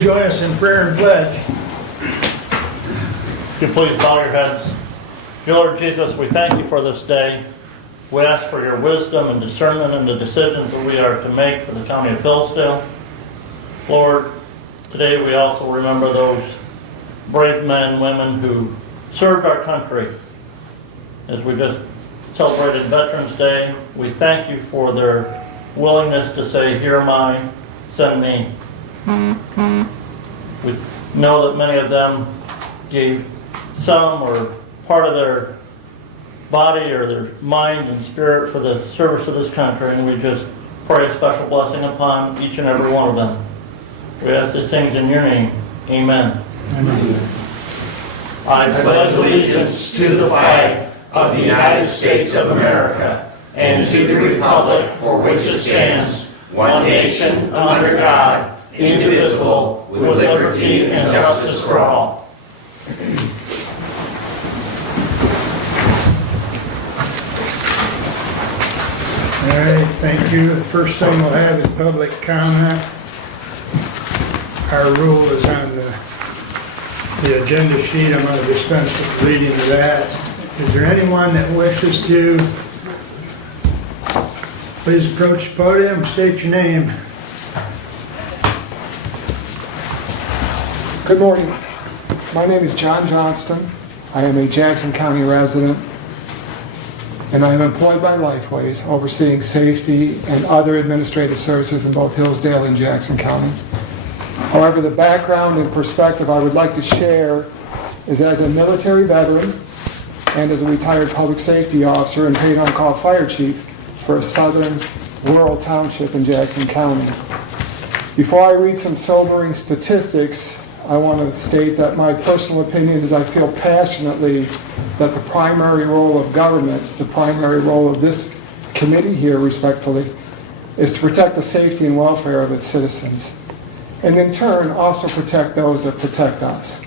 Join us in prayer and pledge. If you please bow your heads. Dear Lord Jesus, we thank you for this day. We ask for your wisdom and discernment in the decisions that we are to make for the county of Hillsdale. Lord, today we also remember those brave men and women who served our country. As we just celebrated Veterans Day, we thank you for their willingness to say, "Here am I, send me." We know that many of them gave some or part of their body or their mind and spirit for the service of this country, and we just pray a special blessing upon each and every one of them. We ask these things in your name. Amen. Amen. I pledge allegiance to the flag of the United States of America and to the republic for which it stands, one nation, under God, indivisible, with liberty and justice for all. All right, thank you. The first thing we'll have is public comment. Our rule is on the agenda sheet. I'm going to dispense with reading of that. Is there anyone that wishes to please approach the podium, state your name. Good morning. My name is John Johnston. I am a Jackson County resident, and I am employed by Lifeways, overseeing safety and other administrative services in both Hillsdale and Jackson County. However, the background and perspective I would like to share is as a military veteran and as a retired public safety officer and paid on-call fire chief for a southern rural township in Jackson County. Before I read some sobering statistics, I want to state that my personal opinion is I feel passionately that the primary role of government, the primary role of this committee here, respectfully, is to protect the safety and welfare of its citizens, and in turn also protect those that protect us.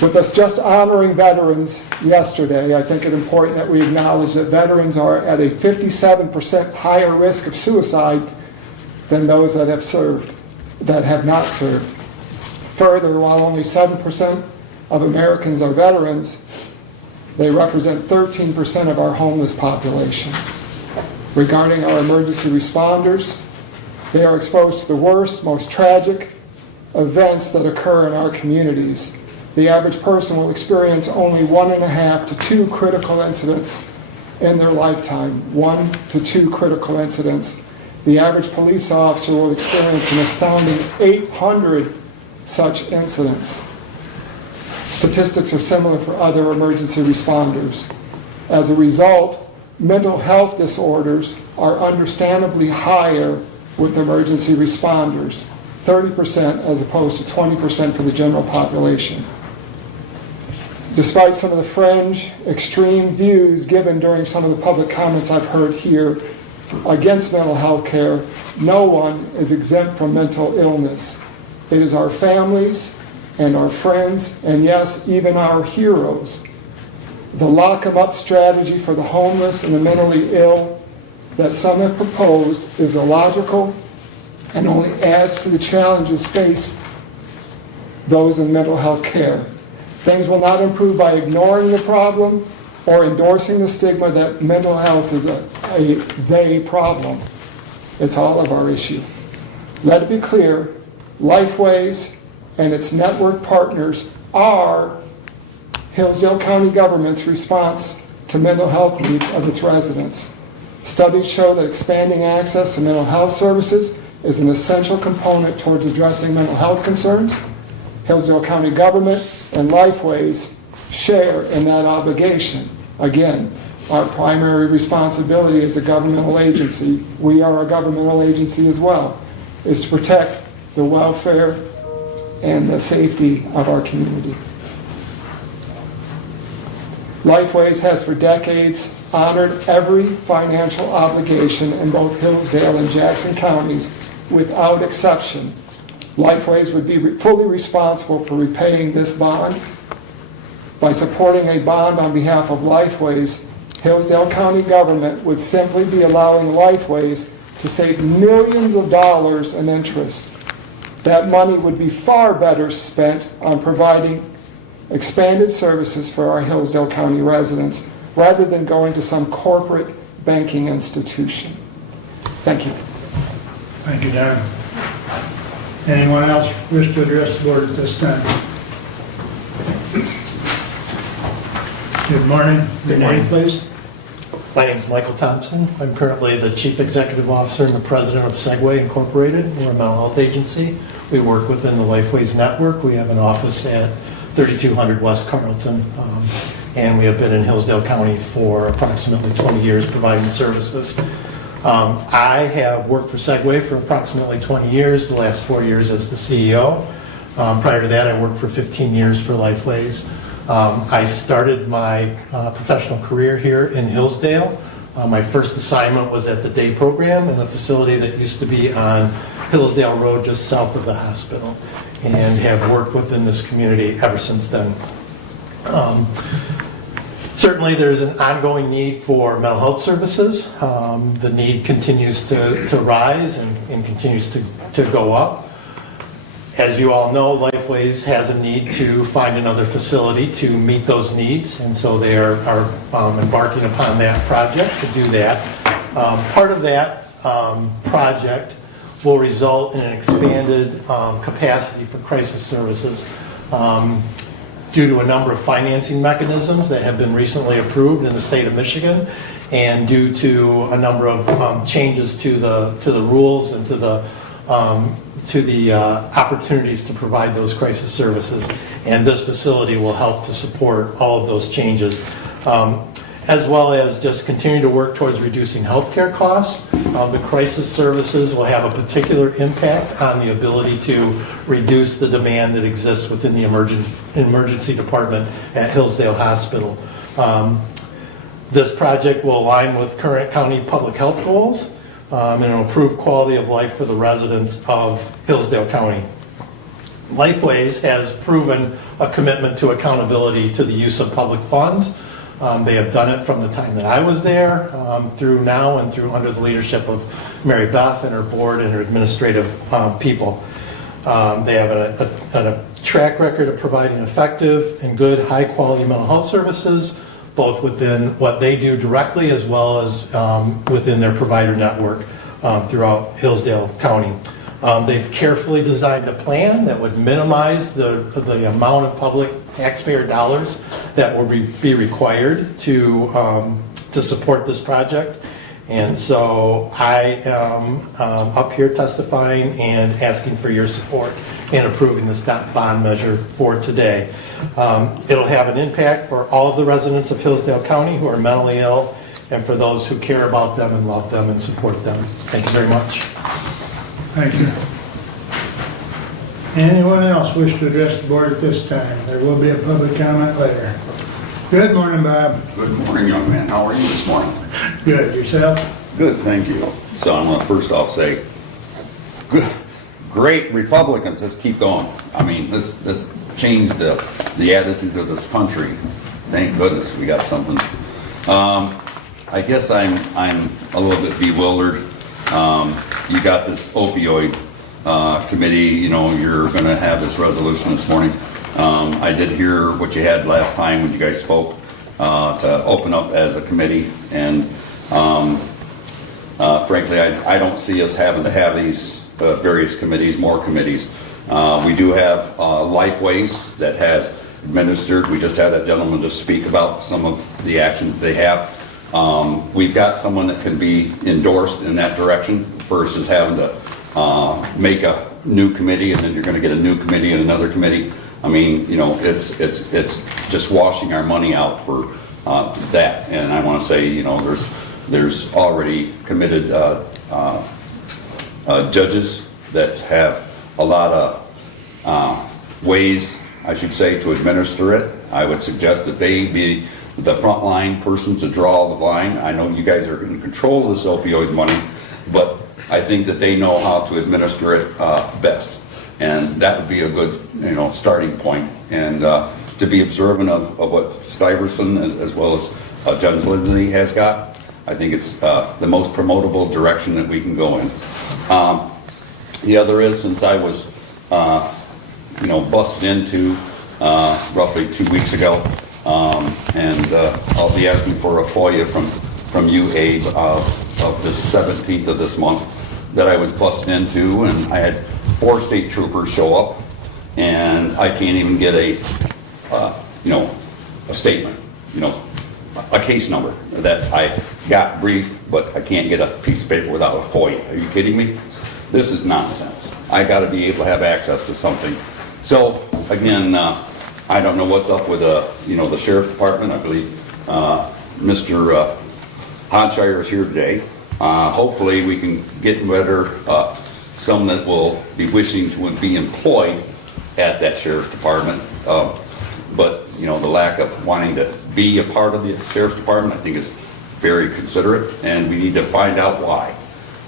With us just honoring veterans yesterday, I think it's important that we acknowledge that veterans are at a 57% higher risk of suicide than those that have not served. Further, while only 7% of Americans are veterans, they represent 13% of our homeless population. Regarding our emergency responders, they are exposed to the worst, most tragic events that occur in our communities. The average person will experience only 1.5 to 2 critical incidents in their lifetime. 1 to 2 critical incidents. The average police officer will experience an astounding 800 such incidents. Statistics are similar for other emergency responders. As a result, mental health disorders are understandably higher with emergency responders, 30% as opposed to 20% for the general population. Despite some of the fringe, extreme views given during some of the public comments I've heard here against mental health care, no one is exempt from mental illness. It is our families and our friends, and yes, even our heroes. The lock-em-up strategy for the homeless and the mentally ill that some have proposed is illogical and only adds to the challenges faced those in mental health care. Things will not improve by ignoring the problem or endorsing the stigma that mental health is a they problem. It's all of our issue. Let it be clear, Lifeways and its network partners are Hillsdale County government's response to mental health needs of its residents. Studies show that expanding access to mental health services is an essential component towards addressing mental health concerns. Hillsdale County government and Lifeways share in that obligation. Again, our primary responsibility as a governmental agency, we are a governmental agency as well, is to protect the welfare and the safety of our community. Lifeways has for decades honored every financial obligation in both Hillsdale and Jackson counties without exception. Lifeways would be fully responsible for repaying this bond. By supporting a bond on behalf of Lifeways, Hillsdale County government would simply be allowing Lifeways to save millions of dollars in interest. That money would be far better spent on providing expanded services for our Hillsdale County residents rather than going to some corporate banking institution. Thank you. Thank you, Don. Anyone else wish to address the board at this time? Good morning. Your name, please. My name is Michael Thompson. I'm currently the Chief Executive Officer and the President of Segway Incorporated. We're a mental health agency. We work within the Lifeways network. We have an office at 3200 West Carlton, and we have been in Hillsdale County for approximately 20 years providing services. I have worked for Segway for approximately 20 years, the last 4 years as the CEO. Prior to that, I worked for 15 years for Lifeways. I started my professional career here in Hillsdale. My first assignment was at the day program in a facility that used to be on Hillsdale Road just south of the hospital, and have worked within this community ever since then. Certainly there's an ongoing need for mental health services. The need continues to rise and continues to go up. As you all know, Lifeways has a need to find another facility to meet those needs, and so they are embarking upon that project to do that. Part of that project will result in an expanded capacity for crisis services due to a number of financing mechanisms that have been recently approved in the state of Michigan, and due to a number of changes to the rules and to the opportunities to provide those crisis services. And this facility will help to support all of those changes, as well as just continue to work towards reducing healthcare costs. The crisis services will have a particular impact on the ability to reduce the demand that exists within the emergency department at Hillsdale Hospital. This project will align with current county public health goals and it'll improve quality of life for the residents of Hillsdale County. Lifeways has proven a commitment to accountability to the use of public funds. They have done it from the time that I was there through now and through under the leadership of Mary Beth and her board and her administrative people. They have a track record of providing effective and good high-quality mental health services, both within what they do directly as well as within their provider network throughout Hillsdale County. They've carefully designed a plan that would minimize the amount of public taxpayer dollars that will be required to support this project. And so I am up here testifying and asking for your support in approving this bond measure for today. It'll have an impact for all of the residents of Hillsdale County who are mentally ill, and for those who care about them and love them and support them. Thank you very much. Thank you. Anyone else wish to address the board at this time? There will be a public comment later. Good morning, Bob. Good morning, young man. How are you this morning? Good. Yourself? Good, thank you. So I'm going to first off say, good, great Republicans. Let's keep going. I mean, this changed the attitude of this country. Thank goodness we got something. I guess I'm a little bit bewildered. You got this opioid committee. You know, you're going to have this resolution this morning. I did hear what you had last time when you guys spoke to open up as a committee, and frankly, I don't see us having to have these various committees, more committees. We do have Lifeways that has administered. We just had that gentleman just speak about some of the actions they have. We've got someone that can be endorsed in that direction versus having to make a new committee, and then you're going to get a new committee and another committee. I mean, you know, it's just washing our money out for that. And I want to say, you know, there's already committed judges that have a lot of ways, I should say, to administer it. I would suggest that they be the frontline person to draw the line. I know you guys are in control of this opioid money, but I think that they know how to administer it best. And that would be a good, you know, starting point. And to be observant of what Stuyvesant as well as Judge Lindsay has got, I think it's the most promotable direction that we can go in. The other is, since I was busted into roughly 2 weeks ago. And I'll be asking for a FOIA from you, Abe, of the 17th of this month that I was busted into, and I had 4 state troopers show up, and I can't even get a statement, a case number that I got brief, but I can't get a piece of paper without a FOIA. Are you kidding me? This is nonsense. I got to be able to have access to something. So again, I don't know what's up with the sheriff's department. I believe Mr. Hodshire is here today. Hopefully we can get better some that will be wishing to be employed at that sheriff's department. But the lack of wanting to be a part of the sheriff's department, I think, is very considerate, and we need to find out why.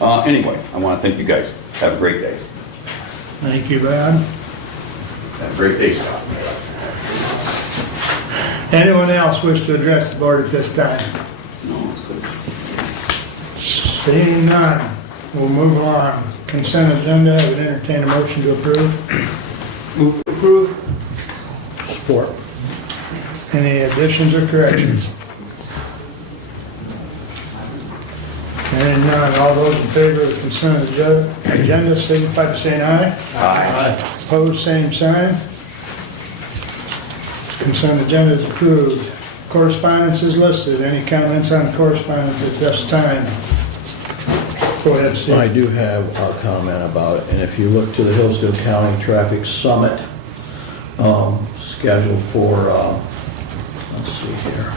Anyway, I want to thank you guys. Have a great day. Thank you, Bob. Have a great day, Scott. Anyone else wish to address the board at this time? No, it's good. Seeing none, we'll move on. Consent agenda, I would entertain a motion to approve. Move to approve. Support. Any additions or corrections? Hearing none, all those in favor of the consent agenda signify by saying aye. Aye. Opposed, same sign. Consent agenda is approved. Correspondence is listed. Any comments on correspondence at this time? Go ahead, Steve. I do have a comment about it, and if you look to the Hillsdale County Traffic Summit, scheduled for, let's see here,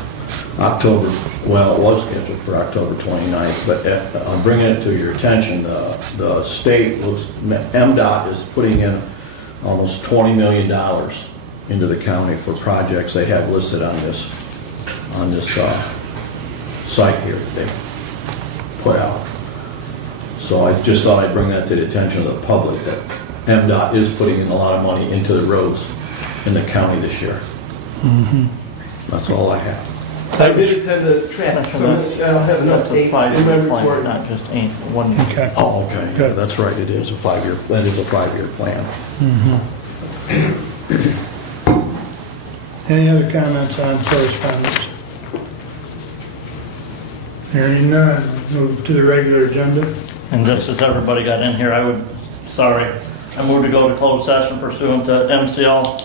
October, well, it was scheduled for October 29th, but I'm bringing it to your attention, the state looks, MDOT is putting in almost $20 million into the county for projects they have listed on this site here that they put out. So I just thought I'd bring that to the attention of the public, that MDOT is putting in a lot of money into the roads in the county this year. That's all I have. I did attend the traffic summit. I'll have an That's a update in 5-year my plan, report. not just 1 year. Okay. Oh, okay, yeah, that's right, it is a 5-year, that is a 5-year plan. Any other comments on correspondence? Hearing none, move to the regular agenda. And just as everybody got in here, I move to go to closed session pursuant to MCL.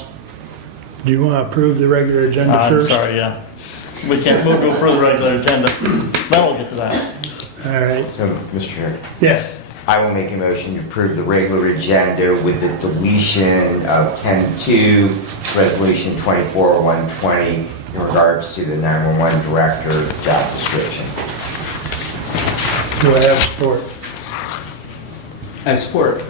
Do you want to approve the regular agenda I'm first? sorry, yeah. We can't move to approve the regular agenda. Then we'll get to that. All right. So, Mr. Chair, Yes. I will make a motion to approve the regular agenda with the deletion of 10-2, Resolution 24-120, in regards to the 911 Director job description. Do I have support? I support.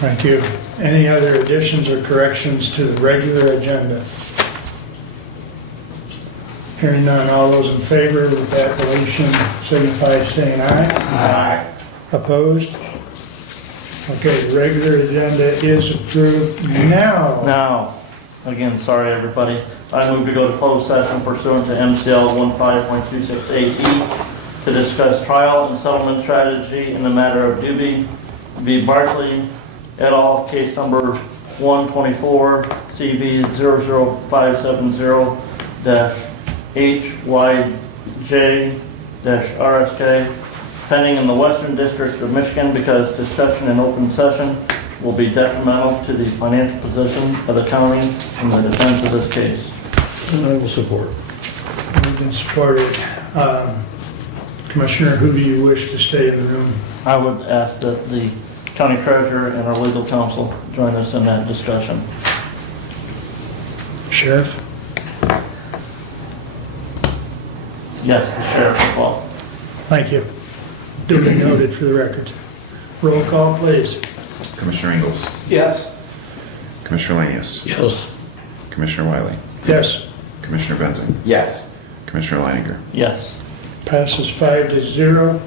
Thank you. Any other additions or corrections to the regular agenda? Hearing none, all those in favor with that deletion signify by saying aye. Aye. Opposed? Okay, the regular agenda is approved now. Now, again, sorry, everybody. I move to go to closed session pursuant to MCL 15.268E to discuss trial and settlement strategy in the matter of Doobie v. Barkley et al., case number 124 CV 00570-HYJ-RSK, pending in the Western District of Michigan because discussion in open session will be detrimental to the financial position of the county in the defense of this case. I will support. Moved and supported. Commissioner, who do you wish to stay in the room? I would ask that the county treasurer and our legal counsel join us in that discussion. Sheriff? Yes, the sheriff as well. Thank you. Duly noted for the record. Roll call, please. Commissioner Ingles, Yes. Commissioner Lanius, Yes. Commissioner Wiley, Yes. Commissioner Benzing, Yes. Commissioner Leininger. Yes. Passes 5-0.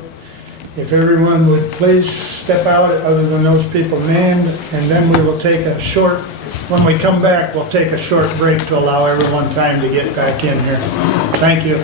If everyone would please step out, other than those people named, and then we will take a short, when we come back, we'll take a short break to allow everyone time to get back in here. Thank you.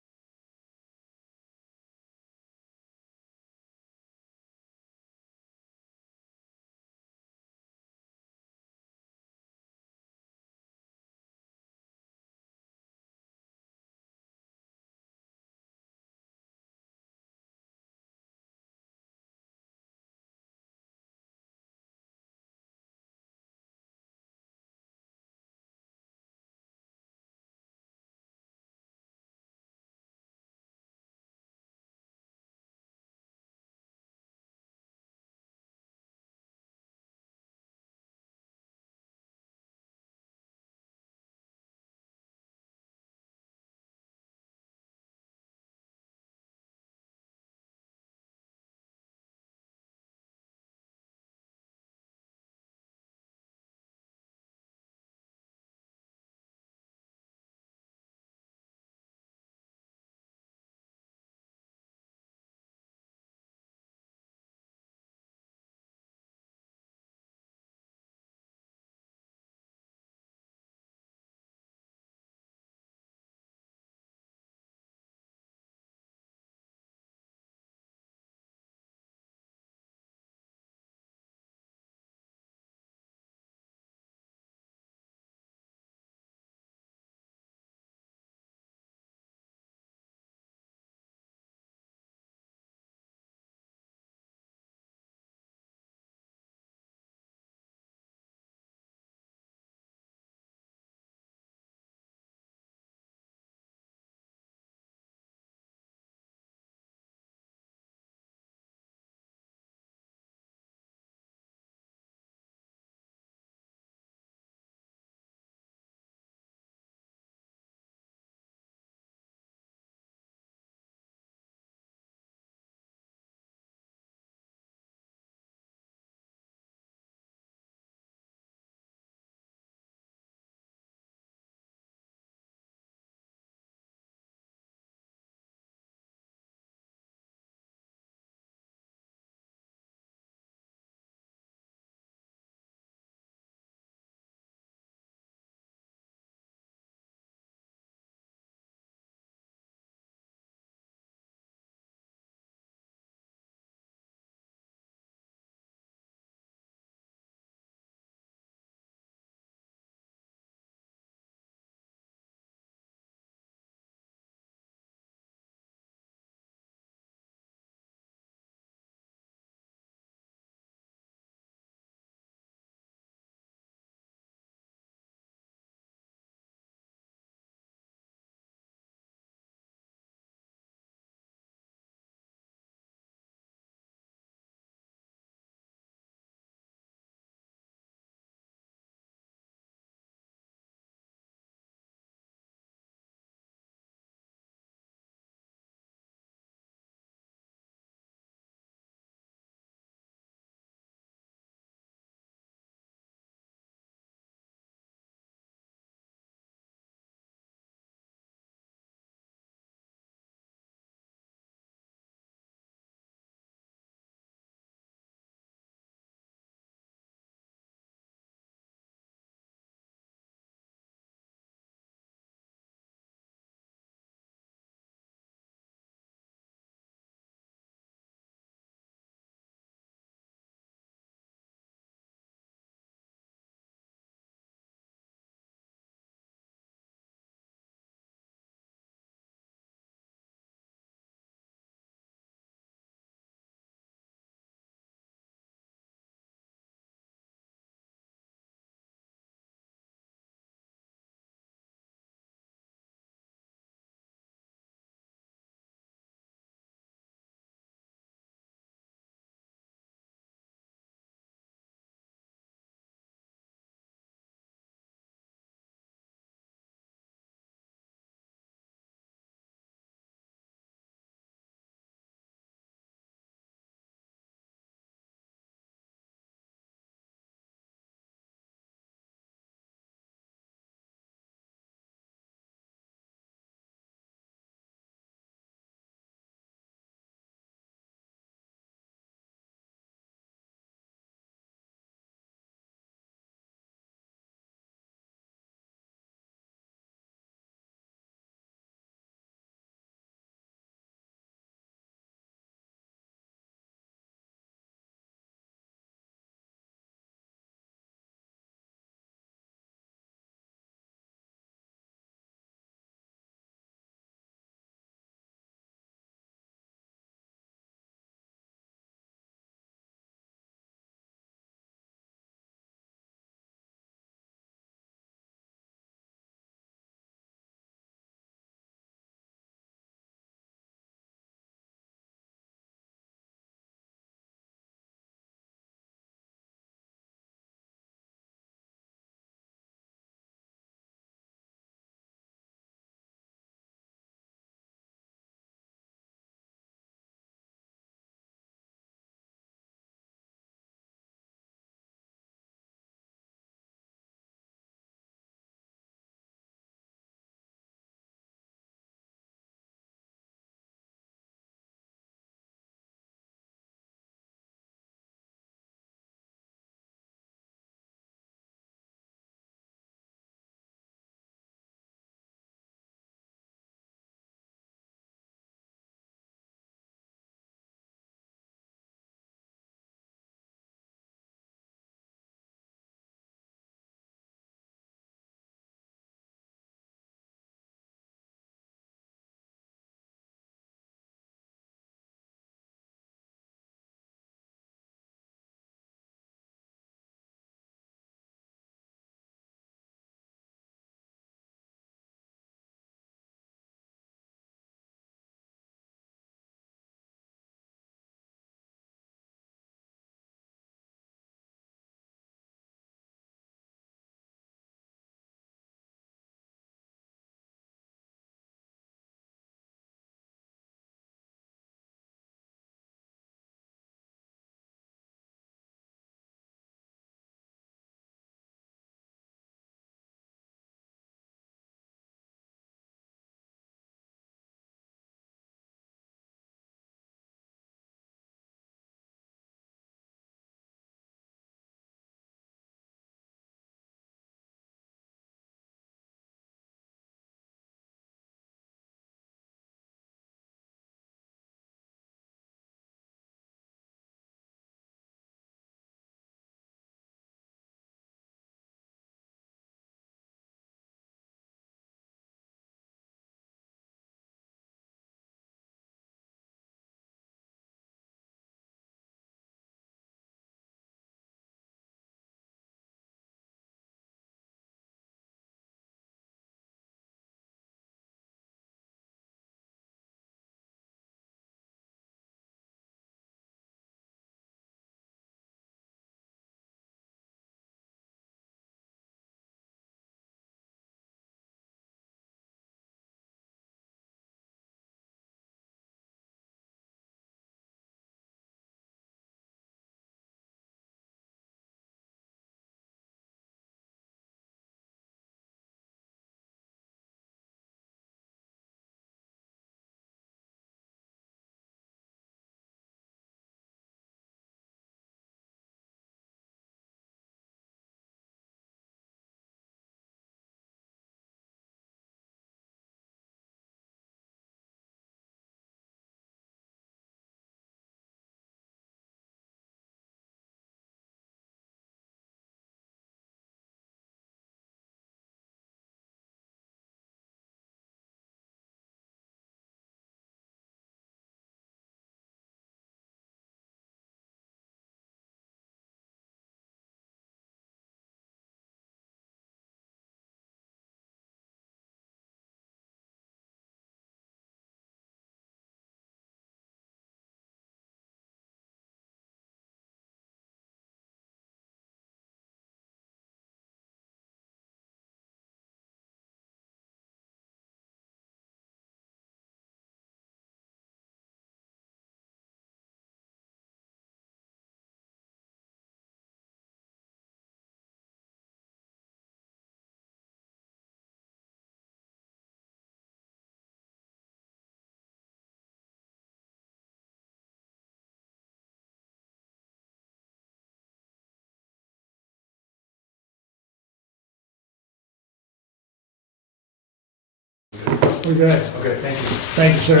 we're good. Okay, thank you. Thank you, sir.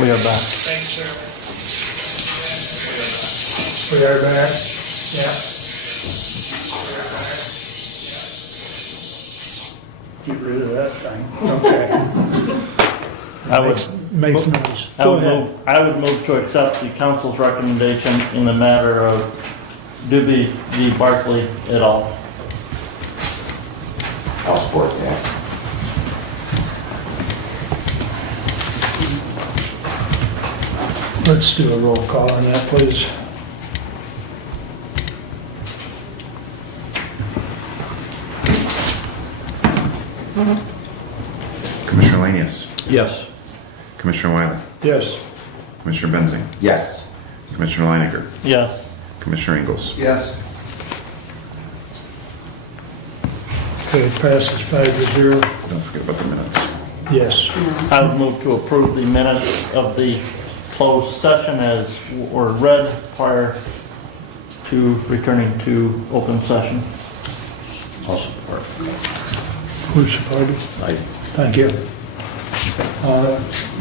We are back. Thanks, sir. We are back. Yeah. Get rid of that thing. Okay. I would, Makes noise. I Go would ahead. move to accept the council's recommendation in the matter of Doobie v. Barkley et al. I'll support that. Let's do a roll call on that, please. Commissioner Lanius. Yes. Commissioner Wiley. Yes. Commissioner Benzing. Yes. Commissioner Leininger. Yes. Commissioner Ingles. Yes. Okay, passes 5-0. Don't forget about the minutes. Yes. I would move to approve the minutes of the closed session as were read prior to returning to open session. I'll support. Who supported? I Thank you.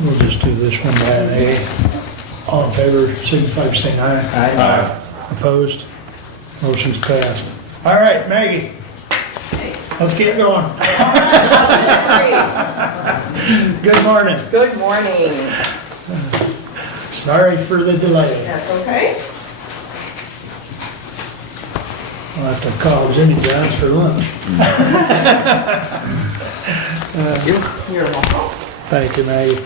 We'll just do this one by an A. All in favor, signify by saying aye. Aye. Opposed? Motion's passed. All right, Maggie. Let's get going. Good morning. Good morning. Sorry for the delay. That's okay. I'll have to call Jimmy John's for lunch. You're welcome. Thank you, Maggie.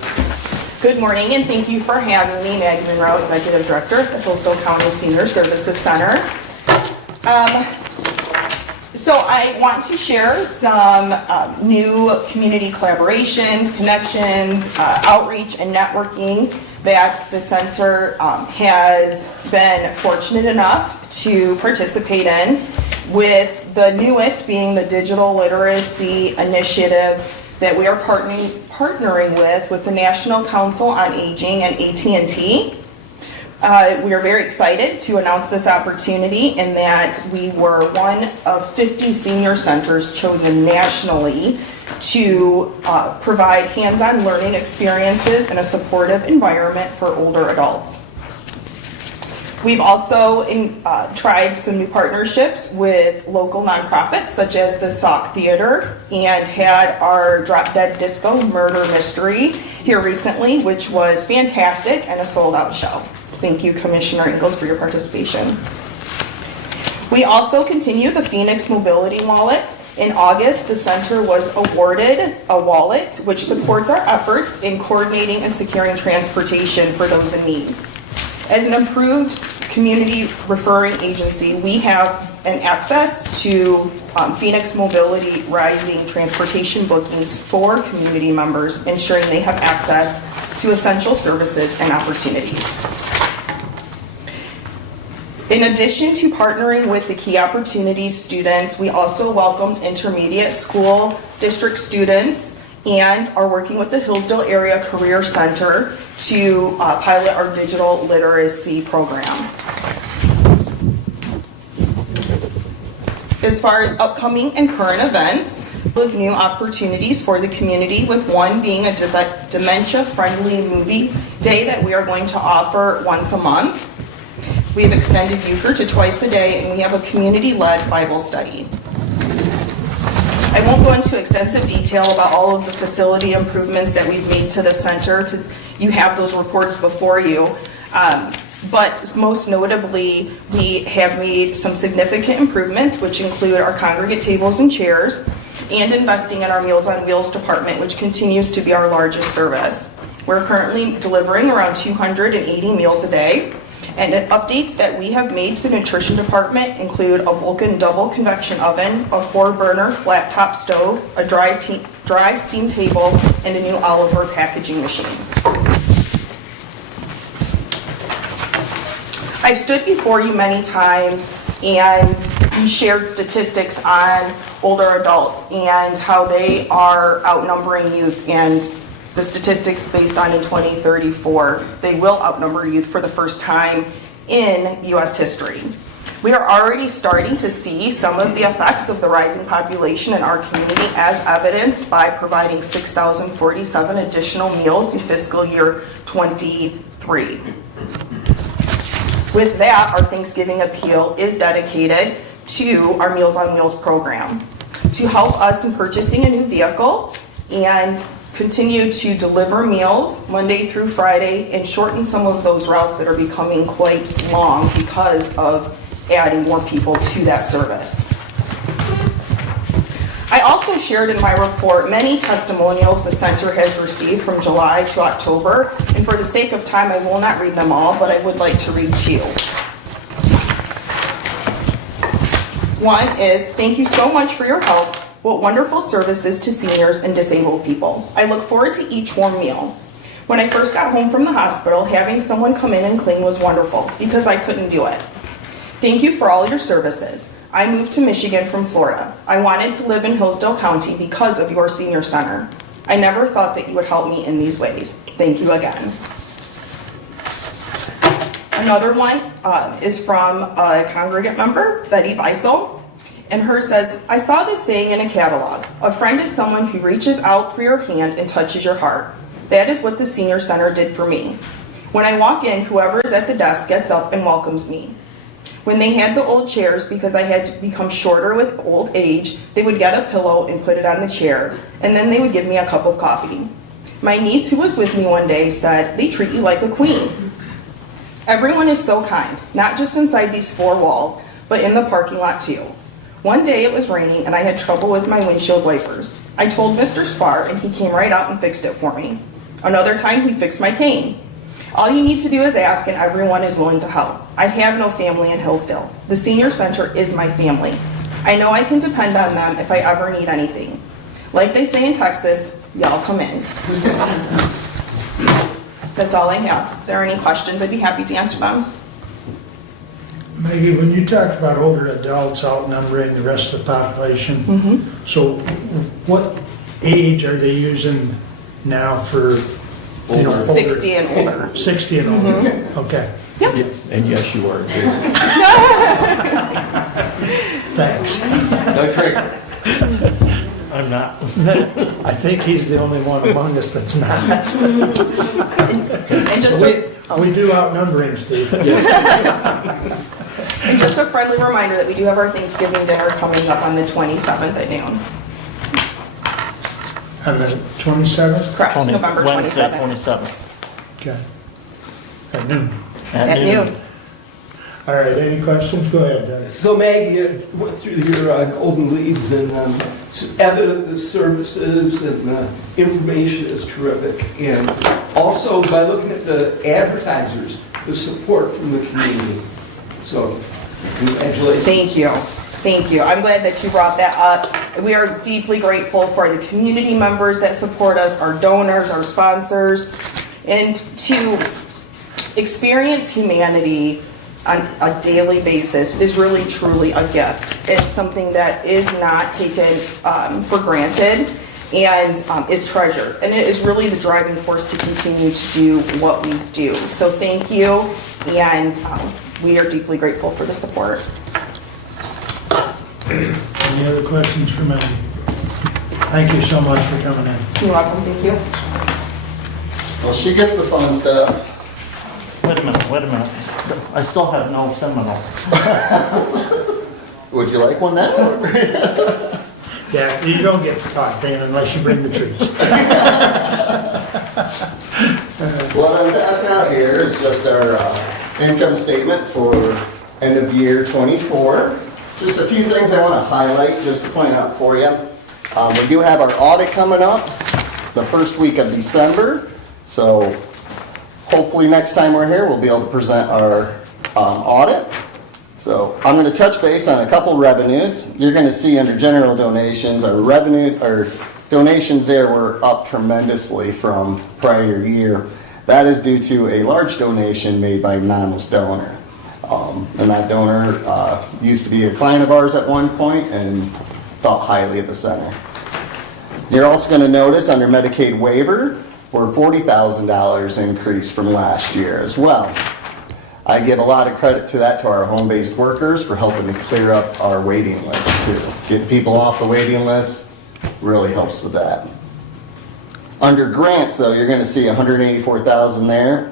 Good morning, and thank you for having me, Maggie Monroe, Executive Director at the Hillsdale County Senior Services Center. So I want to share some new community collaborations, connections, outreach, and networking that the center has been fortunate enough to participate in, with the newest being the digital literacy initiative that we are partnering with the National Council on Aging and AT&T. We are very excited to announce this opportunity in that we were one of 50 senior centers chosen nationally to provide hands-on learning experiences in a supportive environment for older adults. We've also tried some new partnerships with local nonprofits such as the Sauk Theater, and had our Drop Dead Disco Murder Mystery here recently, which was fantastic and a sold-out show. Thank you, Commissioner Ingles, for your participation. We also continue the Phoenix Mobility Wallet. In August, the center was awarded a wallet which supports our efforts in coordinating and securing transportation for those in need. As an approved community referring agency, we have an access to Phoenix Mobility Rising transportation bookings for community members, ensuring they have access to essential services and opportunities. In addition to partnering with the Key Opportunities students, we also welcomed intermediate school district students and are working with the Hillsdale Area Career Center to pilot our digital literacy program. As far as upcoming and current events, with new opportunities for the community, with one being a dementia-friendly movie day that we are going to offer once a month. We have extended Euchre to twice a day, and we have a community-led Bible study. I won't go into extensive detail about all of the facility improvements that we've made to the center, because you have those reports before you. But most notably, we have made some significant improvements, which include our congregate tables and chairs, and investing in our Meals on Wheels department, which continues to be our largest service. We're currently delivering around 280 meals a day. And updates that we have made to the nutrition department include a Vulcan double convection oven, a 4-burner flat top stove, a dry steam table, and a new Oliver packaging machine. I've stood before you many times and shared statistics on older adults and how they are outnumbering youth, and the statistics based on in 2034, they will outnumber youth for the first time in U.S. history. We are already starting to see some of the effects of the rising population in our community, as evidenced by providing 6,047 additional meals in fiscal year '23. With that, our Thanksgiving appeal is dedicated to our Meals on Wheels program to help us in purchasing a new vehicle and continue to deliver meals Monday through Friday and shorten some of those routes that are becoming quite long because of adding more people to that service. I also shared in my report many testimonials the center has received from July to October, and for the sake of time, I will not read them all, but I would like to read two. One is, "Thank you so much for your help. What wonderful services to seniors and disabled people. I look forward to each warm meal. When I first got home from the hospital, having someone come in and clean was wonderful because I couldn't do it. Thank you for all your services. I moved to Michigan from Florida. I wanted to live in Hillsdale County because of your senior center. I never thought that you would help me in these ways. Thank you again." Another one is from a congregant member, Betty Beisel, and hers says, "I saw this saying in a catalog. A friend is someone who reaches out for your hand and touches your heart. That is what the senior center did for me. When I walk in, whoever is at the desk gets up and welcomes me. When they had the old chairs, because I had to become shorter with old age, they would get a pillow and put it on the chair, and then they would give me a cup of coffee. My niece, who was with me one day, said, 'They treat you like a queen.' Everyone is so kind, not just inside these four walls, but in the parking lot too. One day it was raining and I had trouble with my windshield wipers. I told Mr. Spar and he came right out and fixed it for me. Another time he fixed my cane. All you need to do is ask and everyone is willing to help. I have no family in Hillsdale. The senior center is my family. I know I can depend on them if I ever need anything. Like they say in Texas, y'all come in." That's all I have. If there are any questions, I'd be happy to answer them. Maggie, when you talked about older adults outnumbering the rest of the population, so what age are they using now for, you know, older? 60 and older. 60 and older, okay. Yep. And yes, you are too. Thanks. No trick. I'm not. I think he's the only one among us that's not. And just We do outnumbering, Steve. And just a friendly reminder that we do have our Thanksgiving dinner coming up on the 27th at noon. On the 27th? Correct, November Wednesday, 27th. 27th. Okay. At noon. At noon. All right, any questions? Go ahead, Dennis. So Maggie, you went through your golden leaves, and it's evident the services and information is terrific. And also, by looking at the advertisers, the support from the community. So, congratulations. Thank you. Thank you. I'm glad that you brought that up. We are deeply grateful for the community members that support us, our donors, our sponsors, and to experience humanity on a daily basis is really truly a gift. It's something that is not taken for granted and is treasured. And it is really the driving force to continue to do what we do. So thank you, and we are deeply grateful for the support. Any other questions for Maggie? Thank you so much for coming in. You're welcome. Thank you. Well, she gets the fun stuff. Wait a minute. I still have no Seminole. Would you like one now? Yeah, you don't get to talk, Dan, unless you bring the treats. What I'm passing out here is just our income statement for end of year '24. Just a few things I want to highlight, just to point out for you. We do have our audit coming up the first week of December, so hopefully next time we're here, we'll be able to present our audit. So I'm going to touch base on a couple revenues. You're going to see under general donations, our donations there were up tremendously from prior year. That is due to a large donation made by an anonymous donor. And that donor used to be a client of ours at one point and thought highly of the center. You're also going to notice under Medicaid waiver, we're $40,000 increase from last year as well. I give a lot of credit to that to our home-based workers for helping to clear up our waiting list too. Getting people off the waiting list really helps with that. Under grants though, you're gonna see $184,000 there.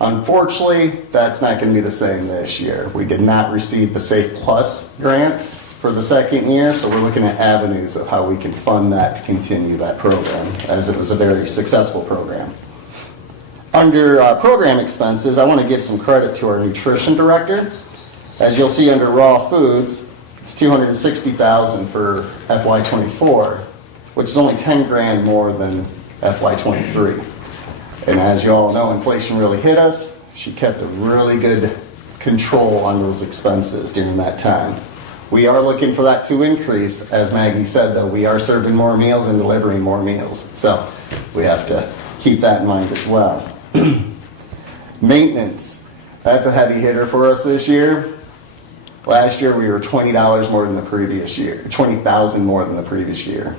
Unfortunately, that's not gonna be the same this year. We did not receive the Safe Plus grant for the second year, so we're looking at avenues of how we can fund that to continue that program, as it was a very successful program. Under program expenses, I want to give some credit to our nutrition director. As you'll see under raw foods, it's $260,000 for FY24, which is only 10 grand more than FY23. And as you all know, inflation really hit us. She kept a really good control on those expenses during that time. We are looking for that to increase. As Maggie said, though, we are serving more meals and delivering more meals. So we have to keep that in mind as well. Maintenance, that's a heavy hitter for us this year. Last year we were $20 more than the previous year, $20,000 more than the previous year.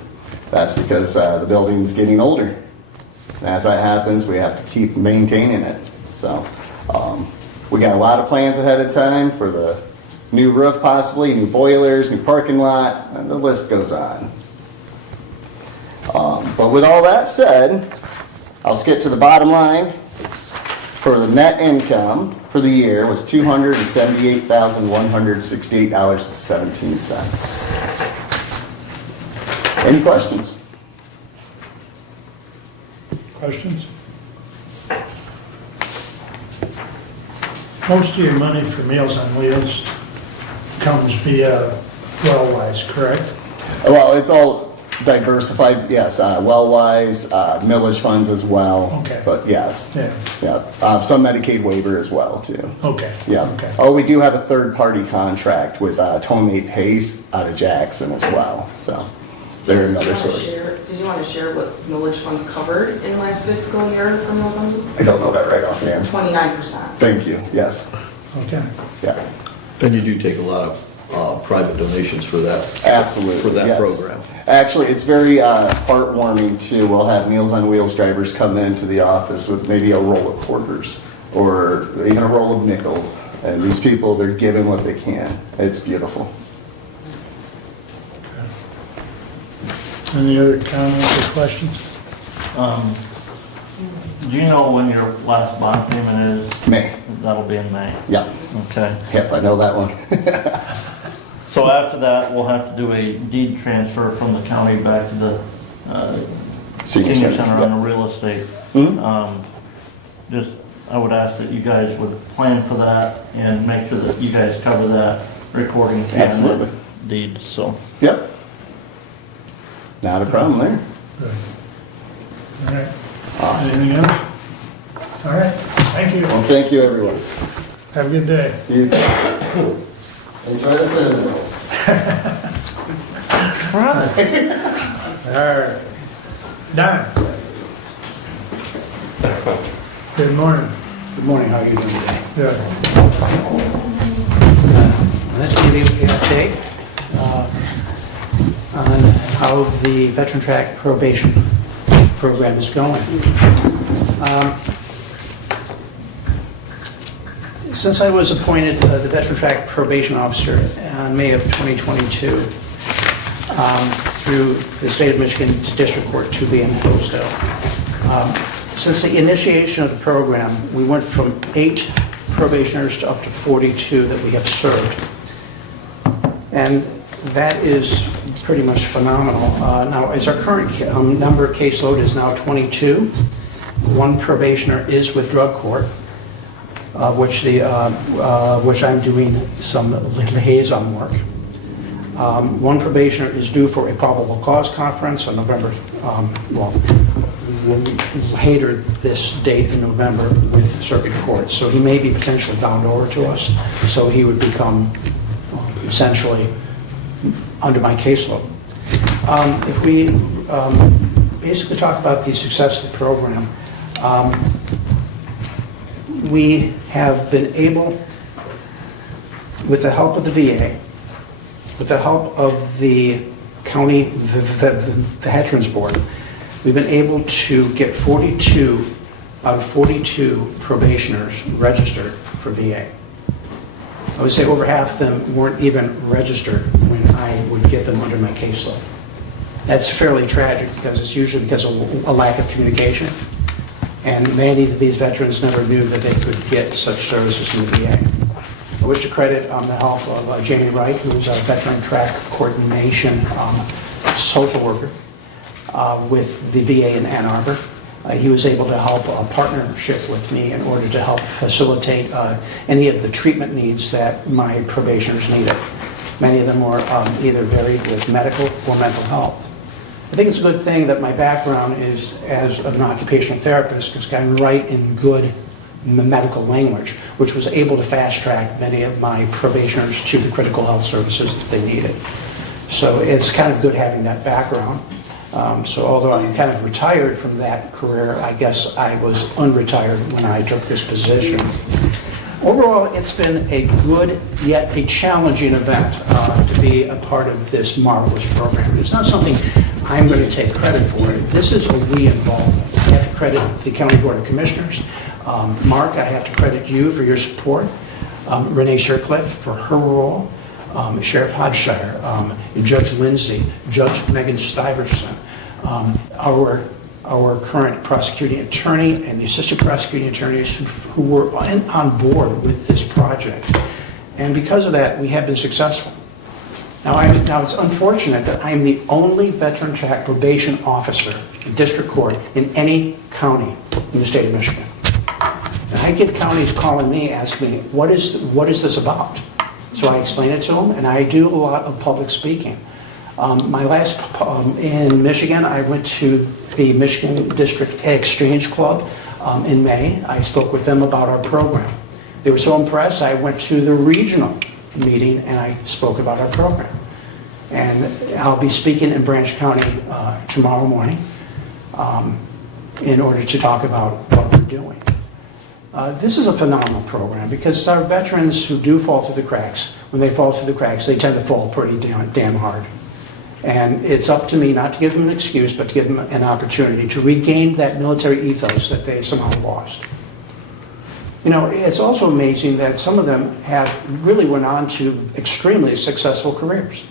That's because the building's getting older. And as that happens, we have to keep maintaining it. So we got a lot of plans ahead of time for the new roof possibly, new boilers, new parking lot, and the list goes on. But with all that said, I'll skip to the bottom line. For the net income for the year was $278,168.17. Any questions? Questions? Most of your money for Meals on Wheels comes via Wellwise, correct? Well, it's all diversified, yes. Wellwise, millage funds as well. Okay. But yes. Yeah. Yeah. Some Medicaid waiver as well, too. Okay. Yeah. Okay. Oh, we do have a third-party contract with Tomei Pace out of Jackson as well. So they're another source. Did you want to share what millage funds covered in last fiscal year for Meals on Wheels? I don't know that right offhand. 29%. Thank you. Yes. Okay. Yeah. And you do take a lot of private donations for that. Absolutely. For that yes. program. Actually, it's very heartwarming too. We'll have Meals on Wheels drivers come into the office with maybe a roll of quarters or even a roll of nickels. And these people, they're giving what they can. It's beautiful. Any other comments or questions? Do you know when your last bond payment is? May. That'll be in May. Yeah. Okay. Yep, I know that one. So after that, we'll have to do a deed transfer from the county back to the Senior senior center, center on yeah. the real estate. Mhm. Just, I would ask that you guys would plan for that and make sure that you guys cover that recording fee on Absolutely. that deed, so. Yep. Not a problem there. Good. All right. Awesome. Anything else? All right. Thank you. Well, thank you, everyone. Have a good day. You too. Enjoy the cinnamons. All right. Don. Good morning. Good morning, how are you doing today? Good. Let's give you an update on how the Veteran Track probation program is going. Since I was appointed the Veteran Track probation officer in May of 2022 through the State of Michigan District Court 2B in Hillsdale, since the initiation of the program, we went from 8 probationers to up to 42 that we have served. And that is pretty much phenomenal. Now, as our current number of caseload is now 22, 1 probationer is with drug court, which I'm doing some liaison work. 1 probationer is due for a probable cause conference on November, later this date in November with circuit court. So he may be potentially bound over to us, so he would become essentially under my caseload. If we basically talk about the success of the program, we have been able, with the help of the VA, with the help of the county Veterans Board, we've been able to get 42 out of 42 probationers registered for for VA. I would say over half of them weren't even registered when I would get them under my caseload. That's fairly tragic because it's usually because of a lack of communication. And many of these veterans never knew that they could get such services from the VA. I wish to credit the help of Jamie Wright, who's a veteran track coordination social worker with the VA in Ann Arbor. He was able to help a partnership with me in order to help facilitate any of the treatment needs that my probationers needed. Many of them were either varied with medical or mental health. I think it's a good thing that my background is as an occupational therapist because I can write in good medical language, which was able to fast track many of my probationers to the critical health services that they needed. So it's kind of good having that background. So although I'm kind of retired from that career, I guess I was unretired when I took this position. Overall, it's been a good yet a challenging event to be a part of this marvelous program. It's not something I'm going to take credit for. This is a we involvement. I have to credit the County Board of Commissioners. Mark, I have to credit you for your support. Renee Shercliffe for her role. Sheriff Hodgshire, Judge Lindsay, Judge Megan Stuyvesant, our current prosecuting attorney and the assistant prosecuting attorneys who were on board with this project. And because of that, we have been successful. Now it's unfortunate that I'm the only veteran track probation officer in district court in any county in the state of Michigan. And I get counties calling me asking me, what is this about? So I explain it to them, and I do a lot of public speaking. My last, in Michigan, I went to the Michigan District Exchange Club in May. I spoke with them about our program. They were so impressed, I went to the regional meeting and I spoke about our program. And I'll be speaking in Branch County tomorrow morning in order to talk about what we're doing. This is a phenomenal program because our veterans who do fall through the cracks, when they fall through the cracks, they tend to fall pretty damn hard. And it's up to me not to give them an excuse, but to give them an opportunity to regain that military ethos that they somehow lost. You know, it's also amazing that some of them have really went on to extremely successful careers.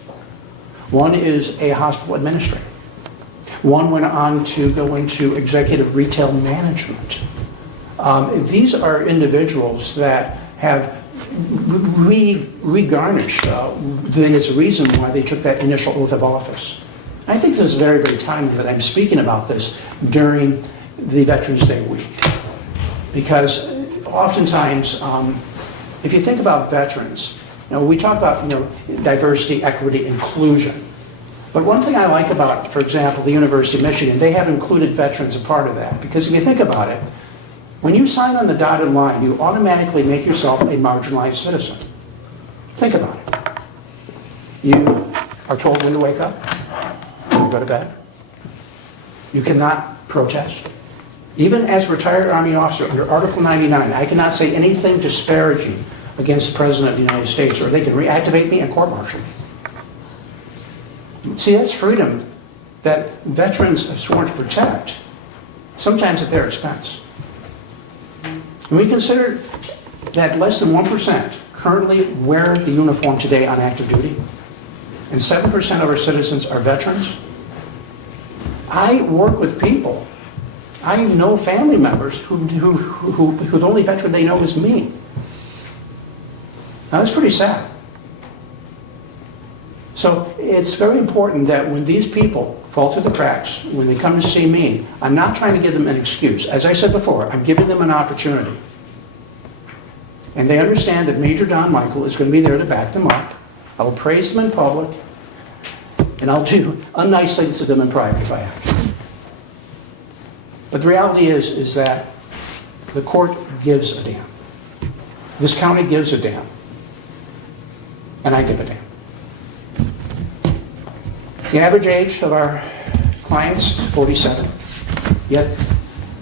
One is a hospital administrator. One went on to go into executive retail management. These are individuals that have re-garnished the reason why they took that initial oath of office. I think this is very, very timely that I'm speaking about this during the Veterans Day week. Because oftentimes, if you think about veterans, we talk about diversity, equity, inclusion. But one thing I like about, for example, the University of Michigan, they have included veterans a part of that. Because if you think about it, when you sign on the dotted line, you automatically make yourself a marginalized citizen. Think about it. You are told when to wake up, when to go to bed. You cannot protest. Even as a retired Army officer under Article 99, I cannot say anything disparaging against the President of the United States, or they can reactivate me and court-martial me. See, that's freedom that veterans have sworn to protect, sometimes at their expense. And we consider that less than 1% currently wear the uniform today on active duty, and 7% of our citizens are veterans. I work with people. I know family members who the only veteran they know is me. Now that's pretty sad. So it's very important that when these people fall through the cracks, when they come to see me, I'm not trying to give them an excuse. As I said before, I'm giving them an opportunity. And they understand that Major Don Michael is going to be there to back them up. I will praise them in public, and I'll do unnice things to them in private if I have to. But the reality is that the court gives a damn. This county gives a damn. And I give a damn. The average age of our clients, 47. Yet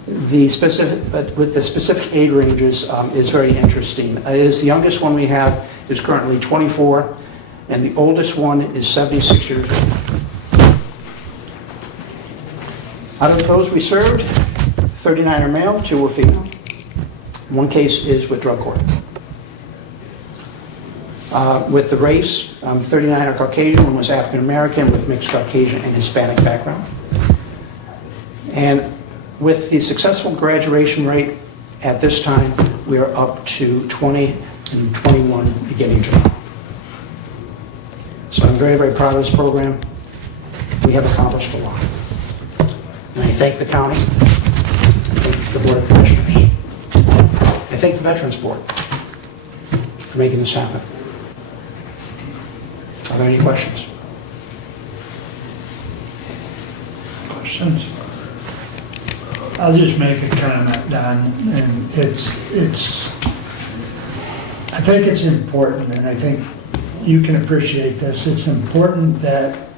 the specific age ranges is very interesting. The youngest one we have is currently 24, and the oldest one is 76 years old. Out of those we served, 39 are male, 2 were female. One case is with drug court. With the race, 39 are Caucasian, one was African American with mixed Caucasian and Hispanic background. And with the successful graduation rate at this time, we are up to 20 and 21 beginning tomorrow. So I'm very, very proud of this program. We have accomplished a lot. And I thank the county, I thank the Board of Commissioners, I thank the Veterans Board for making this happen. Are there any questions? Questions? I'll just make a comment, Don, and I think it's important, and I think you can appreciate this. It's important that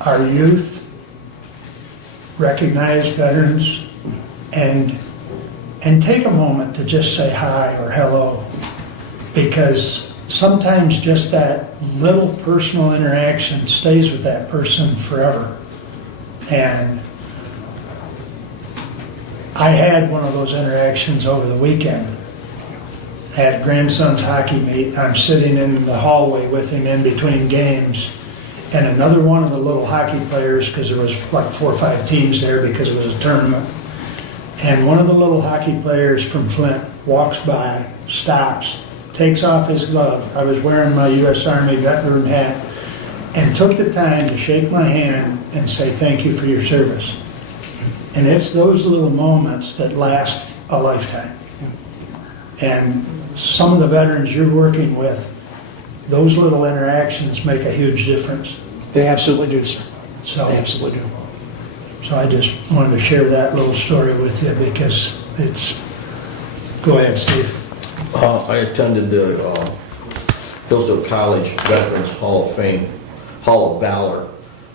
our youth recognize veterans and take a moment to just say hi or hello, because sometimes just that little personal interaction stays with that person forever. And I had one of those interactions over the weekend. I had a grandson's hockey meet. I'm sitting in the hallway with him in between games, and another one of the little hockey players, because there was like 4 or 5 teams there because it was a tournament, and one of the little hockey players from Flint walks by, stops, takes off his glove. I was wearing my U.S. Army veteran hat, and took the time to shake my hand and say thank you for your service. And it's those little moments that last a lifetime. And some of the veterans you're working with, those little interactions make a huge difference. They absolutely do, sir. So, They absolutely do. so I just wanted to share that little story with you because it's, go ahead, Steve. I attended the Hillsdale College Veterans Hall of Fame, Hall of Valor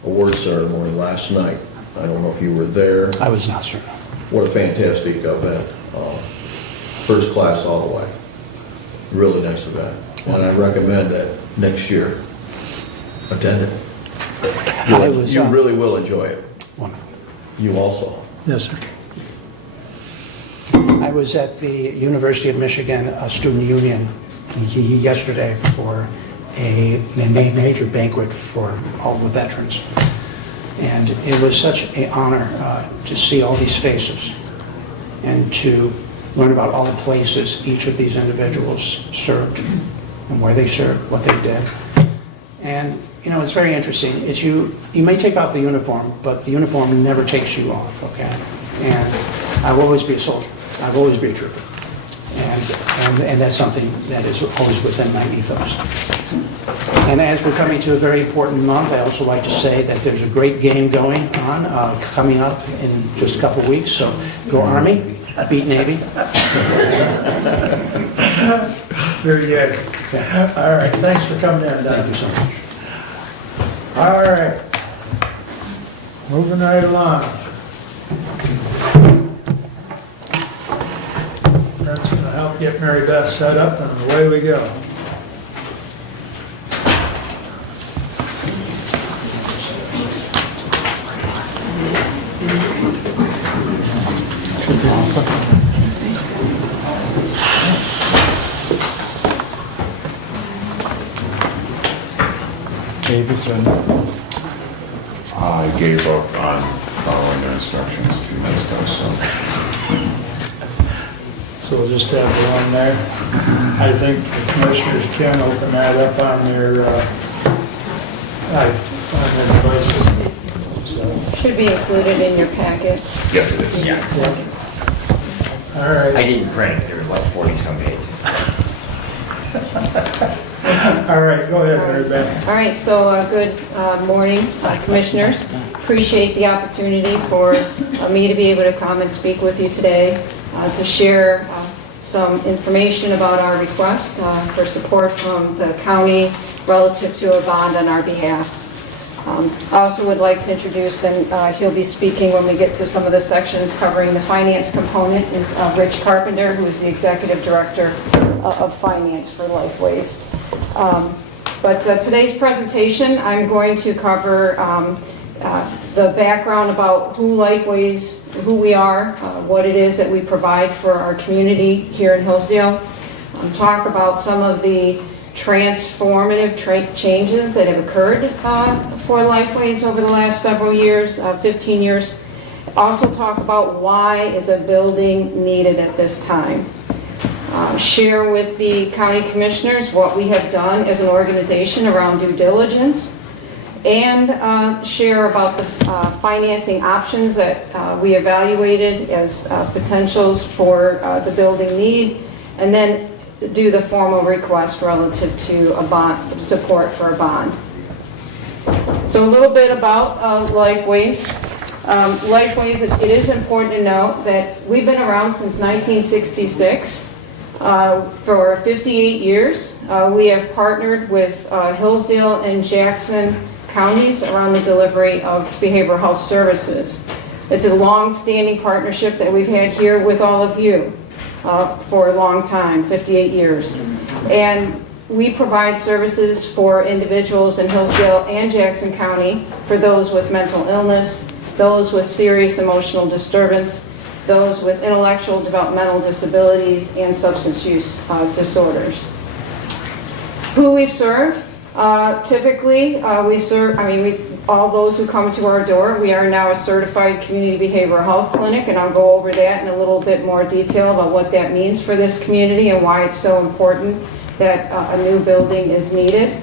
award ceremony last night. I don't know if you were there. I was not, sir. What a fantastic event. First class all the way. Really nice event. And I recommend that next year, attend it. You really will enjoy it. Wonderful. You also. Yes, sir. I was at the University of Michigan Student Union yesterday for a major banquet for all the veterans. And it was such an honor to see all these faces and to learn about all the places each of these individuals served and where they served, what they did. And, you know, it's very interesting. It's you may take off the uniform, but the uniform never takes you off, okay? And I will always be a soldier. I will always be a trooper. And that's something that is always within my ethos. And as we're coming to a very important month, I also like to say that there's a great game going on, coming up in just a couple of weeks. So go Army, beat Navy. Very good. All right, thanks for coming in, Don. Thank you so much. All right. Moving right along. That's going to help get Mary Beth set up, and away we go. I gave up on following the instructions a few minutes ago, So we'll just have the one there. I think the commissioners can open that up on their devices. So, Should be included in your packet. yes, it is. Yeah, all right. I didn't print it, there was like 40-some pages. All right, go ahead, Mary Beth. All right, so good morning, Commissioners. Appreciate the opportunity for me to be able to come and speak with you today to share some information about our request for support from the county relative to a bond on our behalf. I also would like to introduce, and he'll be speaking when we get to some of the sections covering the finance component, is Rich Carpenter, who is the Executive Director of Finance for Lifeways. But today's presentation, I'm going to cover the background about who Lifeways, who we are, what it is that we provide for our community here in Hillsdale, talk about some of the transformative changes that have occurred for Lifeways over the last several years, 15 years. Also talk about why is a building needed at this time. Share with the county commissioners what we have done as an organization around due diligence, and share about the financing options that we evaluated as potentials for the building need, and then do the formal request relative to a bond, support for a bond. So a little bit about Lifeways. Lifeways, it is important to note that we've been around since 1966. For 58 years, we have partnered with Hillsdale and Jackson counties around the delivery of behavioral health services. It's a long-standing partnership that we've had here with all of you for a long time, 58 years. And we provide services for individuals in Hillsdale and Jackson County for those with mental illness, those with serious emotional disturbance, those with intellectual developmental disabilities, and substance use disorders. Who we serve? Typically, we serve, all those who come to our door. We are now a certified community behavioral health clinic, and I'll go over that in a little bit more detail about what that means for this community and why it's so important that a new building is needed.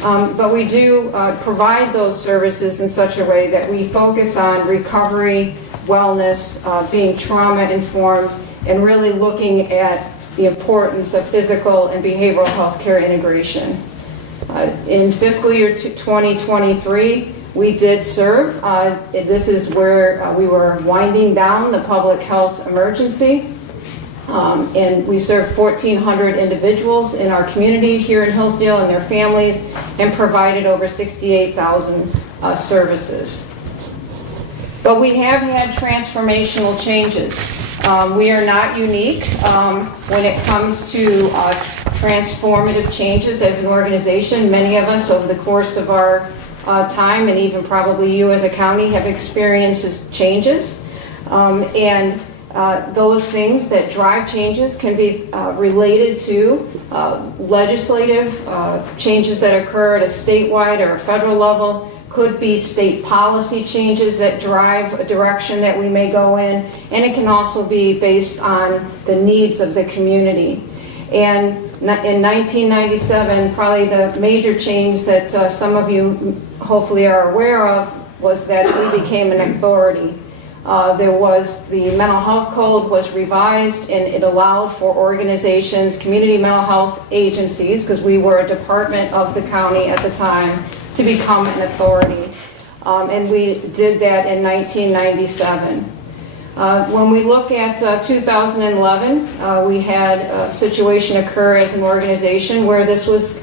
But we do provide those services in such a way that we focus on recovery, wellness, being trauma-informed, and really looking at the importance of physical and behavioral health care integration. In fiscal year 2023, we did serve. This is where we were winding down the public health emergency. And we served 1,400 individuals in our community here in Hillsdale and their families, and provided over 68,000 services. But we have had transformational changes. We are not unique when it comes to transformative changes as an organization. Many of us over the course of our time, and even probably you as a county, have experienced changes. And those things that drive changes can be related to legislative changes that occur at a statewide or a federal level. Could be state policy changes that drive a direction that we may go in, and it can also be based on the needs of the community. And in 1997, probably the major change that some of you hopefully are aware of was that we became an authority. There was the mental health code was revised, and it allowed for organizations, community mental health agencies, because we were a department of the county at the time, to become an authority. And we did that in 1997. When we look at 2011, we had a situation occur as an organization where this was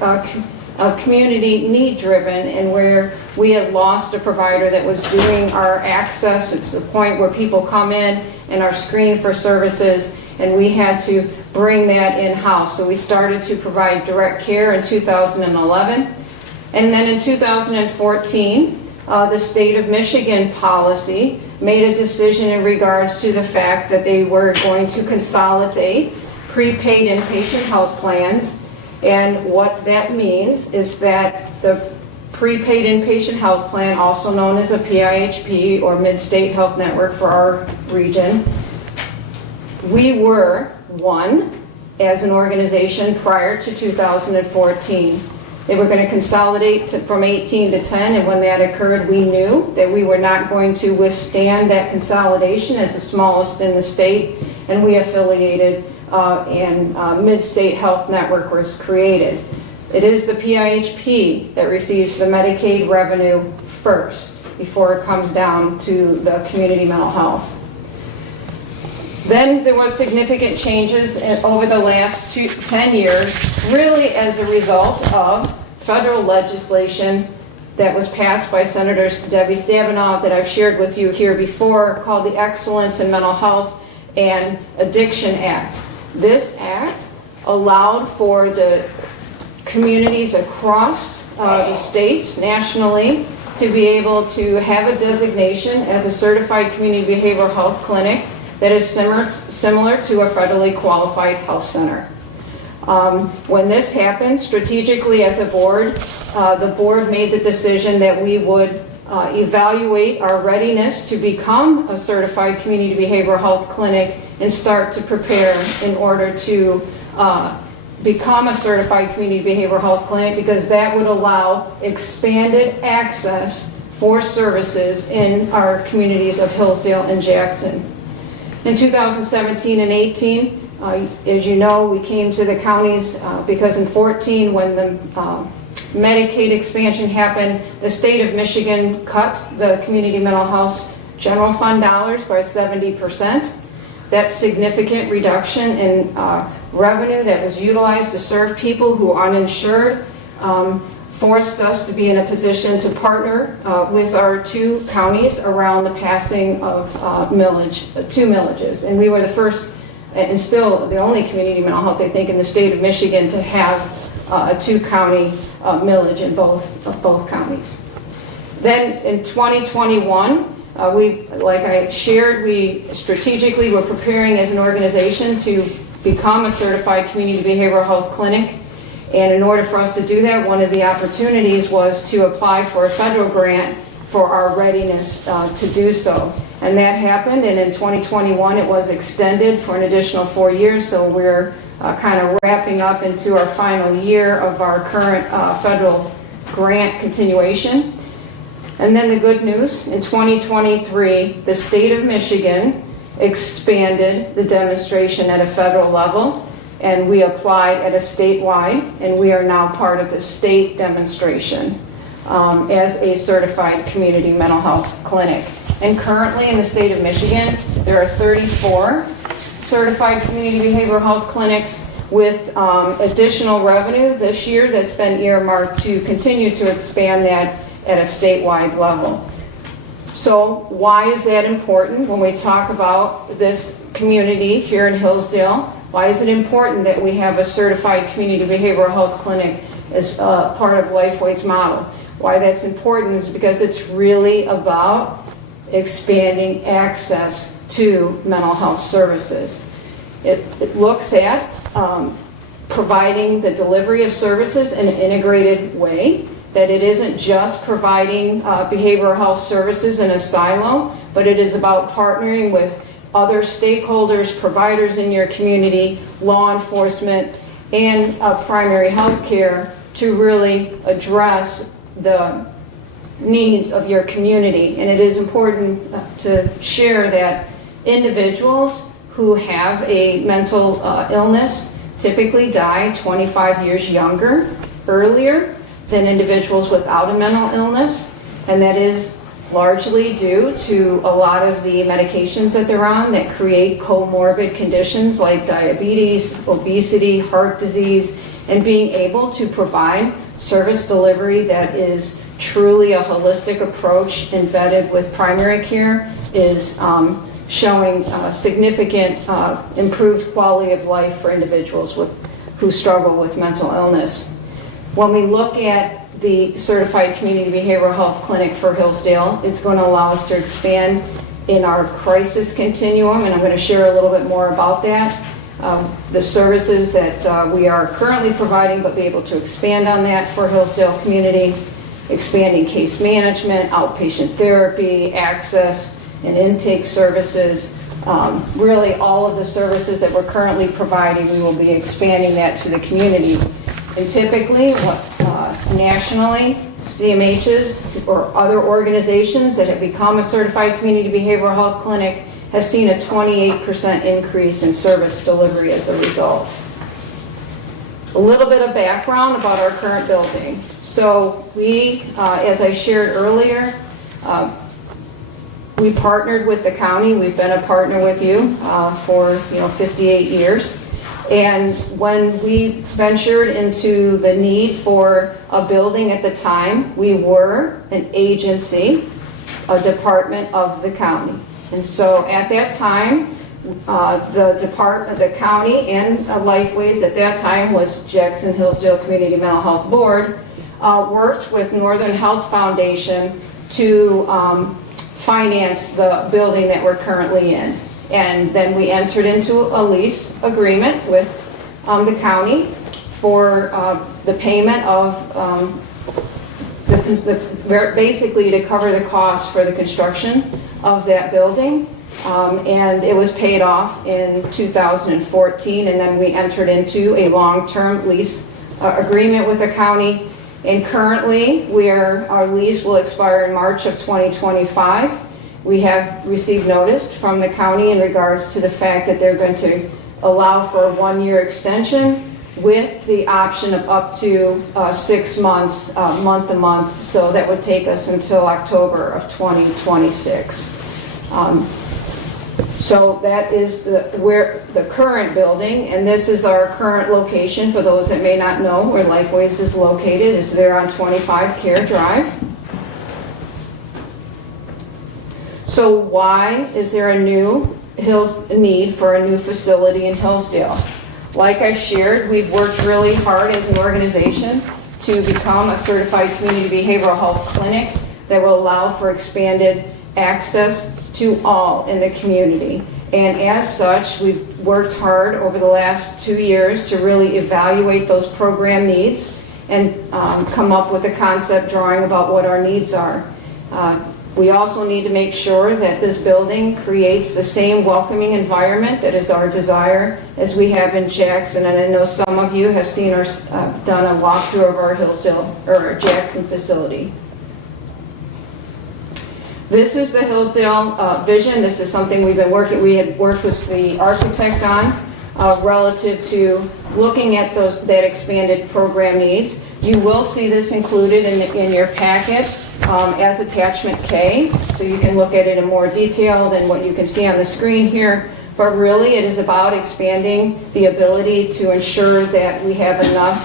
community need driven, and where we had lost a provider that was doing our access. It's the point where people come in and are screened for services, and we had to bring that in-house. So we started to provide direct care in 2011. And then in 2014, the state of Michigan policy made a decision in regards to the fact that they were going to consolidate prepaid inpatient health plans. And what that means is that the prepaid inpatient health plan, also known as a PIHP or Mid-State Health Network for our region, we were one as an organization prior to 2014. They were going to consolidate from 18 to 10, and when that occurred, we knew that we were not going to withstand that consolidation as the smallest in the state, and we affiliated and Mid-State Health Network was created. It is the PIHP that receives the Medicaid revenue first before it comes down to the community mental health. Then there was significant changes over the last 10 years, really as a result of federal legislation that was passed by Senator Debbie Stabenow that I've shared with you here before, called the Excellence in Mental Health and Addiction Act. This act allowed for the communities across the states, nationally, to be able to have a designation as a certified community behavioral health clinic that is similar to a federally qualified health center. When this happened, strategically as a board, the board made the decision that we would evaluate our readiness to become a certified community behavioral health clinic and start to prepare in order to become a certified community behavioral health clinic, because that would allow expanded access for services in our communities of Hillsdale and Jackson. In 2017 and 18, as you know, we came to the counties because in 14, when the Medicaid expansion happened, the state of Michigan cut the community mental health general fund dollars by 70%. That significant reduction in revenue that was utilized to serve people who are uninsured forced us to be in a position to partner with our two counties around the passing of two millages. And we were the first and still the only community mental health, I think, in the state of Michigan to have a two-county millage in both counties. Then in 2021, like I shared, we strategically were preparing as an organization to become a certified community behavioral health clinic. And in order for us to do that, one of the opportunities was to apply for a federal grant for our readiness to do so. And that happened, and in 2021 it was extended for an additional 4 years, so we're kind of wrapping up into our final year of our current federal grant continuation. And then the good news, in 2023, the state of Michigan expanded the demonstration at a federal level, and we applied at a statewide, and we are now part of the state demonstration as a certified community mental health clinic. And currently in the state of Michigan, there are 34 certified community behavioral health clinics with additional revenue this year that's been earmarked to continue to expand that at a statewide level. So why is that important when we talk about this community here in Hillsdale? Why is it important that we have a certified community behavioral health clinic as part of Lifeway's model? Why that's important is because it's really about expanding access to mental health services. It looks at providing the delivery of services in an integrated way, that it isn't just providing behavioral health services in a silo, but it is about partnering with other stakeholders, providers in your community, law enforcement, and primary health care to really address the needs of your community. And it is important to share that individuals who have a mental illness typically die 25 years earlier than individuals without a mental illness, and that is largely due to a lot of the medications that they're on that create comorbid conditions like diabetes, obesity, heart disease, and being able to provide service delivery that is truly a holistic approach embedded with primary care is showing significant improved quality of life for individuals who struggle with mental illness. When we look at the Certified Community Behavioral Health Clinic for Hillsdale, it's going to allow us to expand in our crisis continuum, and I'm going to share a little bit more about that. The services that we are currently providing, but be able to expand on that for Hillsdale community, expanding case management, outpatient therapy, access and intake services. Really all of the services that we're currently providing, we will be expanding that to the community. And typically, nationally, CMHs or other organizations that have become a certified community behavioral health clinic have seen a 28% increase in service delivery as a result. A little bit of background about our current building. So we, as I shared earlier, we partnered with the county. We've been a partner with you for 58 years. And when we ventured into the need for a building at the time, we were an agency, a department of the county. And so at that time, the county and Lifeways at that time was Jackson Hillsdale Community Mental Health Board, worked with Northern Health Foundation to finance the building that we're currently in. And then we entered into a lease agreement with the county for the payment of basically to cover the cost for the construction of that building. And it was paid off in 2014, and then we entered into a long-term lease agreement with the county. And currently, our lease will expire in March of 2025. We have received notice from the county in regards to the fact that they're going to allow for a one-year extension with the option of up to 6 months, month to month. So that would take us until October of 2026. So that is the current building, and this is our current location. For those that may not know where Lifeways is located, is there on 25 Care Drive. So why is there a need for a new facility in Hillsdale? Like I shared, we've worked really hard as an organization to become a certified community behavioral health clinic that will allow for expanded access to all in the community. And as such, we've worked hard over the last 2 years to really evaluate those program needs and come up with a concept drawing about what our needs are. We also need to make sure that this building creates the same welcoming environment that is our desire as we have in Jackson. And I know some of you have seen or done a walkthrough of our Hillsdale or our Jackson facility. This is the Hillsdale vision. This is something we had worked with the architect on relative to looking at that expanded program needs. You will see this included in your packet as attachment K, so you can look at it in more detail than what you can see on the screen here. But really, it is about expanding the ability to ensure that we have enough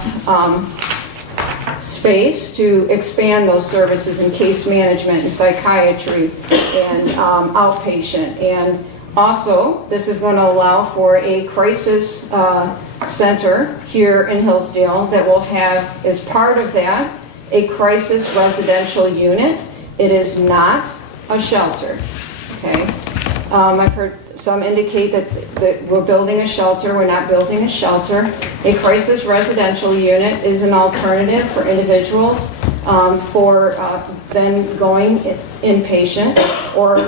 space to expand those services in case management and psychiatry and outpatient. And also, this is going to allow for a crisis center here in Hillsdale that will have, as part of that, a crisis residential unit. It is not a shelter, okay? I've heard some indicate that we're building a shelter. We're not building a shelter. A crisis residential unit is an alternative for individuals for then going inpatient or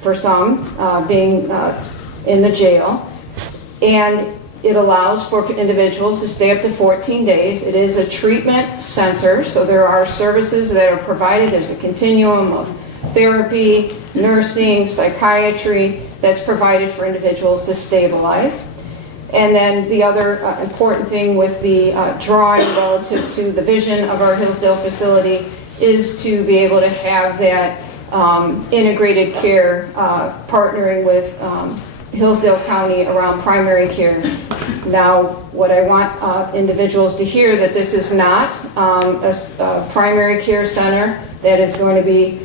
for some being in the jail. And it allows for individuals to stay up to 14 days. It is a treatment center, so there are services that are provided. There's a continuum of therapy, nursing, psychiatry that's provided for individuals to stabilize. And then the other important thing with the drawing relative to the vision of our Hillsdale facility is to be able to have that integrated care partnering with Hillsdale County around primary care. Now, what I want individuals to hear that this is not a primary care center that is going to be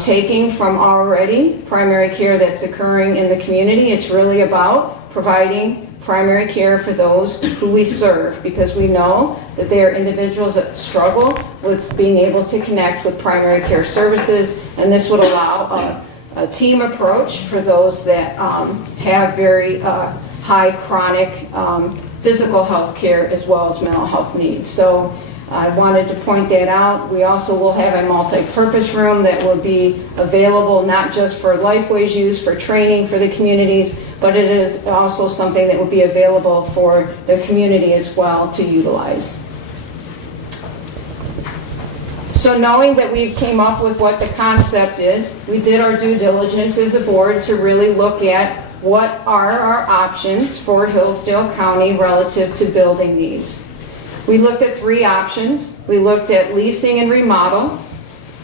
taking from already primary care that's occurring in the community. It's really about providing primary care for those who we serve, because we know that they are individuals that struggle with being able to connect with primary care services, and this would allow a team approach for those that have very high chronic physical health care as well as mental health needs. So I wanted to point that out. We also will have a multi-purpose room that will be available not just for Lifeways use, for training for the communities, but it is also something that will be available for the community as well to utilize. So knowing that we came up with what the concept is, we did our due diligence as a board to really look at what are our options for Hillsdale County relative to building these. We looked at 3 options. We looked at leasing and remodel,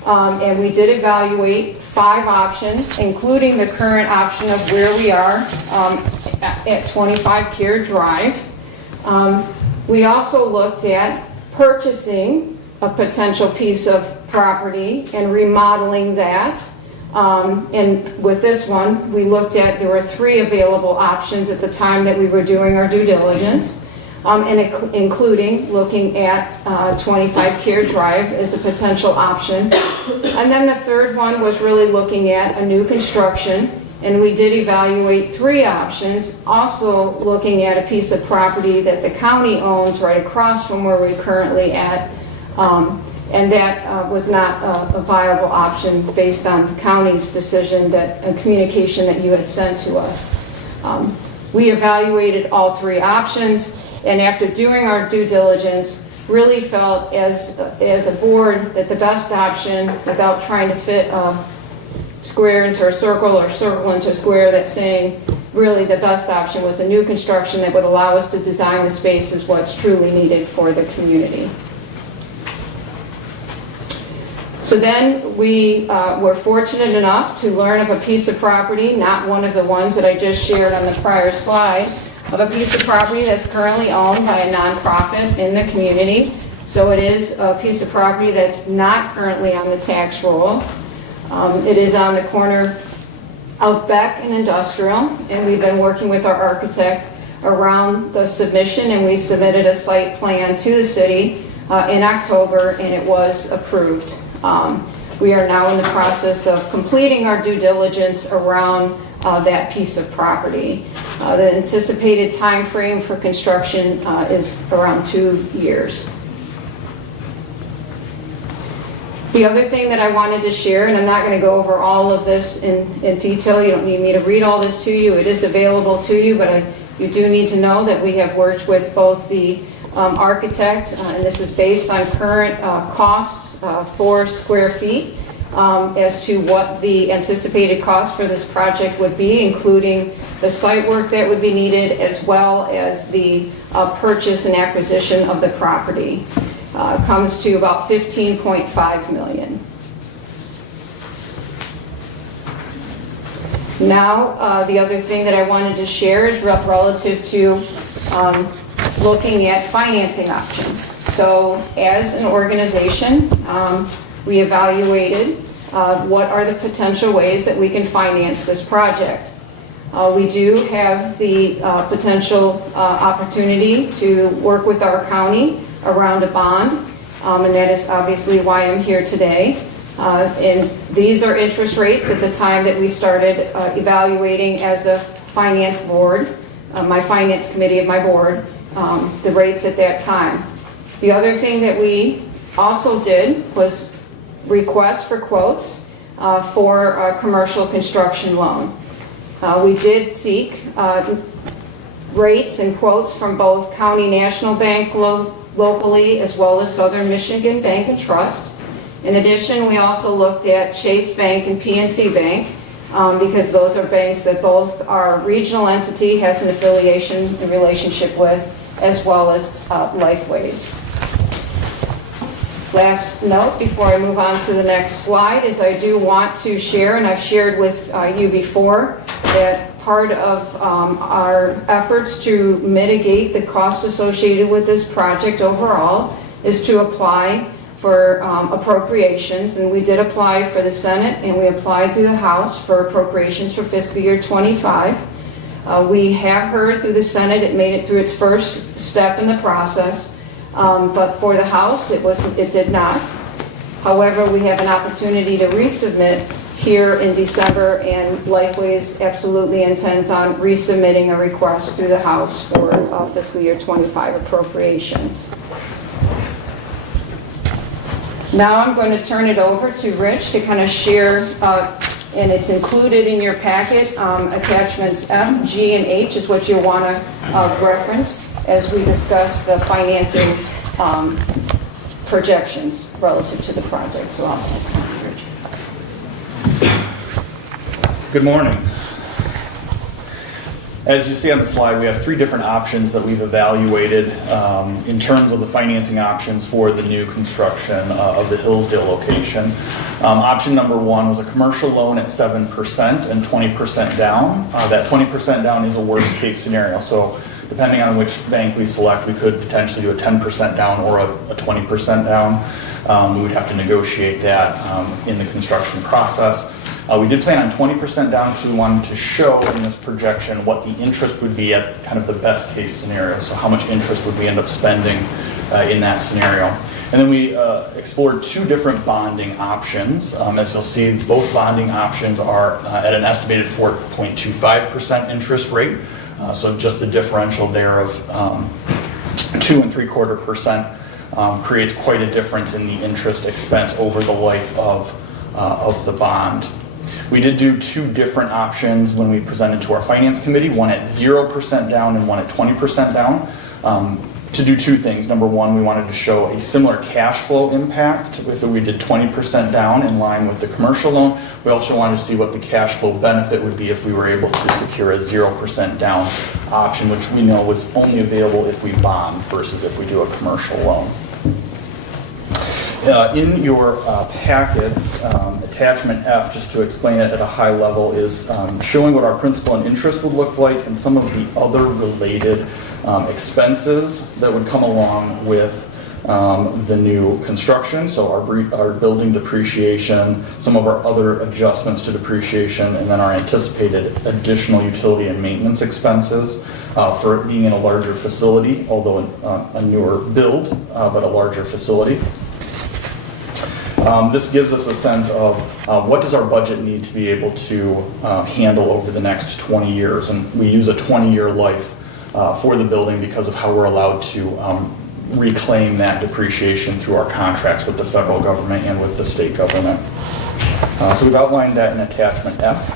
and we did evaluate 5 options, including the current option of where we are at 25 Care Drive. We also looked at purchasing a potential piece of property and remodeling that. And with this one, we looked at, there were 3 available options at the time that we were doing our due diligence. And including looking at 25 Care Drive as a potential option. And then the third one was really looking at a new construction And we did evaluate 3 options, also looking at a piece of property that the county owns right across from where we're currently at. And that was not a viable option based on county's decision, that a communication that you had sent to us. We evaluated all 3 options, and after doing our due diligence, really felt as a board that the best option, without trying to fit a square into a circle or circle into a square, that's saying really the best option was a new construction that would allow us to design the spaces what's truly needed for the community. So then we were fortunate enough to learn of a piece of property, not one of the ones that I just shared on the prior slide, of a piece of property that's currently owned by a nonprofit in the community. So it is a piece of property that's not currently on the tax rolls. It is on the corner of Beck and Industrial, and we've been working with our architect around the submission, and we submitted a site plan to the city in October, and it was approved. We are now in the process of completing our due diligence around that piece of property. The anticipated time frame for construction is around 2 years. The other thing that I wanted to share, and I'm not going to go over all of this in detail, you don't need me to read all this to you, it is available to you, but you do need to know that we have worked with both the architect, and this is based on current costs for square feet, as to what the anticipated cost for this project would be, including the site work that would be needed, as well as the purchase and acquisition of the property. Comes to about $15.5 million. Now, the other thing that I wanted to share is relative to looking at financing options. So as an organization, we evaluated what are the potential ways that we can finance this project. We do have the potential opportunity to work with our county around a bond, and that is obviously why I'm here today. And these are interest rates at the time that we started evaluating as a finance board, my finance committee of my board, the rates at that time. The other thing that we also did was request for quotes for a commercial construction loan. We did seek rates and quotes from both County National Bank locally, as well as Southern Michigan Bank and Trust. In addition, we also looked at Chase Bank and PNC Bank, because those are banks that both our regional entity has an affiliation and relationship with, as well as Lifeways. Last note before I move on to the next slide is I do want to share, and I've shared with you before, that part of our efforts to mitigate the costs associated with this project overall is to apply for appropriations, and we did apply for the Senate and we applied through the House for appropriations for fiscal year 25. We have heard through the Senate, it made it through its first step in the process, but for the House it did not. However, we have an opportunity to resubmit here in December, and Lifeways absolutely intends on resubmitting a request through the House for fiscal year 25 appropriations. Now I'm going to turn it over to Rich to kind of share, and it's included in your packet, attachments F, G, and H is what you'll want to reference as we discuss the financing projections relative to the project. So I'll Rich. Good morning. As you see on the slide, we have 3 different options that we've evaluated in terms of the financing options for the new construction of the Hillsdale location. Option number 1 was a commercial loan at 7% and 20% down. That 20% down is a worst case scenario. So depending on which bank we select, we could potentially do a 10% down or a 20% down. We would have to negotiate that in the construction process. We did plan on 20% down because we wanted to show in this projection what the interest would be at kind of the best case scenario. So how much interest would we end up spending in that scenario. And then we explored two different bonding options. As you'll see, both bonding options are at an estimated 4.25% interest rate. So just the differential there of 2.75% creates quite a difference in the interest expense over the life of the bond. We did do two different options when we presented to our finance committee, one at 0% down and one at 20% down. To do two things. Number one, we wanted to show a similar cash flow impact if we did 20% down in line with the commercial loan. We also wanted to see what the cash flow benefit would be if we were able to secure a 0% down option, which we know was only available if we bond versus if we do a commercial loan. In your packets, attachment F, just to explain it at a high level, is showing what our principal and interest would look like and some of the other related expenses that would come along with the new construction. So our building depreciation, some of our other adjustments to depreciation, and then our anticipated additional utility and maintenance expenses for it being in a larger facility, although a newer build, but a larger facility. This gives us a sense of what does our budget need to be able to handle over the next 20 years. And we use a 20-year life for the building because of how we're allowed to reclaim that depreciation through our contracts with the federal government and with the state government. So we've outlined that in attachment F.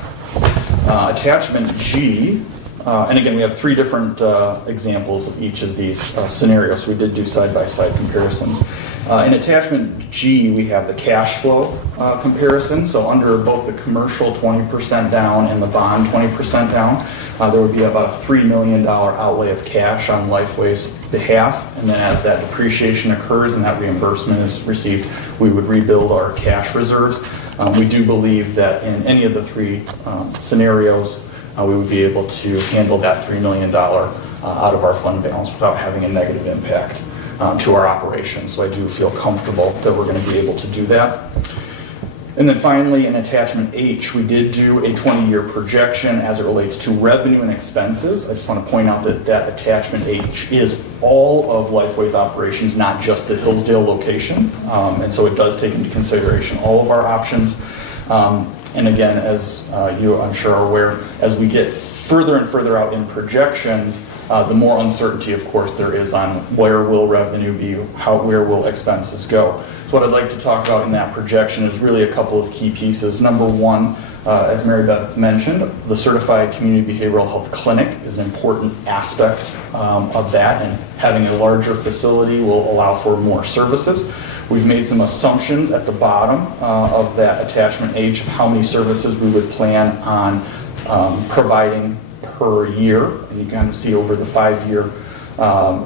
Attachment G, and again, we have three different examples of each of these scenarios. So we did do side-by-side comparisons. In attachment G, we have the cash flow comparison. So under both the commercial 20% down and the bond 20% down, there would be about a $3 million outlay of cash on Lifeway's behalf. And then as that depreciation occurs and that reimbursement is received, we would rebuild our cash reserves. We do believe that in any of the three scenarios, we would be able to handle that $3 million out of our fund balance without having a negative impact to our operations. So I do feel comfortable that we're going to be able to do that. And then finally, in attachment H, we did do a 20-year projection as it relates to revenue and expenses. I just want to point out that that attachment H is all of Lifeway's operations, not just the Hillsdale location. And so it does take into consideration all of our options. And again, as you, I'm sure, are aware, as we get further and further out in projections, the more uncertainty, of course, there is on where will revenue be, where will expenses go. So what I'd like to talk about in that projection is really a couple of key pieces. Number one, as Mary Beth mentioned, the Certified Community Behavioral Health Clinic is an important aspect of that, and having a larger facility will allow for more services. We've made some assumptions at the bottom of that attachment H of how many services we would plan on providing per year. And you kind of see over the 5-year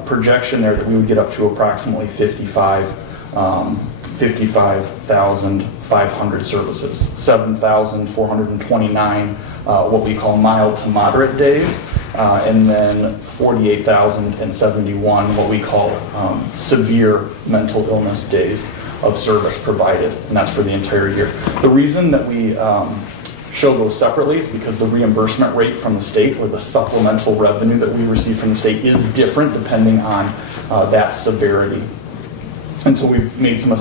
projection there that we would get up to approximately 55,500 services, 7,429 what we call mild to moderate days, and then 48,071 what we call severe mental illness days of service provided, and that's for the entire year. The reason that we show those separately is because the reimbursement rate from the state, or the supplemental revenue that we receive from the state, is different depending on that severity. And so we've made some,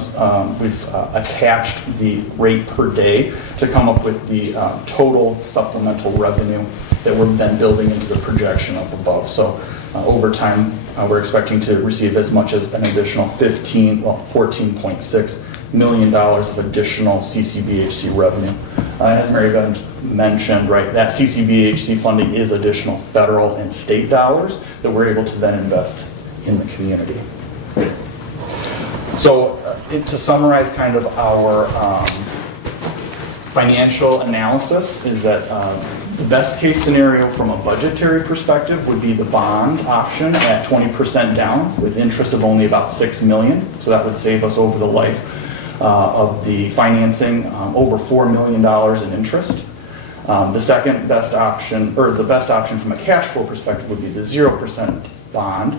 we've attached the rate per day to come up with the total supplemental revenue that we're then building into the projection up above. So over time, we're expecting to receive as much as an additional $14.6 million of additional CCBHC revenue. As Mary Beth mentioned, right, that CCBHC funding is additional federal and state dollars that we're able to then invest in the community. So to summarize kind of our financial analysis is that the best case scenario from a budgetary perspective would be the bond option at 20% down with interest of only about $6 million. So that would save us over the life of the financing over $4 million in interest. The second best option, or the best option from a cash flow perspective, would be the 0% bond,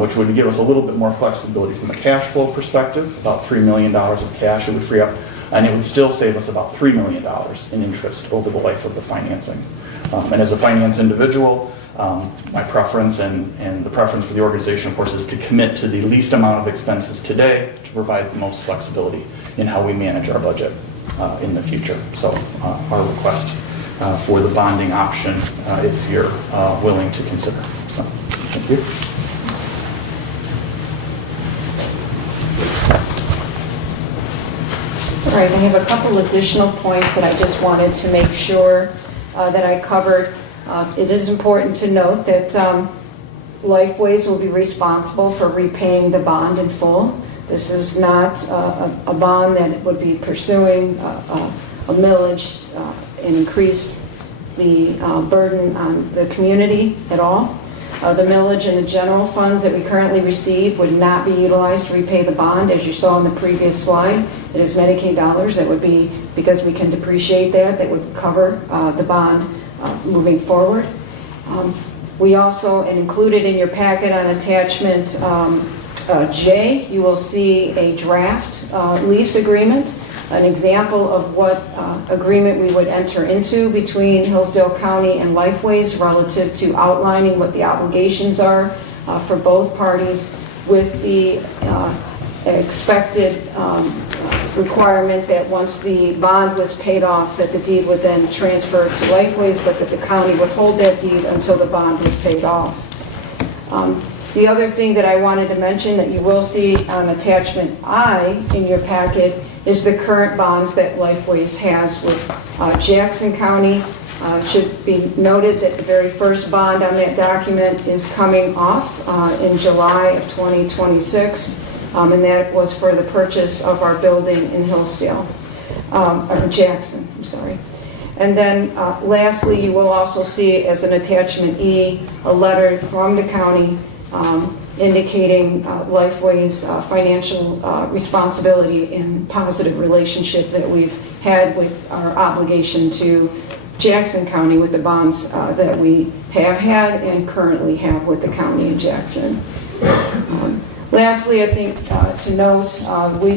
which would give us a little bit more flexibility from a cash flow perspective, about $3 million of cash it would free up, and it would still save us about $3 million in interest over the life of the financing. And as a finance individual, My preference and the preference for the organization, of course, is to commit to the least amount of expenses today to provide the most flexibility in how we manage our budget in the future. So our request for the bonding option, if you're willing to consider. So, thank you. All right, I have a couple additional points that I just wanted to make sure that I covered. It is important to note that Lifeways will be responsible for repaying the bond in full. This is not a bond that would be pursuing a millage and increase the burden on the community at all. The millage and the general funds that we currently receive would not be utilized to repay the bond. As you saw in the previous slide, it is Medicaid dollars that would be, because we can depreciate that would cover the bond moving forward. We also, and included in your packet on attachment J, you will see a draft lease agreement, an example of what agreement we would enter into between Hillsdale County and Lifeways relative to outlining what the obligations are for both parties, with the expected requirement that once the bond was paid off, that the deed would then transfer to Lifeways, but that the county would hold that deed until the bond was paid off. The other thing that I wanted to mention that you will see on attachment I in your packet is the current bonds that Lifeways has with Jackson County. It should be noted that the very first bond on that document is coming off in July of 2026, and that was for the purchase of our building in Hillsdale, or Jackson, I'm sorry. And then lastly, you will also see as an attachment E, a letter from the county indicating Lifeway's financial responsibility and positive relationship that we've had with our obligation to Jackson County with the bonds that we have had and currently have with the county of Jackson. Lastly, I think to note, we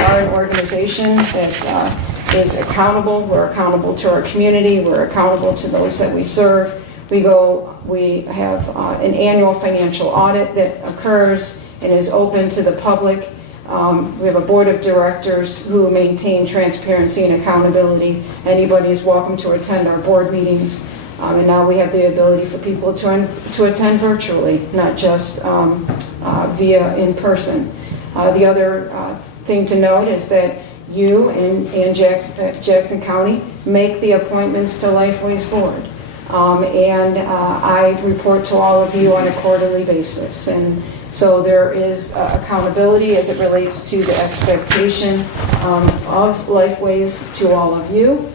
are an organization that is accountable. We're accountable to our community. We're accountable to those that we serve. We have an annual financial audit that occurs and is open to the public. We have a board of directors who maintain transparency and accountability. Anybody is welcome to attend our board meetings. And now we have the ability for people to attend virtually, not just via in person. The other thing to note is that you and Jackson County make the appointments to Lifeway's board. And I report to all of you on a quarterly basis. And so there is accountability as it relates to the expectation of Lifeways to all of you.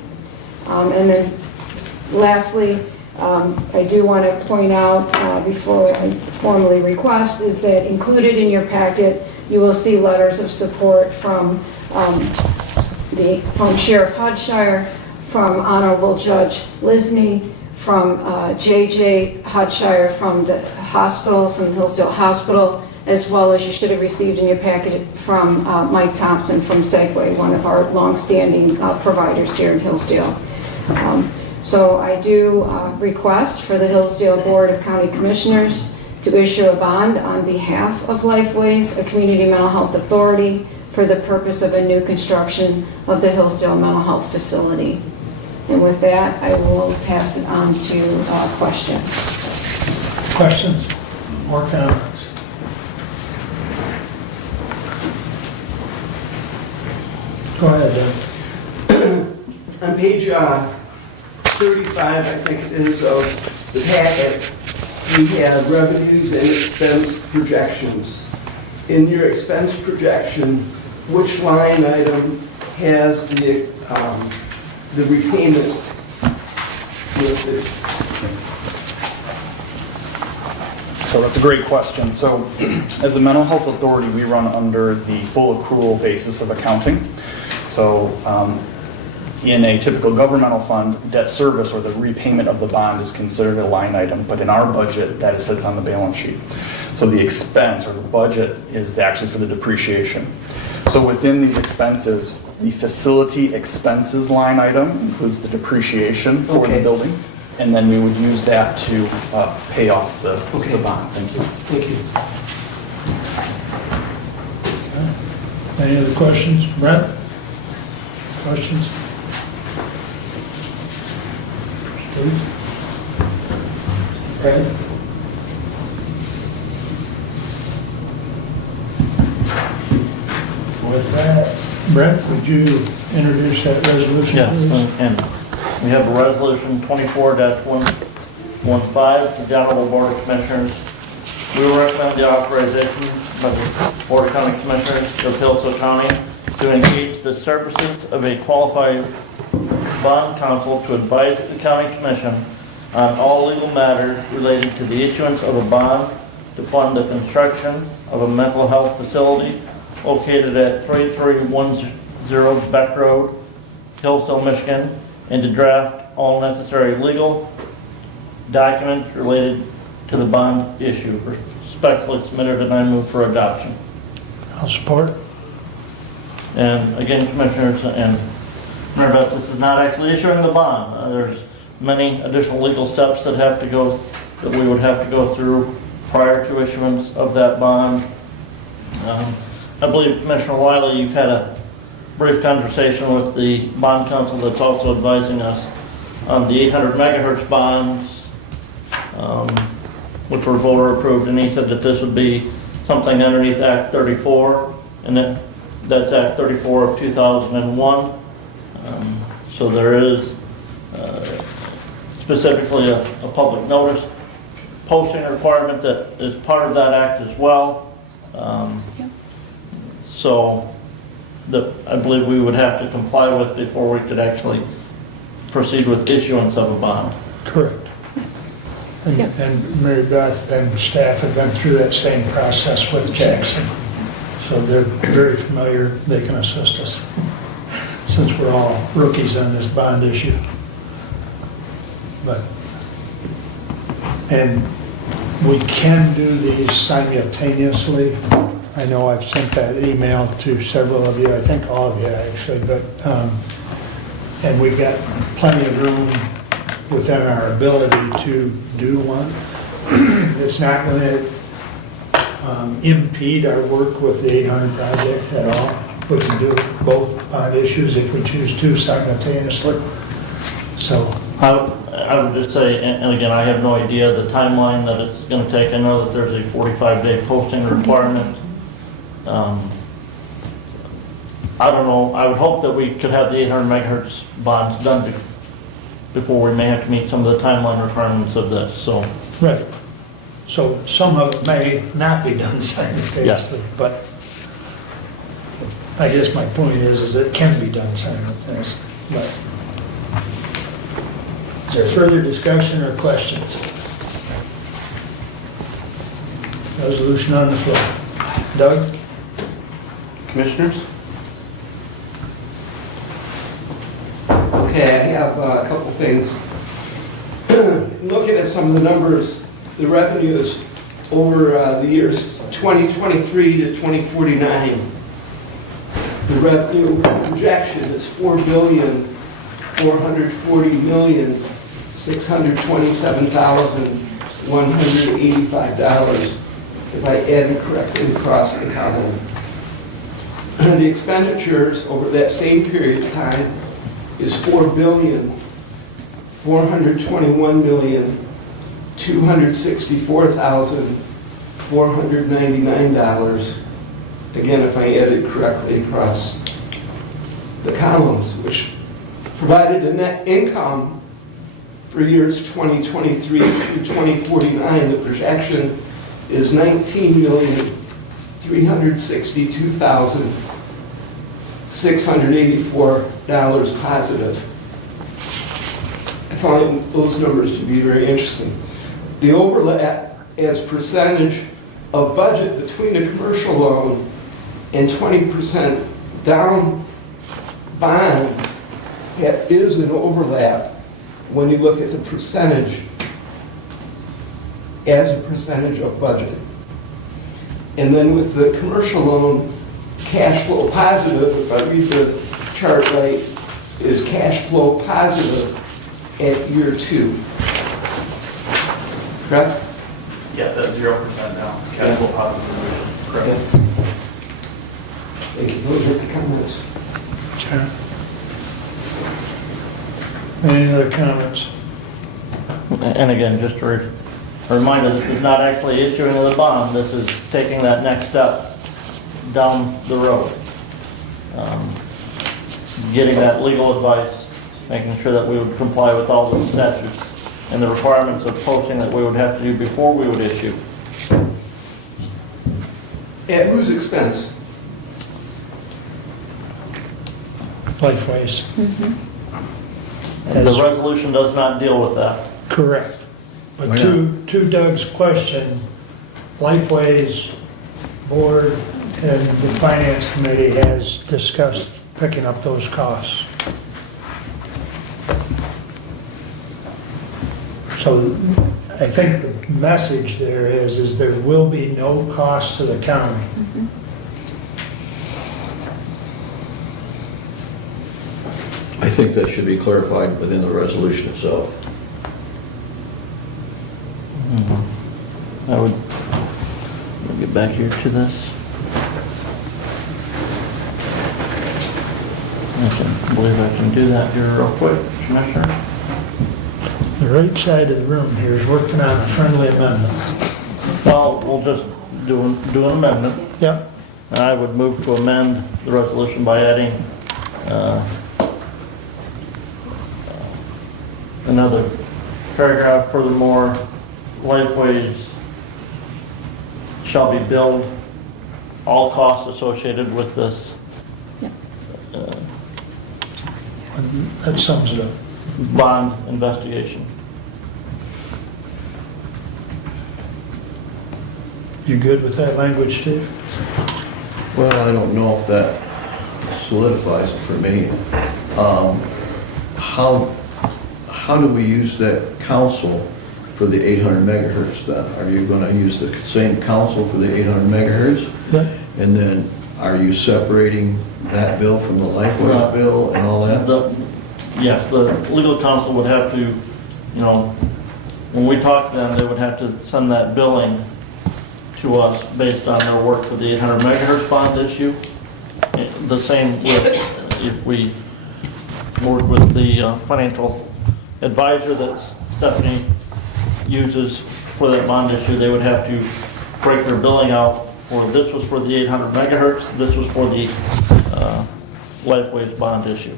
And then lastly, I do want to point out before I formally request is that included in your packet, you will see letters of support from Sheriff Hodshire, from Honorable Judge Lisney, from J.J. Hodshire from the hospital, from Hillsdale Hospital, as well as you should have received in your packet from Mike Thompson from Segway, one of our longstanding providers here in Hillsdale. So I do request for the Hillsdale Board of County Commissioners to issue a bond on behalf of Lifeways, a community mental health authority, for the purpose of a new construction of the Hillsdale Mental Health Facility. And with that, I will pass it on to questions. Questions or comments? Go ahead, Dan. On page 35, I think it is, of the packet, we have revenues and expense projections. In your expense projection, which line item has the repayment listed? So that's a great question. So as a mental health authority, we run under the full accrual basis of accounting. So in a typical governmental fund, debt service or the repayment of the bond is considered a line item, but in our budget, that sits on the balance sheet. So the expense or the budget is actually for the depreciation. So within these expenses, the facility expenses line item includes the depreciation for the building. and then we would use that to pay off the bond. Thank you. Thank you. Any other questions? Brent? Questions? Steve? Brad? With that, Brent, would you introduce that resolution, Yes, please? and we have a resolution 24-115, the General Board of Commissioners. We will recommend the authorization by the Board of County Commissioners of Hillsdale County to engage the services of a qualified bond counsel to advise the county commission on all legal matters related to the issuance of a bond to fund the construction of a mental health facility located at 3310 Beck Road, Hillsdale, Michigan, and to draft all necessary legal documents related to the bond issue. Respectfully submitted, and I move for adoption. I'll support. And again, Commissioners, and remember that this is not actually issuing the bond. There's many additional legal steps that we would have to go through prior to issuance of that bond. I believe, Commissioner Wiley, you've had a brief conversation with the bond counsel that's also advising us on the 800 megahertz bonds, which were voter approved, and he said that this would be something underneath Act 34, and that's Act 34 of 2001. So there is specifically a public notice posting requirement that is part of that act as well. So that I believe we would have to comply with before we could actually proceed with issuance of a bond. Correct. And Mary Beth and staff have been through that same process with Jackson. So they're very familiar, they can assist us, since we're all rookies on this bond issue. And we can do these simultaneously. I know I've sent that email to several of you, I think all of you actually, and we've got plenty of room within our ability to do one. It's not going to impede our work with the 800 project at all. We can do both bond issues if we choose to simultaneously. So I would just say, and again, I have no idea the timeline that it's going to take. I know that there's a 45-day posting requirement. I don't know. I would hope that we could have the 800 megahertz bonds done before we may have to meet some of the timeline requirements of this. So right. So some of it may not be done simultaneously, but I guess my point is it can be done simultaneously. But is there further discussion or questions? Resolution on the floor. Doug? Commissioners? Okay, I have a couple things. Looking at some of the numbers, the revenues over the years 2023 to 2049, the revenue projection is $4,440,627,185, if I add it correctly across the column. The expenditures over that same period of time is $4,201,264,499. Again, if I add it correctly across the columns, which provided a net income for years 2023 through 2049. The projection is $19,362,684 positive. I find those numbers to be very interesting. The overlap as percentage of budget between a commercial loan and 20% down bond, that is an overlap when you look at the percentage as a percentage of budget. And then with the commercial loan, cash flow positive, if I read the chart right, is cash flow positive at year 2. correct? Yes, at 0% now, cash flow positive resolution, correct. Thank you. Those are the comments. Okay. Any other comments? And again, just a reminder, this is not actually issuing of the bond, this is taking that next step down the road. Getting that legal advice, making sure that we would comply with all the statutes and the requirements of posting that we would have to do before we would issue. At whose expense? Lifeways. The resolution does not deal with that. Correct. But Why to Doug's question, Lifeways Board and the Finance Committee has discussed picking up those costs. So I think the message there is there will be no cost to the county. I think that should be clarified within the resolution itself. I would, let me get back here to this. I believe I can do that here real quick, Commissioner. The right side of the room here is working on a friendly amendment. Well, we'll just do an amendment. Yep. I would move to amend the resolution by adding another paragraph. Furthermore, Lifeways shall be billed all costs associated with this That sums it up. bond investigation. You good with that language, Steve? Well, I don't know if that solidifies it for me. How do we use that council for the 800 megahertz then? Are you going to use the same council for the 800 megahertz? Yeah. And then are you separating that bill from the Lifeways bill and all that? Yes, the legal counsel would have to, when we talk to them, they would have to send that billing to us based on their work for the 800 megahertz bond issue. The same with, if we work with the financial advisor that Stephanie uses for that bond issue, they would have to break their billing out for, this was for the 800 megahertz, this was for the Lifeways bond issue.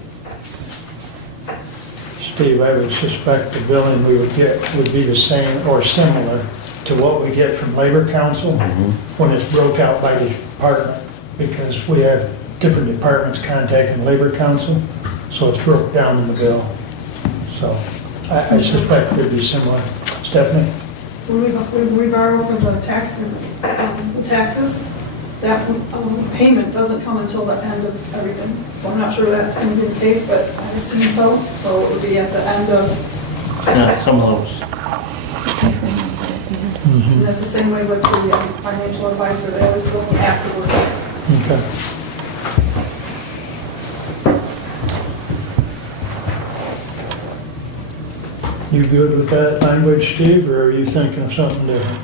Steve, I would suspect the billing we would get would be the same or similar to what we get from Labor Council when it's broke out by department, because we have different departments contacting Labor Council, so it's broke down in the bill. So I suspect it'd be similar. Stephanie? When we borrow from the taxes, that payment doesn't come until the end of everything. So I'm not sure that's going to be the case, but I assume so. So it would be at the end of. Yeah, some of those. And that's the same way with the financial advisor. They always go afterwards. Okay. You good with that language, Steve, or are you thinking of something different?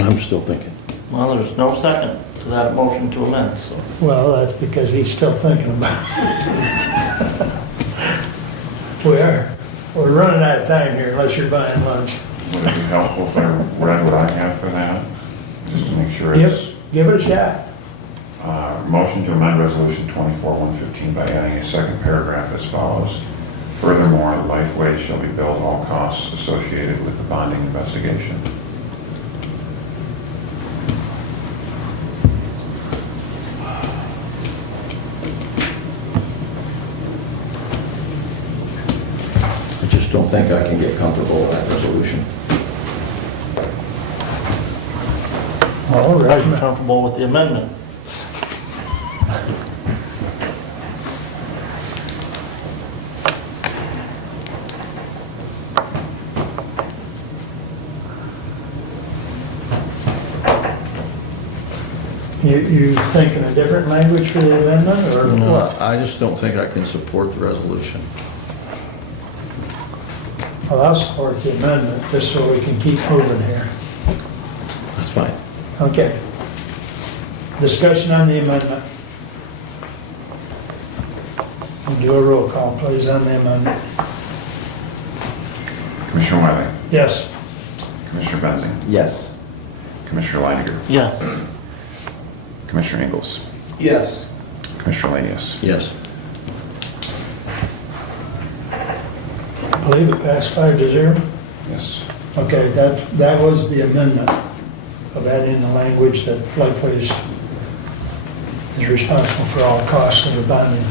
I'm still thinking. Well, there's no second to that motion to amend, so. Well, that's because he's still thinking about it. We are. We're running out of time here unless you're buying lunch. Would it be helpful if I read what I have for that? Just to make sure it's... Yep, give it a shot. Motion to amend Resolution 24-115 by adding a second paragraph as follows. Furthermore, Lifeways shall be billed all costs associated with the bonding investigation. I just don't think I can get comfortable with that resolution. All right. I'm comfortable with the amendment. You thinking a different language for the amendment, or No, what? I just don't think I can support the resolution. Well, I'll support the amendment, just so we can keep moving here. That's fine. Okay. Discussion on the amendment. We'll do a roll call, please, on the amendment. Commissioner Wiley, Yes. Commissioner Benzing, Yes. Commissioner Leininger, Yes. Commissioner Ingles, Yes. Commissioner Lanius. Yes. I believe it passed 5-0. Yes. Okay, that was the amendment of adding the language that Lifeways is responsible for all costs of the bonding.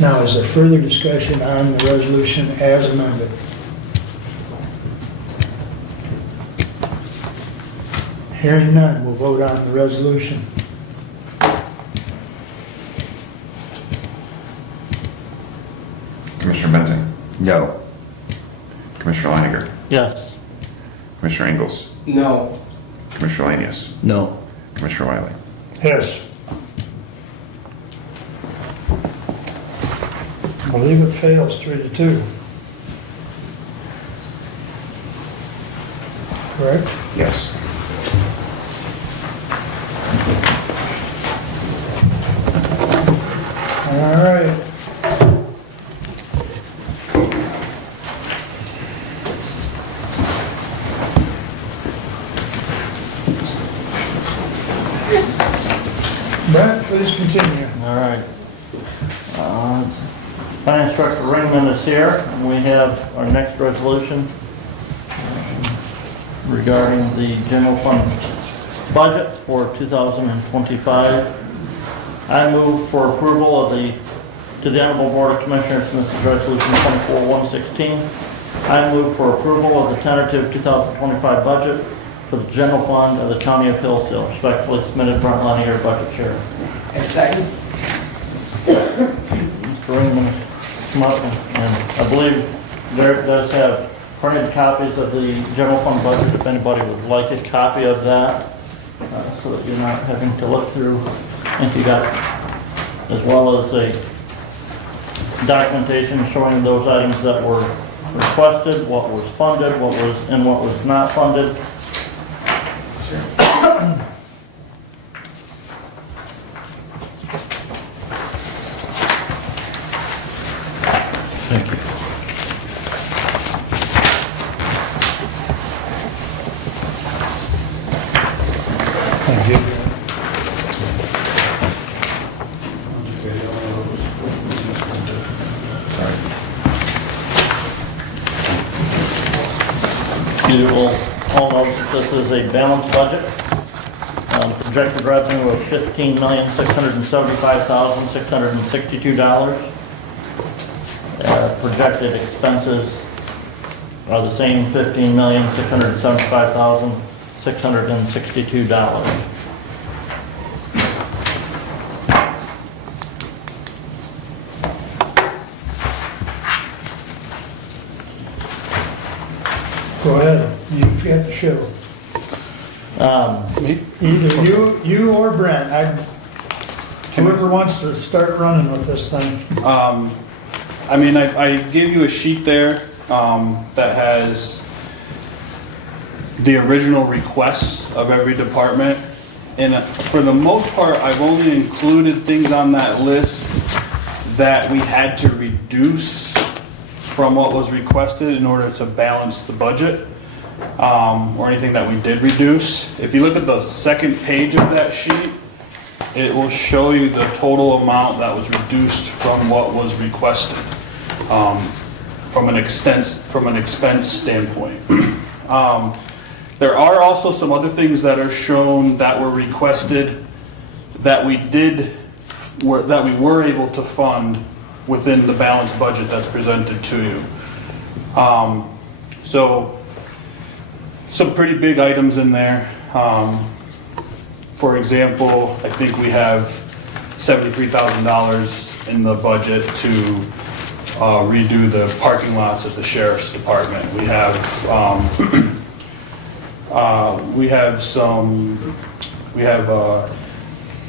Now, is there further discussion on the resolution as amended? Hearing none, we'll vote on the resolution. Commissioner Benzing, No. Commissioner Leininger, Yes. Commissioner Ingles, No. Commissioner Lanius, No. Commissioner Wiley. Yes. I believe it fails 3-2. Correct? Yes. All right. Brett, please continue. All right. Finance Director Ringman is here, and we have our next resolution regarding the general fund budget for 2025. I move for approval of to the Honorable Board of Commissioners, and this is Resolution 24-116. I move for approval of the tentative 2025 budget for the general fund of the County of Hillsdale. Respectfully submitted, Brent Lanier, Budget Chair. And second? Mr. Ringman, come up, and I believe there does have printed copies of the general fund budget, if anybody would like a copy of that, so that you're not having to look through, if you got, as well as a documentation showing those items that were requested, what was funded, and what was not funded. Thank you. Thank you. You will all know that this is a balanced budget. Projected revenue of $15,675,662. Projected expenses are the same, $15,675,662. Go ahead, you've got the show. Either you or Brent, whoever wants to start running with this thing. I mean, I gave you a sheet there that has the original requests of every department. And for the most part, I've only included things on that list that we had to reduce from what was requested in order to balance the budget, or anything that we did reduce. If you look at the second page of that sheet, it will show you the total amount that was reduced from what was requested, from an expense standpoint. There are also some other things that are shown that were requested that we were able to fund within the balanced budget that's presented to you. So some pretty big items in there. For example, I think we have $73,000 in the budget to redo the parking lots at the sheriff's department. We have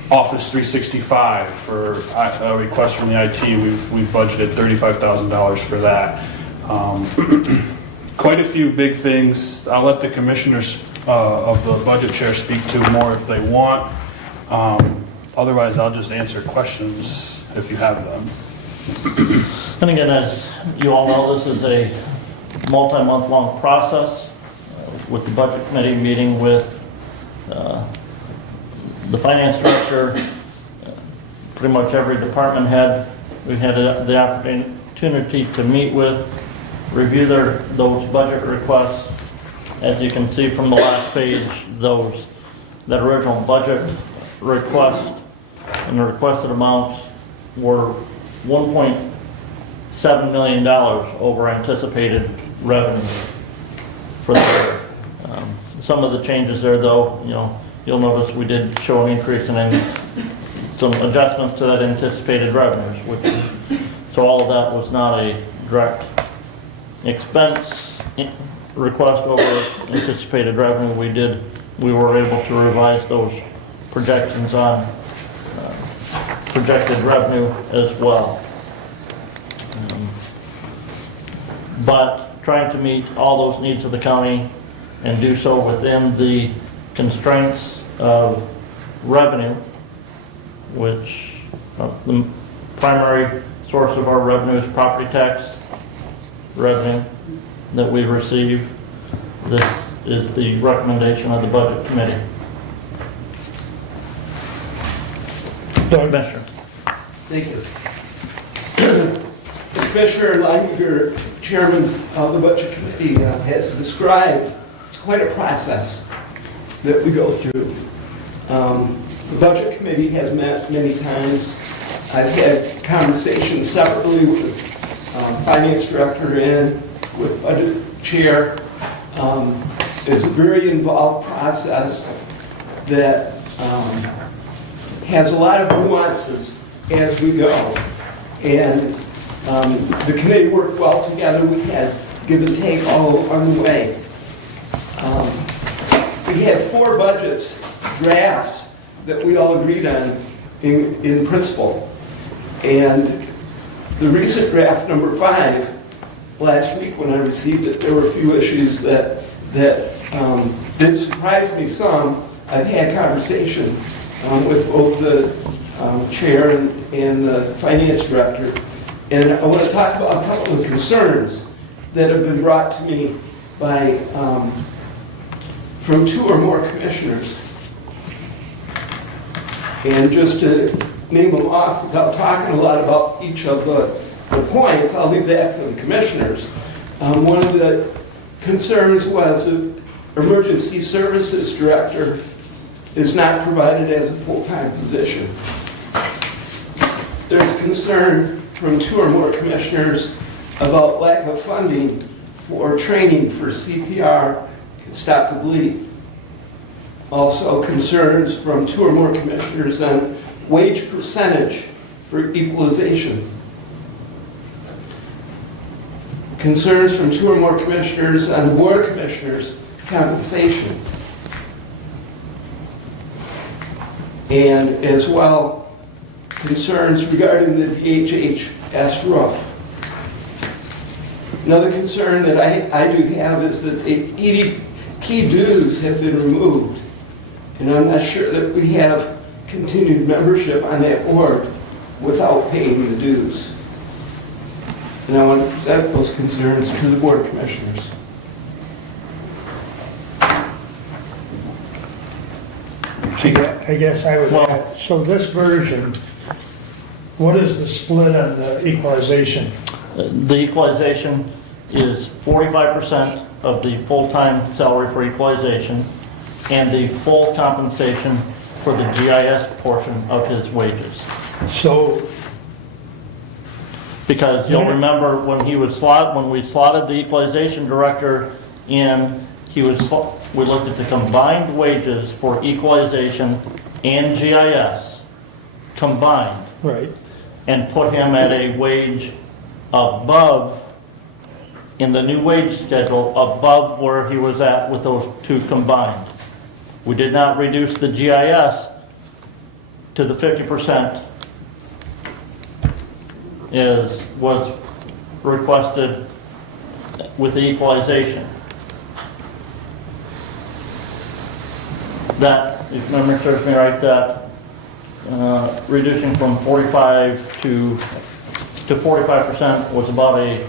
Office 365 for a request from the IT. We've budgeted $35,000 for that. Quite a few big things. I'll let the commissioners of the budget chair speak to more if they want. Otherwise, I'll just answer questions if you have them. And again, as you all know, this is a multi-month long process with the budget committee meeting with the finance director, pretty much every department head. We had the opportunity to meet with, review those budget requests. As you can see from the last page, that original budget request and the requested amounts were $1.7 million over anticipated revenue for the year. Some of the changes there, though, you'll notice we did show an increase in some adjustments to that anticipated revenues, so all of that was not a direct expense request over anticipated revenue. We were able to revise those projections on projected revenue as well. But trying to meet all those needs of the county and do so within the constraints of revenue, which the primary source of our revenue is property tax revenue that we receive. This is the recommendation of the budget committee. Commissioner. Thank you. Commissioner Leininger, Chairman of the Budget Committee, has described, it's quite a process that we go through. The Budget Committee has met many times. I've had conversations separately with Finance Director and with Budget Chair. It's a very involved process that has a lot of nuances as we go. And the committee worked well together. We had give and take all along the way. We had 4 budgets, drafts, that we all agreed on in principle. And the recent draft number 5, last week when I received it, there were a few issues that did surprise me some. I've had conversation with both the chair and the finance director. And I want to talk about a couple of concerns that have been brought to me by from 2 or more commissioners. And just to name them off without talking a lot about each of the points, I'll leave that for the commissioners. One of the concerns was the emergency services director is not provided as a full-time position. There's concern from 2 or more commissioners about lack of funding for training for CPR and Stop the Bleed. Also concerns from 2 or more commissioners on wage percentage for equalization. Concerns from 2 or more commissioners on board commissioners' compensation. And as well, concerns regarding the DHHS roof. Another concern that I do have is that the key dues have been removed. And I'm not sure that we have continued membership on that board without paying the dues. And I want to present those concerns to the Board of Commissioners. I guess I would add, so this version, what is the split on the equalization? The equalization is 45% of the full-time salary for equalization and the full compensation for the GIS portion of his wages. So, because you'll remember when we slotted the equalization director in, we looked at the combined wages for equalization and GIS combined. Right. And put him at a wage above, in the new wage schedule, above where he was at with those 2 combined. We did not reduce the GIS to the 50% was requested with the equalization. That, if memory serves me right, that reducing from 45 to 45% was about a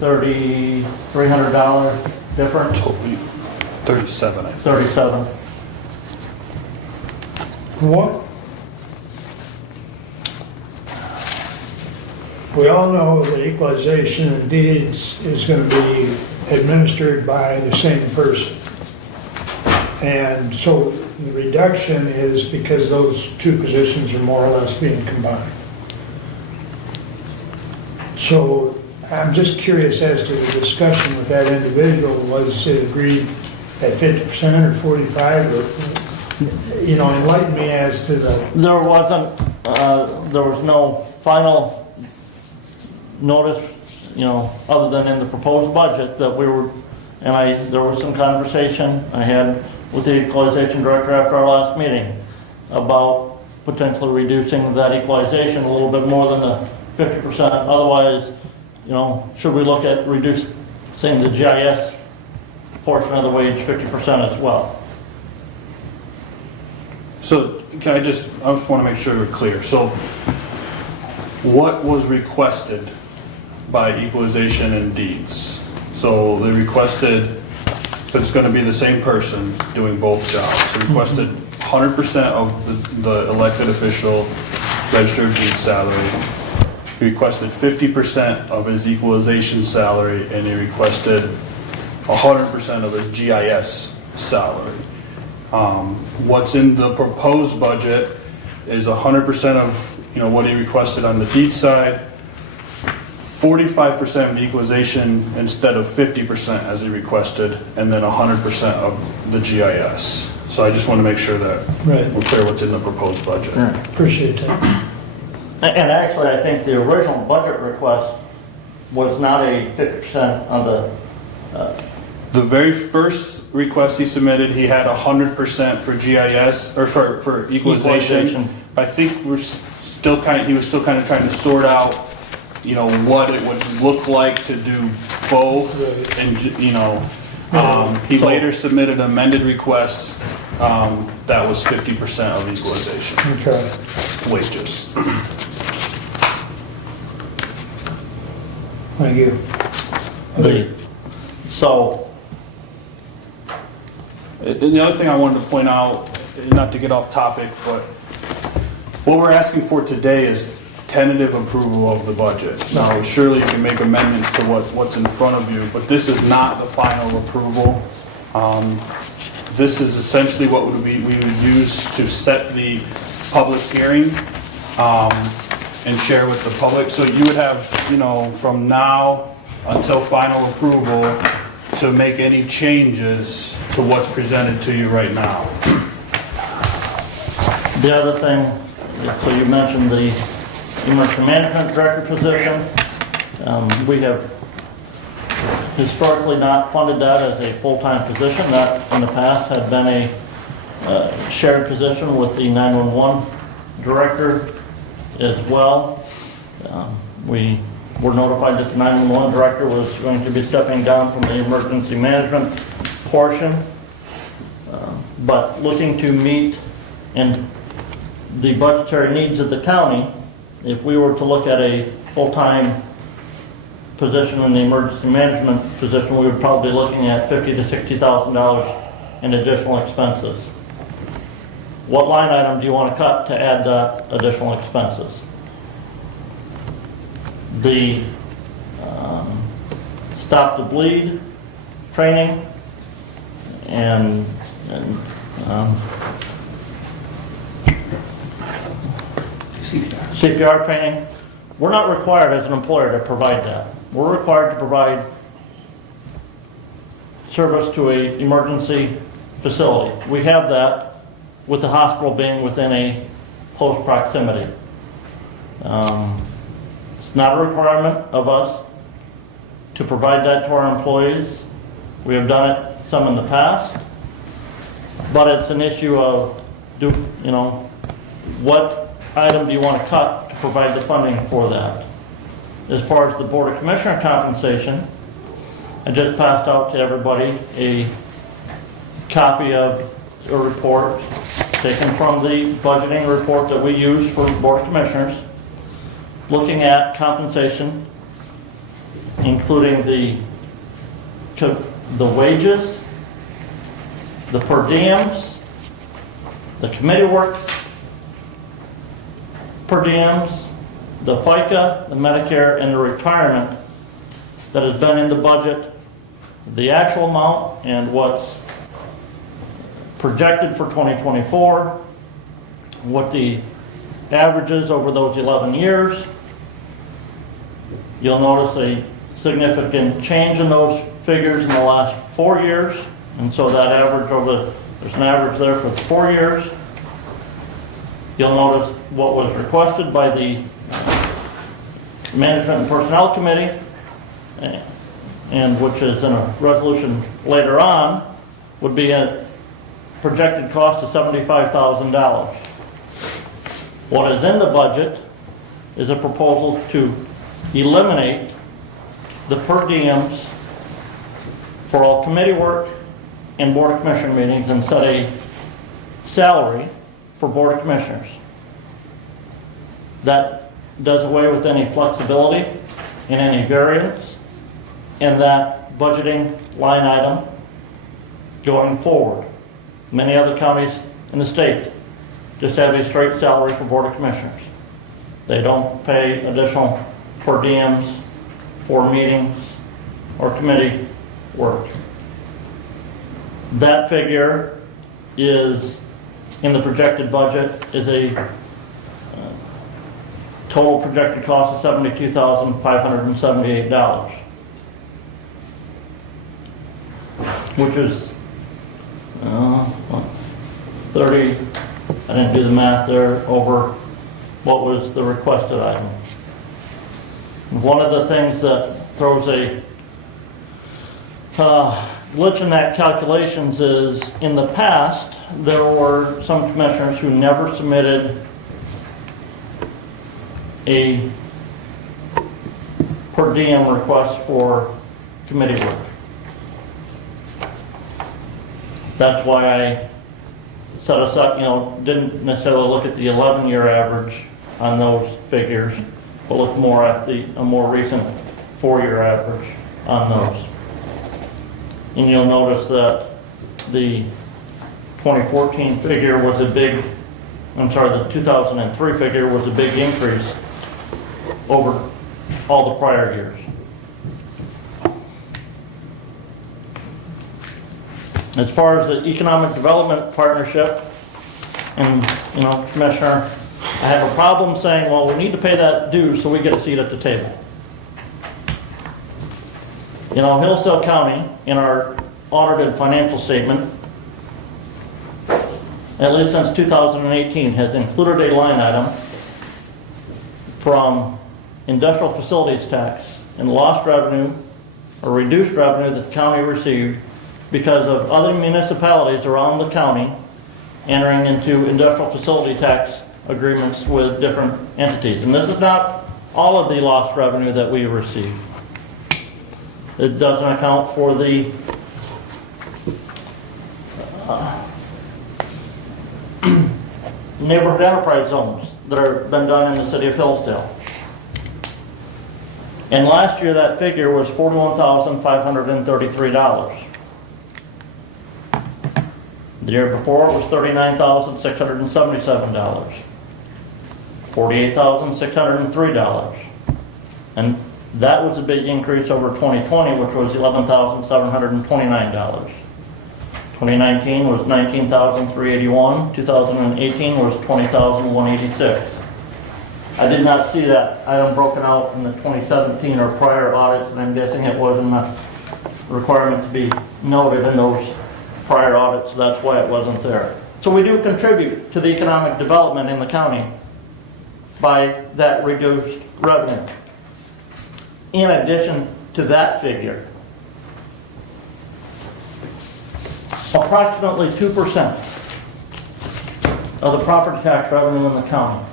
$3,300 difference. 37, I think. 37. What? We all know that equalization and deeds is going to be administered by the same person. And so the reduction is because those two positions are more or less being combined. So I'm just curious as to the discussion with that individual. Was it agreed at 50% or 45, or, you know, enlighten me as to the... There wasn't, there was no final notice, you know, other than in the proposed budget that we were, and there was some conversation I had with the equalization director after our last meeting about potentially reducing that equalization a little bit more than the 50%. Otherwise, you know, should we look at reducing the GIS portion of the wage 50% as well? So can I just want to make sure we're clear. So what was requested by equalization and deeds? So they requested, if it's going to be the same person doing both jobs, they requested 100% of the elected official registered deeds salary. He requested 50% of his equalization salary, and he requested 100% of his GIS salary. What's in the proposed budget is 100% of, you know, what he requested on the deed side, 45% of the equalization instead of 50% as he requested, and then 100% of the GIS. So I just want to make sure that we're clear what's in the proposed budget. Appreciate that. And actually, I think the original budget request was not a 50% of the... The very first request he submitted, he had 100% for GIS, or for equalization. I think he was still kind of trying to sort out, you know, what it would look like to do both, and, you know, he later submitted an amended request that was 50% of equalization wages. Thank you. So, the other thing I wanted to point out, not to get off topic, but what we're asking for today is tentative approval of the budget. Now, surely you can make amendments to what's in front of you, but this is not the final approval. This is essentially what we would use to set the public hearing and share with the public. So you would have, you know, from now until final approval to make any changes to what's presented to you right now. the other thing, so you mentioned the emergency management director position. We have historically not funded that as a full-time position. That in the past had been a shared position with the 911 director as well. We were notified that the 911 director was going to be stepping down from the emergency management portion. But looking to meet in the budgetary needs of the county, if we were to look at a full-time position in the emergency management position, we would probably be looking at $50,000 to $60,000 in additional expenses. What line item do you want to cut to add the additional expenses? The Stop the Bleed training and CPR training. We're not required as an employer to provide that. We're required to provide service to an emergency facility. We have that with the hospital being within a close proximity. It's not a requirement of us to provide that to our employees. We have done it some in the past, but it's an issue of, what item do you want to cut to provide the funding for that? As far as the Board of Commissioner compensation, I just passed out to everybody a copy of a report taken from the budgeting report that we use for Board of Commissioners, looking at compensation, including the wages, the per diems, the committee work per diems, the FICA, the Medicare, and the retirement that has been in the budget, the actual amount, and what's projected for 2024, what the average is over those 11 years. You'll notice a significant change in those figures in the last 4 years, and so that average there's an average there for the 4 years. You'll notice what was requested by the Management and Personnel Committee, and which is in a resolution later on, would be a projected cost of $75,000. What is in the budget is a proposal to eliminate the per diems for all committee work and Board of Commissioner meetings and set a salary for Board of Commissioners. That does away with any flexibility and any variance in that budgeting line item going forward. Many other counties in the state just have a straight salary for Board of Commissioners. They don't pay additional per diems for meetings or committee work. That figure is, in the projected budget, is a total projected cost of $72,578, which is 30, I didn't do the math there, over what was the requested item. One of the things that throws a glitch in that calculations is, in the past, there were some commissioners who never submitted a per diem request for committee work. That's why I set us up, didn't necessarily look at the 11-year average on those figures, but looked more at a more recent 4-year average on those. And you'll notice that the 2014 figure was the 2003 figure was a big increase over all the prior years. As far as the Economic Development Partnership, and, Commissioner, I have a problem saying, well, we need to pay that due so we get a seat at the table. Hillsdale County, in our audited financial statement, at least since 2018, has included a line item from industrial facilities tax and lost revenue or reduced revenue that the county received because of other municipalities around the county entering into industrial facility tax agreements with different entities. And this is not all of the lost revenue that we received. It doesn't account for the neighborhood enterprise zones that have been done in the city of Hillsdale. And last year that figure was $41,533. The year before it was $39,677. $48,603. And that was a big increase over 2020, which was $11,729. 2019 was $19,381. 2018 was $20,186. I did not see that item broken out in the 2017 or prior audits, and I'm guessing it wasn't a requirement to be noted in those prior audits, so that's why it wasn't there. So we do contribute to the economic development in the county by that reduced revenue. In addition to that figure, approximately 2% of the property tax revenue in the county,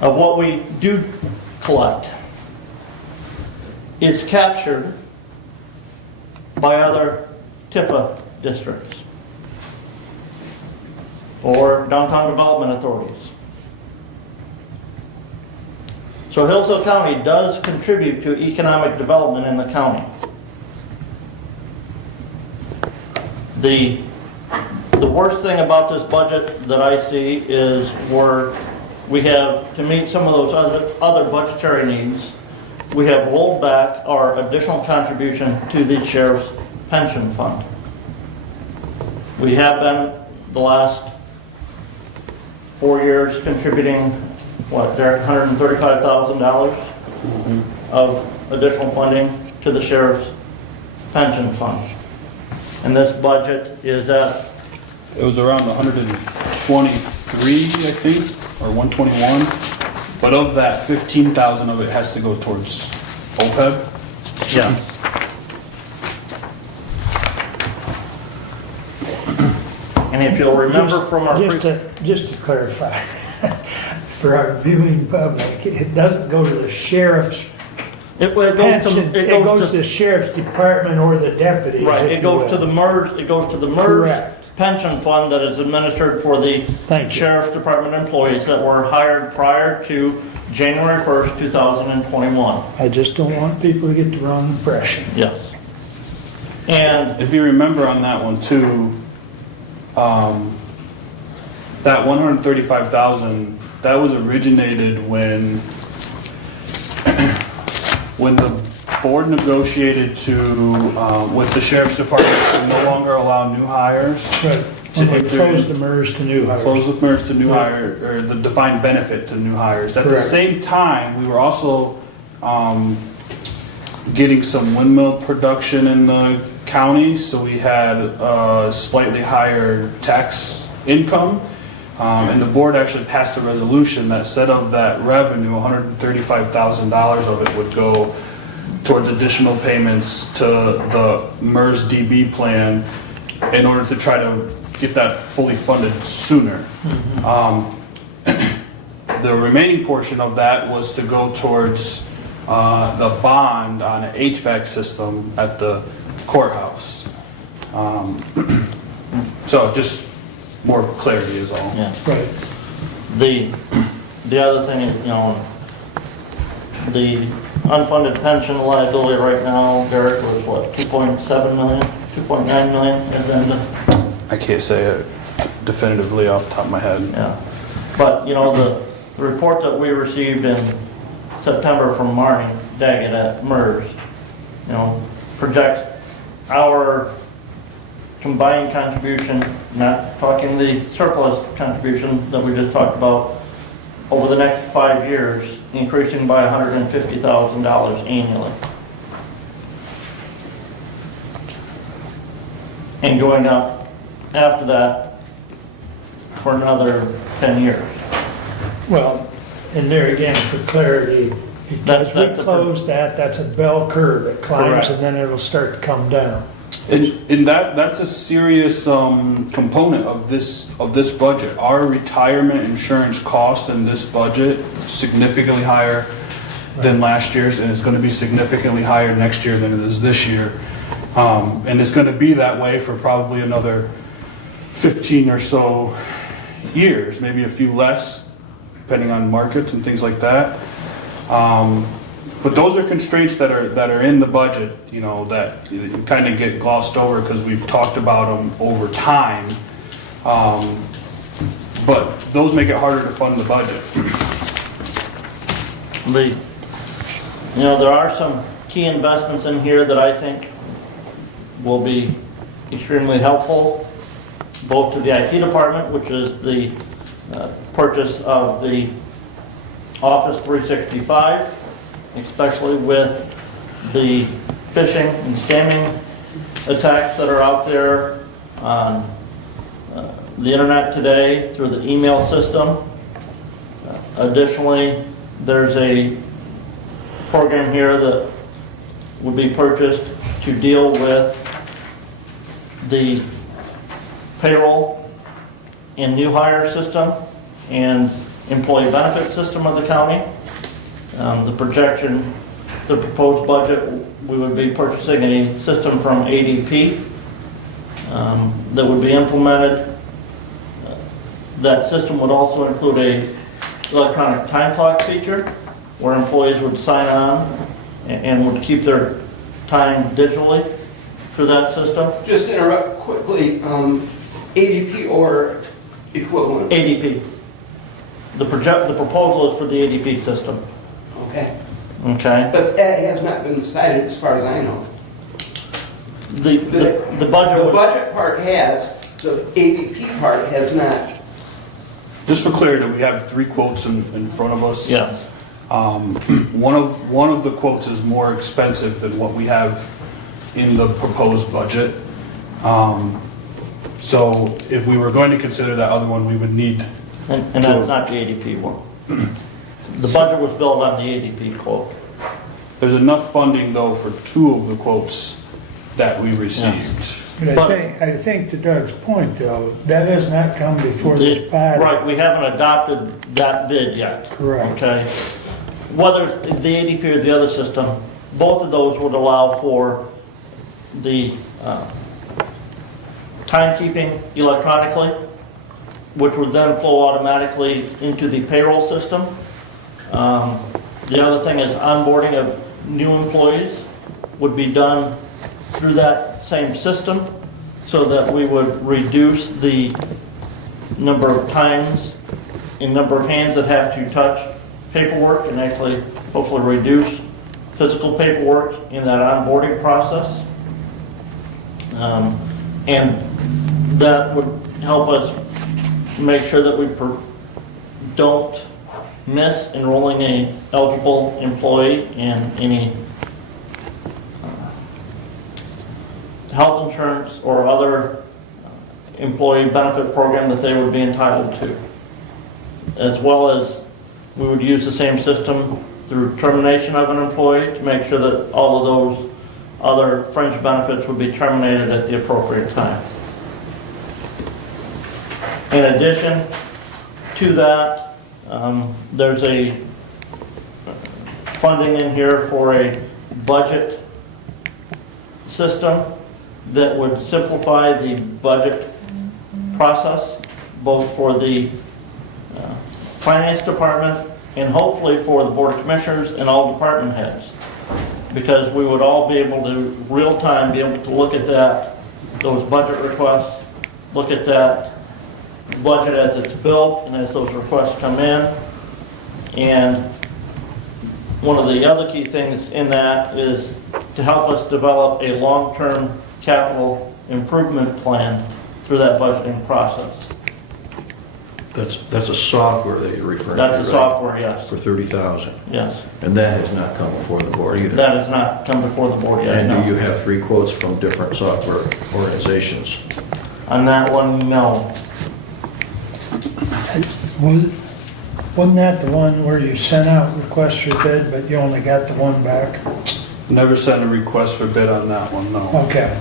of what we do collect, is captured by other TIFA districts or downtown development authorities. So Hillsdale County does contribute to economic development in the county. The worst thing about this budget that I see is where we have, to meet some of those other budgetary needs, we have rolled back our additional contribution to the sheriff's pension fund. We have been the last 4 years contributing, what, Derek, $135,000 of additional funding to the sheriff's pension fund. And this budget is at, It was around 123, I think, or 121. But of that, 15,000 of it has to go towards OPEB. yeah. And if you'll remember from our... Just to clarify, for our viewing public, it doesn't go to the sheriff's pension, it goes to the sheriff's department or the deputies. Right, if it goes you to the will. MERS Correct. pension fund that is administered for the Thank you. sheriff's department employees that were hired prior to January 1st, 2021. I just don't want people to get the wrong impression. Yes. And If you remember on that one too, that 135,000, that was originated when the board negotiated with the sheriff's department to no longer allow new hires. Right. When we close the MERS to new hires. Close the MERS to new hire, or the defined benefit to new hires. At the Correct. same time, we were also getting some windmill production in the county, so we had slightly higher tax income. And the board actually passed a resolution that said of that revenue, $135,000 of it would go towards additional payments to the MERS DB plan in order to try to get that fully funded sooner. The remaining portion of that was to go towards the bond on an HVAC system at the courthouse. So just more clarity is all. yeah. Right. The other thing is, the unfunded pension liability right now, Derek, was what, 2.7 million, 2.9 million at the end of... I can't say it definitively off the top of my head. Yeah. But, the report that we received in September from Marnie Daggett at MERS, projects our combined contribution, not talking the surplus contribution that we just talked about, over the next 5 years, increasing by $150,000 annually. And going up after that for another 10 years. Well, and there again, for clarity, because we close that's a bell curve. It climbs Correct. and then it'll start to come down. And that's a serious component of this budget. Our retirement insurance cost in this budget is significantly higher than last year's, and it's going to be significantly higher next year than it is this year. And it's going to be that way for probably another 15 or so years, maybe a few less, depending on markets and things like that. But those are constraints that are in the budget, that you kind of get glossed over because we've talked about them over time. But those make it harder to fund the budget. There are some key investments in here that I think will be extremely helpful, both to the IT department, which is the purchase of the Office 365, especially with the phishing and scamming attacks that are out there on the internet today through the email system. Additionally, there's a program here that would be purchased to deal with the payroll and new hire system and employee benefit system of the county. The projection, the proposed budget, we would be purchasing a system from ADP that would be implemented. That system would also include a electronic time clock feature where employees would sign on and would keep their time digitally through that system. Just interrupt quickly, ADP or equivalent? ADP. The proposal is for the ADP system. Okay. Okay. But that has not been decided as far as I know. The budget. The budget part has, the ADP part has not. Just for clarity, we have 3 quotes in front of us. Yeah. One of the quotes is more expensive than what we have in the proposed budget. So if we were going to consider that other one, we would need. And that's not the ADP one. The budget was built on the ADP quote. There's enough funding though for 2 of the quotes that we received. But I think to Doug's point though, that has not come before this body. Right, we haven't adopted that bid yet. Correct. Okay. Whether it's the ADP or the other system, both of those would allow for the timekeeping electronically, which would then flow automatically into the payroll system. The other thing is onboarding of new employees would be done through that same system so that we would reduce the number of times and number of hands that have to touch paperwork and actually hopefully reduce physical paperwork in that onboarding process. And that would help us make sure that we don't miss enrolling an eligible employee in any health insurance or other employee benefit program that they would be entitled to. As well as we would use the same system through termination of an employee to make sure that all of those other fringe benefits would be terminated at the appropriate time. In addition to that, there's a funding in here for a budget system that would simplify the budget process, both for the finance department and hopefully for the board of commissioners and all department heads. Because we would all be able to, real time, be able to look at those budget requests, look at that budget as it's built and as those requests come in. And one of the other key things in that is to help us develop a long-term capital improvement plan through that budgeting process. That's a software that you're referring to, right? That's a software, yes. For $30,000. Yes. And that has not come before the board either. That has not come before the board yet, And no. do you have 3 quotes from different software organizations? On that one, no. Wasn't that the one where you sent out requests for bid, but you only got the one back? Never sent a request for bid on that one, no. Okay.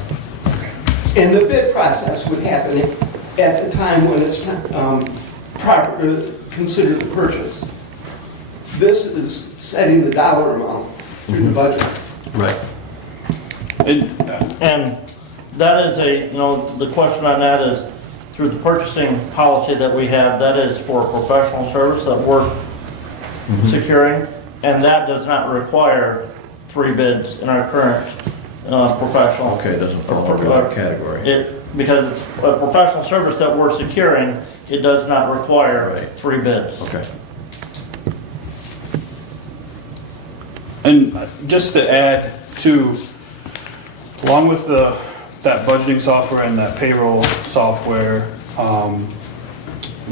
And the bid process would happen at the time when it's proper to consider the purchase. This is setting the dollar amount through the budget. Right. And that is the question on that is, through the purchasing policy that we have, that is for professional service that we're securing, and that does not require 3 bids in our current professional. Okay, it doesn't fall under that category. Because it's a professional service that we're securing, it does not require 3 bids. Okay. And just to add to, along with that budgeting software and that payroll software,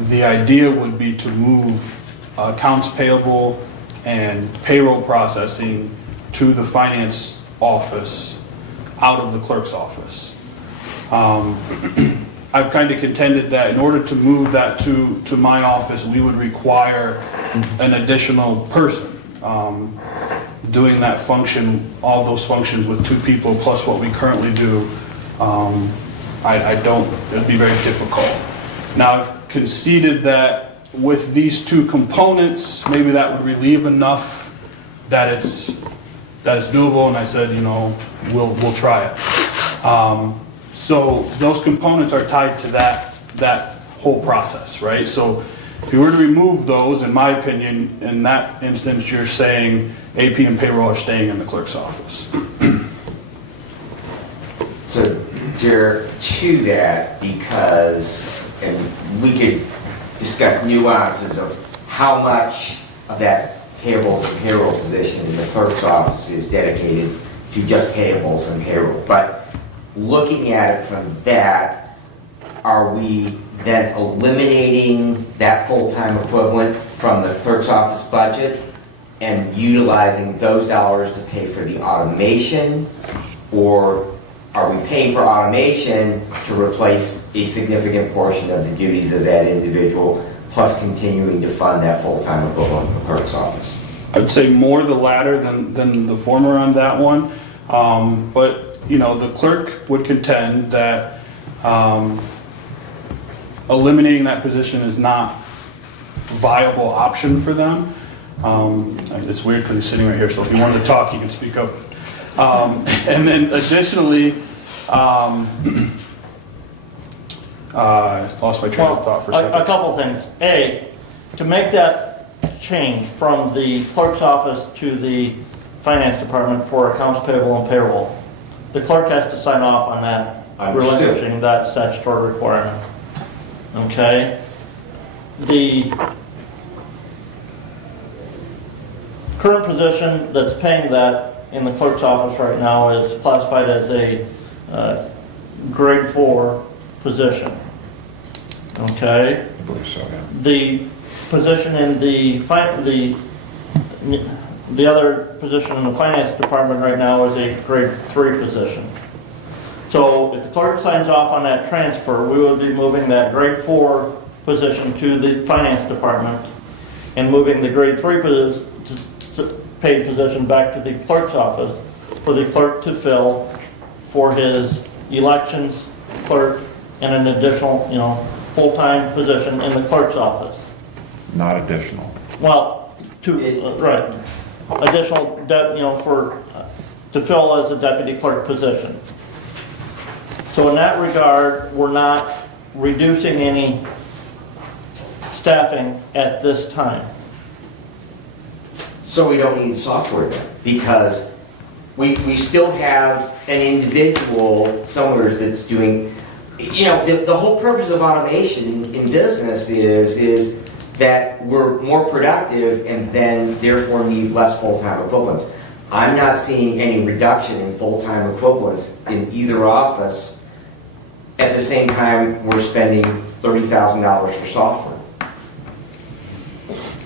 the idea would be to move accounts payable and payroll processing to the finance office out of the clerk's office. I've kind of contended that in order to move that to my office, we would require an additional person doing that function, all those functions with 2 people plus what we currently do. I don't, it'd be very difficult. Now, conceded that with these two components, maybe that would relieve enough that it's doable, and I said, you know, we'll try it. So those components are tied to that whole process, right? So if you were to remove those, in my opinion, in that instance, you're saying AP and payroll are staying in the clerk's office. So there to that, because, and we could discuss nuances of how much of that payables and payroll position in the clerk's office is dedicated to just payables and payroll. But looking at it from that, are we then eliminating that full-time equivalent from the clerk's office budget and utilizing those dollars to pay for the automation? Or are we paying for automation to replace a significant portion of the duties of that individual, plus continuing to fund that full-time equivalent in the clerk's office? I'd say more the latter than the former on that one. But, you know, the clerk would contend that eliminating that position is not a viable option for them. It's weird because he's sitting right here, so if you wanted to talk, you can speak up. And then additionally, lost my train of thought for a second. A couple things. A, to make that change from the clerk's office to the finance department for accounts payable and payroll, the clerk has to sign off on that, relinquishing that statutory requirement. Okay? The current position that's paying that in the clerk's office right now is classified as a grade 4 position. Okay? I believe so, yeah. The position in the other position in the finance department right now is a grade 3 position. So if the clerk signs off on that transfer, we will be moving that grade 4 position to the finance department and moving the grade 3 paid position back to the clerk's office for the clerk to fill for his elections clerk and an additional, you know, full-time position in the clerk's office. Not additional. Well, right, additional, you know, to fill as a deputy clerk position. So in that regard, we're not reducing any staffing at this time. So we don't need software then, because we still have an individual somewhere that's doing, you know, the whole purpose of automation in business is that we're more productive and then therefore need less full-time equivalents. I'm not seeing any reduction in full-time equivalents in either office. At the same time, we're spending $30,000 for software.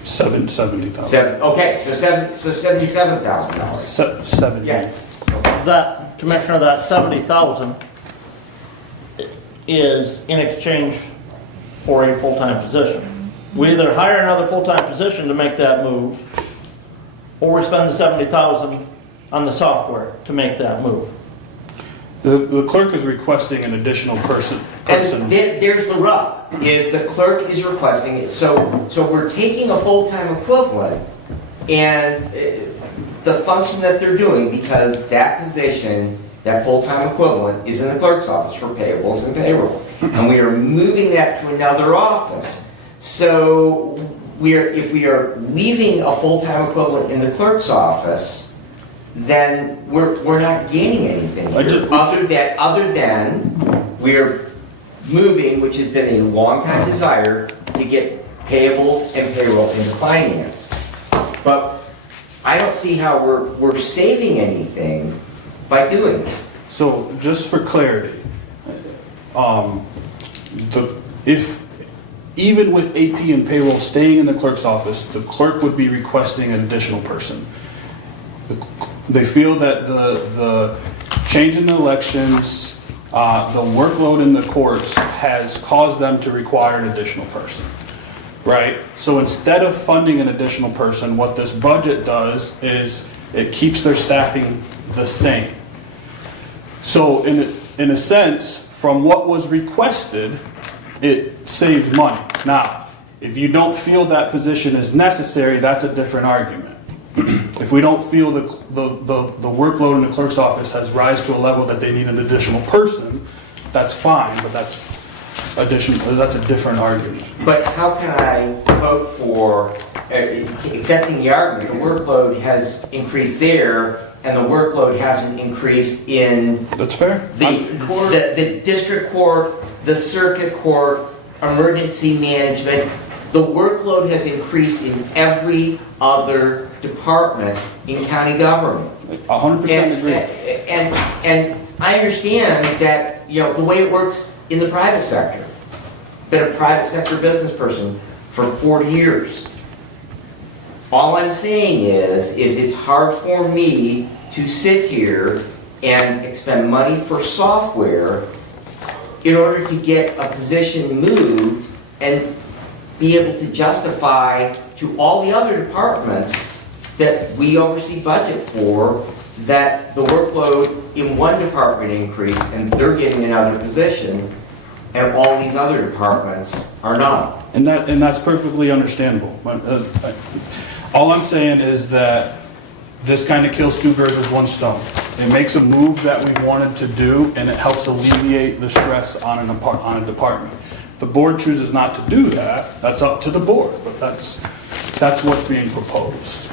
$70,000. Okay, so $77,000. 70. Yeah. That, Commissioner, that $70,000 is in exchange for a full-time position. We either hire another full-time position to make that move, or we spend the $70,000 on the software to make that move. The clerk is requesting an additional person. And there's the rub, is the clerk is requesting it. So we're taking a full-time equivalent and the function that they're doing, because that position, that full-time equivalent, is in the clerk's office for payables and payroll. And we are moving that to another office. So if we are leaving a full-time equivalent in the clerk's office, then we're not gaining anything here, other than we're moving, which has been a long-time desire, to get payables and payroll into finance. But I don't see how we're saving anything by doing it. So just for clarity, if even with AP and payroll staying in the clerk's office, the clerk would be requesting an additional person. They feel that the change in the elections, the workload in the courts has caused them to require an additional person, right? So instead of funding an additional person, what this budget does is it keeps their staffing the same. So in a sense, from what was requested, it saves money. Now, if you don't feel that position is necessary, that's a different argument. If we don't feel the workload in the clerk's office has rise to a level that they need an additional person, that's fine, but that's a different argument. But how can I vote for accepting the argument? The workload has increased there, and the workload hasn't increased in That's fair. the district court, the circuit court, emergency management. The workload has increased in every other department in county government. 100% agree. And I understand that, you know, the way it works in the private sector. Been a private sector business person for 40 years. All I'm saying is it's hard for me to sit here and expend money for software in order to get a position moved and be able to justify to all the other departments that we oversee budget for that the workload in one department increased and they're getting another position and all these other departments are not. And that's perfectly understandable. All I'm saying is that this kind of kills two birds with one stone. It makes a move that we wanted to do, and it helps alleviate the stress on a department. If the board chooses not to do that, that's up to the board, but that's what's being proposed.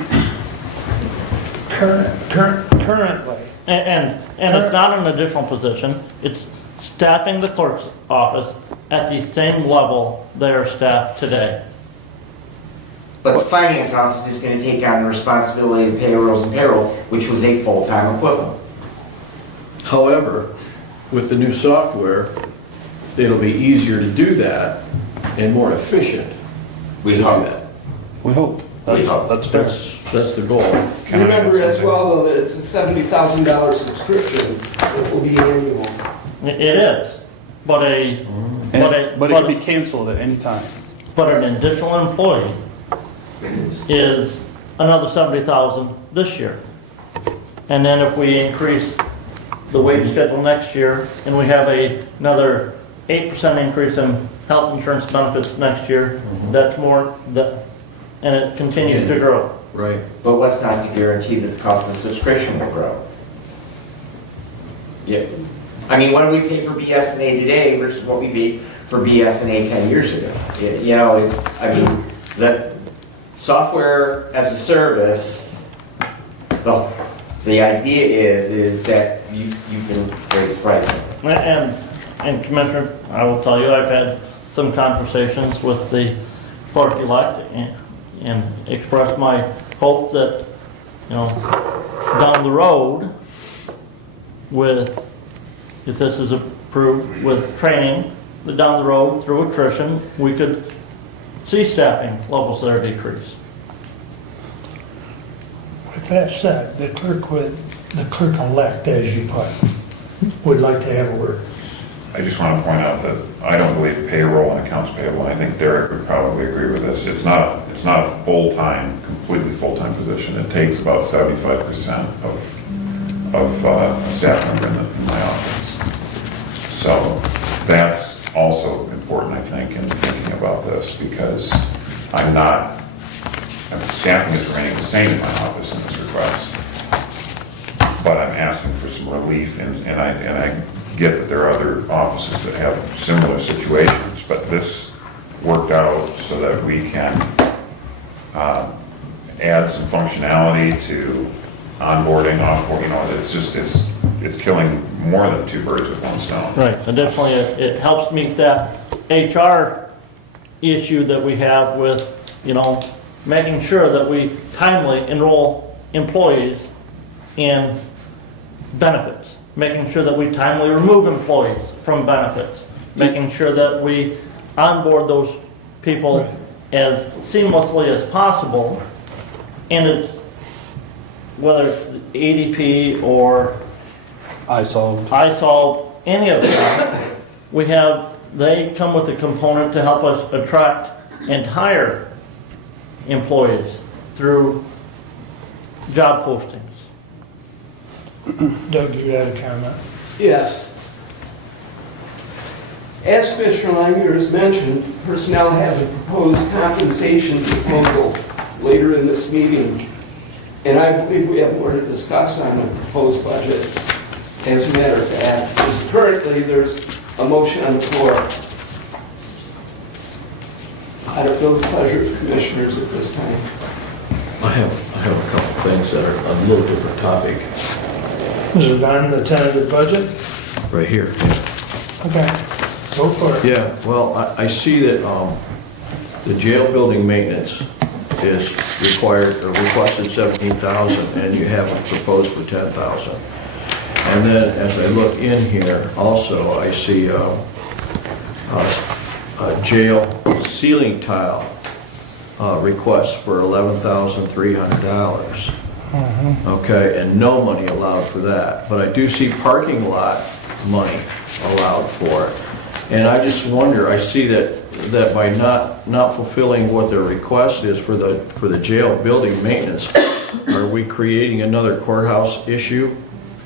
Currently, And it's not an additional position, it's staffing the clerk's office at the same level they are staffed today. But the finance office is going to take on the responsibility of payrolls and payroll, which was a full-time equivalent. However, with the new software, it'll be easier to do that and more efficient. We to do hope. that. We hope. That's fair. That's the goal. Remember as well, though, that it's a $70,000 subscription. It will be annual. It is, but But it can be canceled at any time. But an additional employee is another 70,000 this year. And then if we increase the wage schedule next year, and we have another 8% increase in health insurance benefits next year, that's more, and it continues to grow. Right. But what's not to guarantee that the cost of subscription will grow? Yeah. I mean, what do we pay for BS&A today versus what we paid for BS&A 10 years ago? You know, the software as a service, the idea is that you can raise the price. And Commissioner, I will tell you, I've had some conversations with the clerk-elect and expressed my hope that, you know, down the road, if this is approved with training, that down the road, through attrition, we could see staffing levels there decrease. with that said, the clerk-elect, as you put, would like to have a word. I just want to point out that I don't believe payroll and accounts payable, and I think Derek would probably agree with this. It's not a full-time, completely full-time position. It takes about 75% of a staff member in my office. So that's also important, I think, in thinking about this, because staffing is remaining the same in my office in this request, but I'm asking for some relief, and I get that there are other offices that have similar situations, but this worked out so that we can add some functionality to onboarding, offboarding. You know, it's killing more than two birds with one stone. Right. Additionally, it helps meet that HR issue that we have with, you know, making sure that we timely enroll employees in benefits, making sure that we timely remove employees from benefits, making sure that we onboard those people as seamlessly as possible, and it's, whether it's ADP or ISOL, any of them, they come with a component to help us attract and hire employees through job postings. Doug, you had a comment? Yes. As Commissioner Langer has mentioned, personnel has a proposed compensation proposal later in this meeting. And I believe we have more to discuss on the proposed budget. As a matter of fact, because currently there's a motion on the floor. I don't know the pleasure of commissioners at this time. I have a couple things that are a little different topic Is it on the tentative budget? right here. Okay, go for it. Yeah, well, I see that the jail building maintenance is required, or requested 17,000, and you have it proposed for 10,000. And then as I look in here, also, I see a jail ceiling tile request for $11,300. Okay, and no money allowed for that. But I do see parking lot money allowed for it. And I just wonder, I see that by not fulfilling what their request is for the jail building maintenance, are we creating another courthouse issue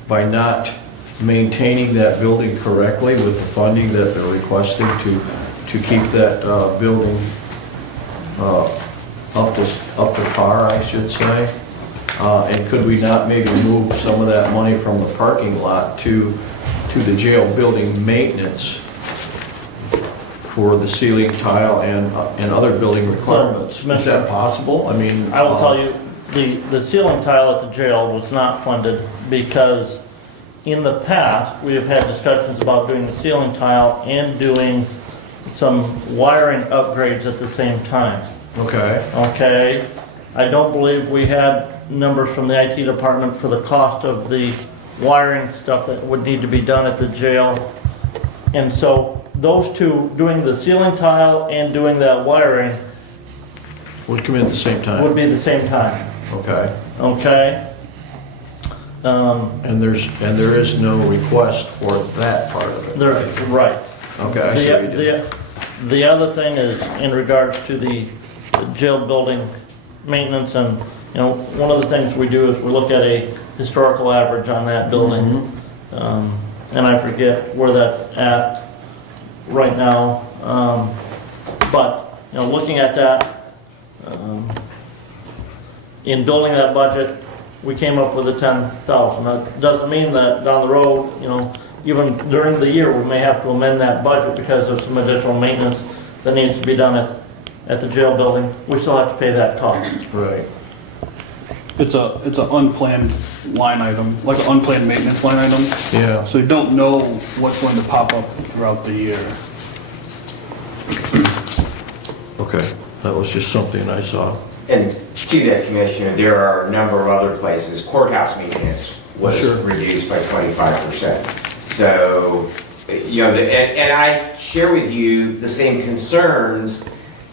by not maintaining that building correctly with the funding that they're requesting to keep that building up to par, I should say? And could we not maybe move some of that money from the parking lot to the jail building maintenance for the ceiling tile and other building requirements? Is that possible? I mean, I will tell you, the ceiling tile at the jail was not funded because in the past, we have had discussions about doing the ceiling tile and doing some wiring upgrades at the same time. Okay. Okay, I don't believe we had numbers from the IT department for the cost of the wiring stuff that would need to be done at the jail. And so those two, doing the ceiling tile and doing that wiring, would come in at the same time? would be the same time. Okay. Okay? And there is no request for that part of it? Right. Okay, I see what you did. The other thing is in regards to the jail building maintenance, and one of the things we do is we look at a historical average on that building. And I forget where that's at right now. But looking at that, in building that budget, we came up with the 10,000. That doesn't mean that down the road, even during the year, we may have to amend that budget because of some additional maintenance that needs to be done at the jail building. We still have to pay that cost. Right. It's an unplanned line item, like an unplanned maintenance line item. Yeah. So you don't know what's going to pop up throughout the year. Okay, that was just something I saw. And to that, Commissioner, there are a number of other places. Courthouse maintenance was reduced by 25%. So, and I share with you the same concerns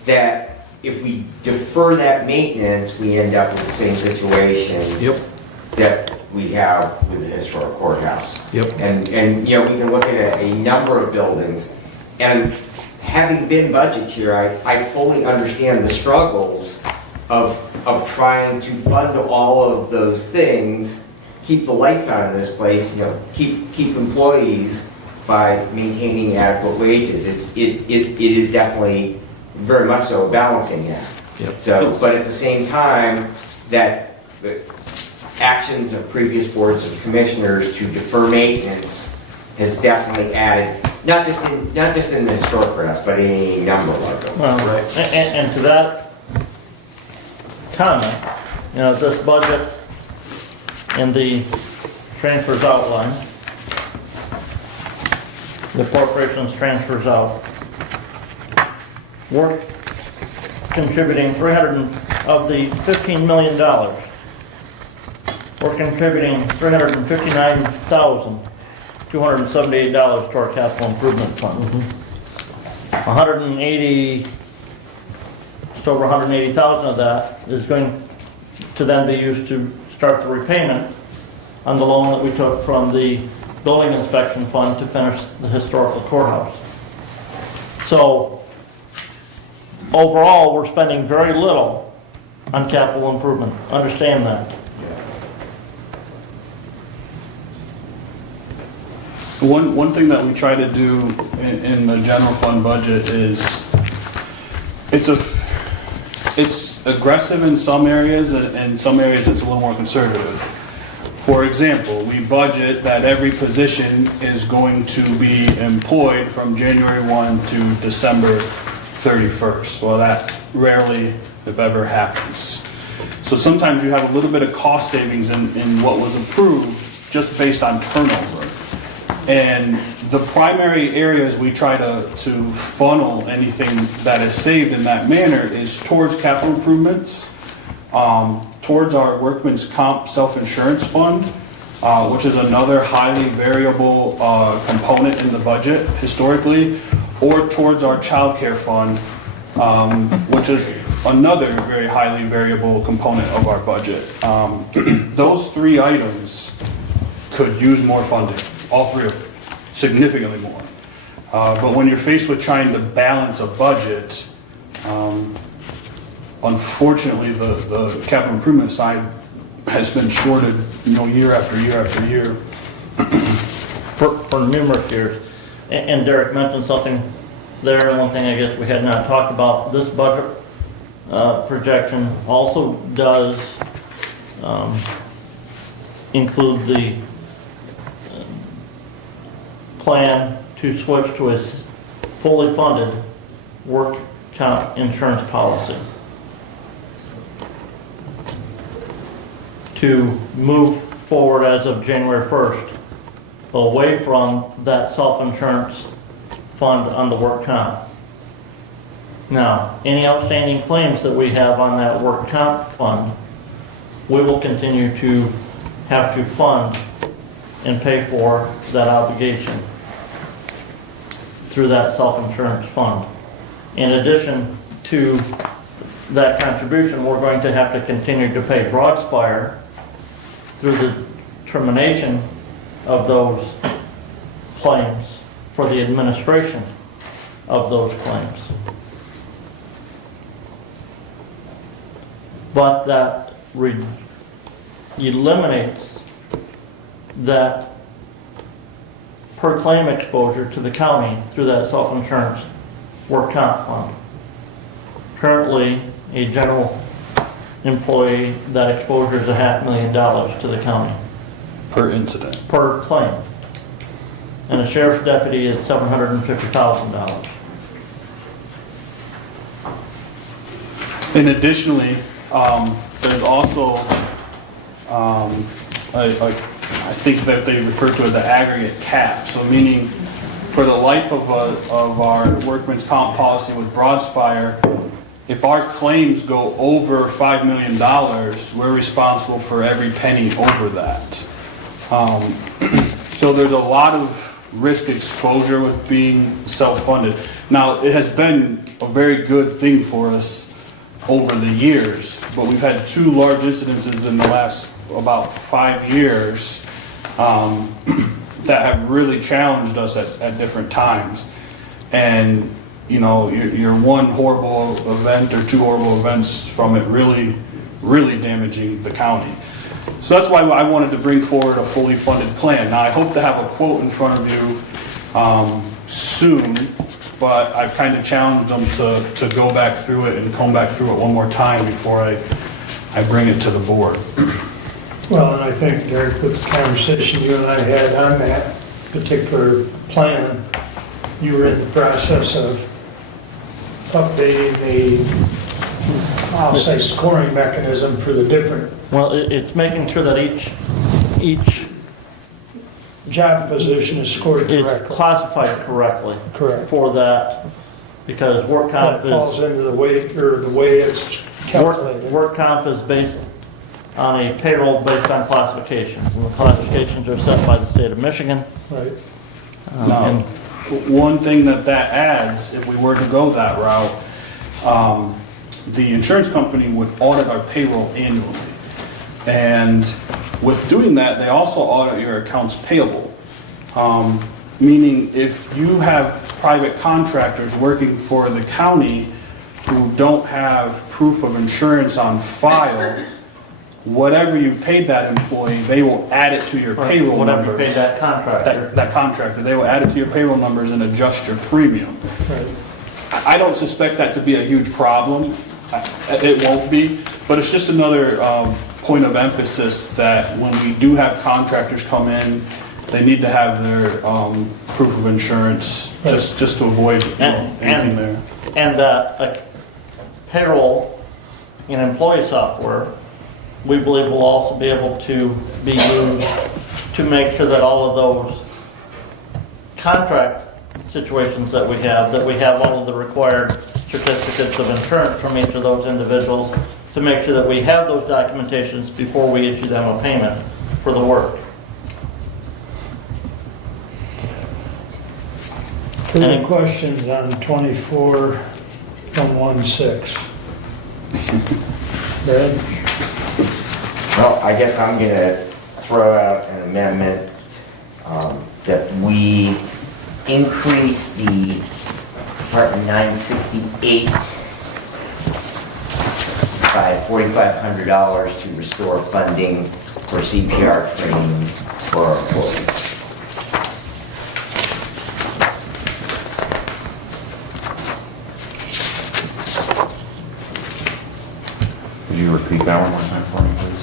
that if we defer that maintenance, we end up with the same situation that we have with the historic courthouse. And we can look at a number of buildings, and having been budget chair, I fully understand the struggles of trying to fund all of those things, keep the lights on in this place, keep employees by maintaining adequate wages. It is definitely very much so a balancing act. So, but at the same time, that actions of previous boards of commissioners to defer maintenance has definitely added, not just in the historic courthouse, but in a number of them. Well, and to that comment, this budget and the transfers outline, the corporation's transfers out, we're contributing of the $15 million, we're contributing $359,278 to our capital improvement fund. 180, just over 180,000 of that is going to then be used to start the repayment on the loan that we took from the building inspection fund to finish the historical courthouse. So overall, we're spending very little on capital improvement. Understand that. One thing that we try to do in the general fund budget is, it's aggressive in some areas, and in some areas it's a little more conservative. For example, we budget that every position is going to be employed from January 1 to December 31st. Well, that rarely, if ever, happens. So sometimes you have a little bit of cost savings in what was approved just based on turnover. And the primary areas we try to funnel anything that is saved in that manner is towards capital improvements, towards our workman's comp self-insurance fund, which is another highly variable component in the budget historically, or towards our child care fund, which is another very highly variable component of our budget. Those three items could use more funding, all three of them, significantly more. But when you're faced with trying to balance a budget, unfortunately, the capital improvement side has been shorted, year after year after year. For numerous years. And Derek mentioned something there, one thing I guess we had not talked about. This budget projection also does include the plan to switch to a fully funded work comp insurance policy. To move forward as of January 1st, away from that self-insurance fund on the work comp. Now, any outstanding claims that we have on that work comp fund, we will continue to have to fund and pay for that obligation through that self-insurance fund. In addition to that contribution, we're going to have to continue to pay Broadspire through the termination of those claims for the administration of those claims. But that eliminates that per claim exposure to the county through that self-insurance work comp fund. Currently, a general employee, that exposure is $500,000 to the county. Per incident. Per claim. And a sheriff's deputy is $750,000. And additionally, there's also, I think that they refer to it as the aggregate cap. So meaning, for the life of our workman's comp policy with Broadspire, if our claims go over $5 million, we're responsible for every penny over that. So there's a lot of risk exposure with being self-funded. Now, it has been a very good thing for us over the years, but we've had two large incidences in the last about 5 years that have really challenged us at different times. And you're one horrible event or two horrible events from it really damaging the county. So that's why I wanted to bring forward a fully funded plan. Now, I hope to have a quote in front of you soon, but I've kind of challenged them to go back through it and come back through it one more time before I bring it to the board. Well, and I think, Derek, with the conversation you and I had on that particular plan, you were in the process of updating the, I'll say, scoring mechanism for the different. Well, it's making sure that each job position is scored correctly. It's classified correctly. Correct. For that, because work comp That falls into the way it's calculated. Work comp is based on a payroll based on classifications, and the classifications are set by the state of Michigan. Right. Now, one thing that adds, if we were to go that route, the insurance company would audit our payroll annually. And with doing that, they also audit your accounts payable. Meaning if you have private contractors working for the county who don't have proof of insurance on file, whatever you paid that employee, they will add it to your payroll Whatever numbers. you paid that contractor. That contractor, they will add it to your payroll numbers and adjust your premium. I don't suspect that to be a huge problem. It won't be, but it's just another point of emphasis that when we do have contractors come in, they need to have their proof of insurance just to avoid anything there. And the payroll and employee software, we believe will also be able to be used to make sure that all of those contract situations that we have all of the required certificates of insurance from each of those individuals to make sure that we have those documentations before we issue them a payment for the work. Any questions on 24-116? Brad? Well, I guess I'm going to throw out an amendment that we increase the Department 968 by $4,500 to restore funding for CPR training for our employees. Could you repeat that one more time for me, please?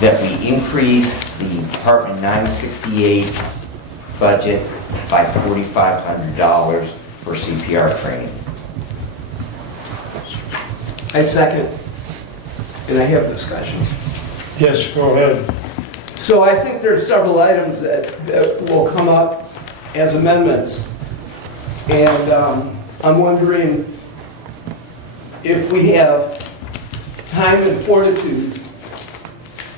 That we increase the Department 968 budget by $4,500 for CPR training. I second, and I have discussions. Yes, go ahead. So I think there are several items that will come up as amendments. And I'm wondering if we have time and fortitude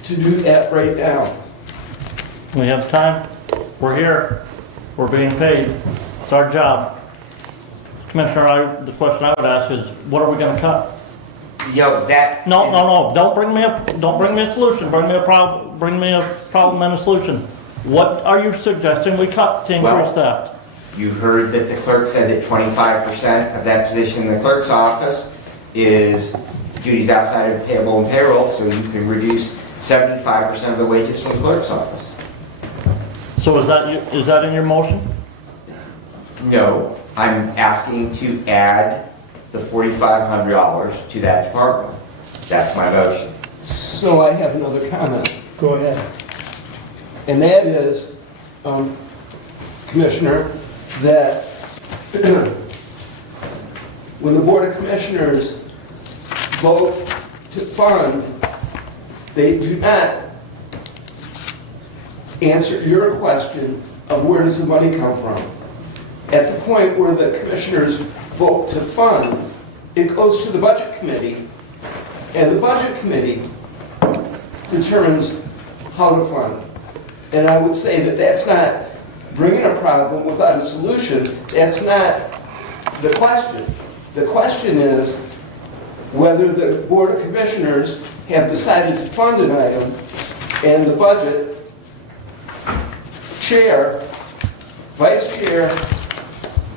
to do that right now. We have time. We're here. We're being paid. It's our job. Commissioner, the question I would ask is, what are we going to cut? Yo, that... No. Don't bring me a solution. Bring me a problem and a solution. What are you suggesting we cut to increase that? You heard that the clerk said that 25% of that position in the clerk's office is duties outside of payable and payroll, so you can reduce 75% of the wages from the clerk's office. So is that in your motion? No, I'm asking to add the $4,500 to that department. That's my motion. So I have another comment. Go ahead. And that is, Commissioner, that when the Board of Commissioners vote to fund, they do not answer your question of where does the money come from. At the point where the commissioners vote to fund, it goes to the Budget Committee, and the Budget Committee determines how to fund. And I would say that that's not bringing a problem without a solution. That's not the question. The question is whether the Board of Commissioners have decided to fund an item, and the Budget Chair, Vice Chair,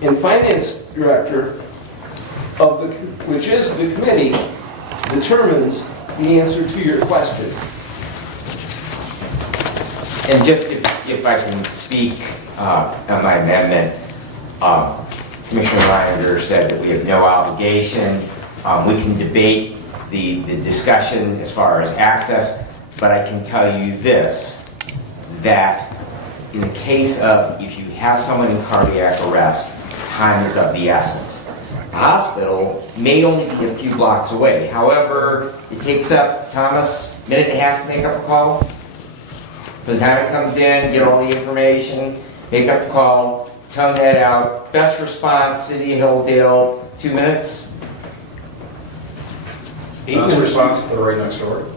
and Finance Director, which is the committee, determines the answer to your question. And just if I can speak on my amendment, Commissioner Reiniger said that we have no obligation. We can debate the discussion as far as access, but I can tell you this, that in the case of if you have someone in cardiac arrest, time is of the essence. The hospital may only be a few blocks away. However, it takes up, Thomas, a minute and a half to make up a call. By the time it comes in, get all the information, make up the call, tone that out. Best response, City of Hillsdale, 2 minutes. 8 minutes. Response for the right next door.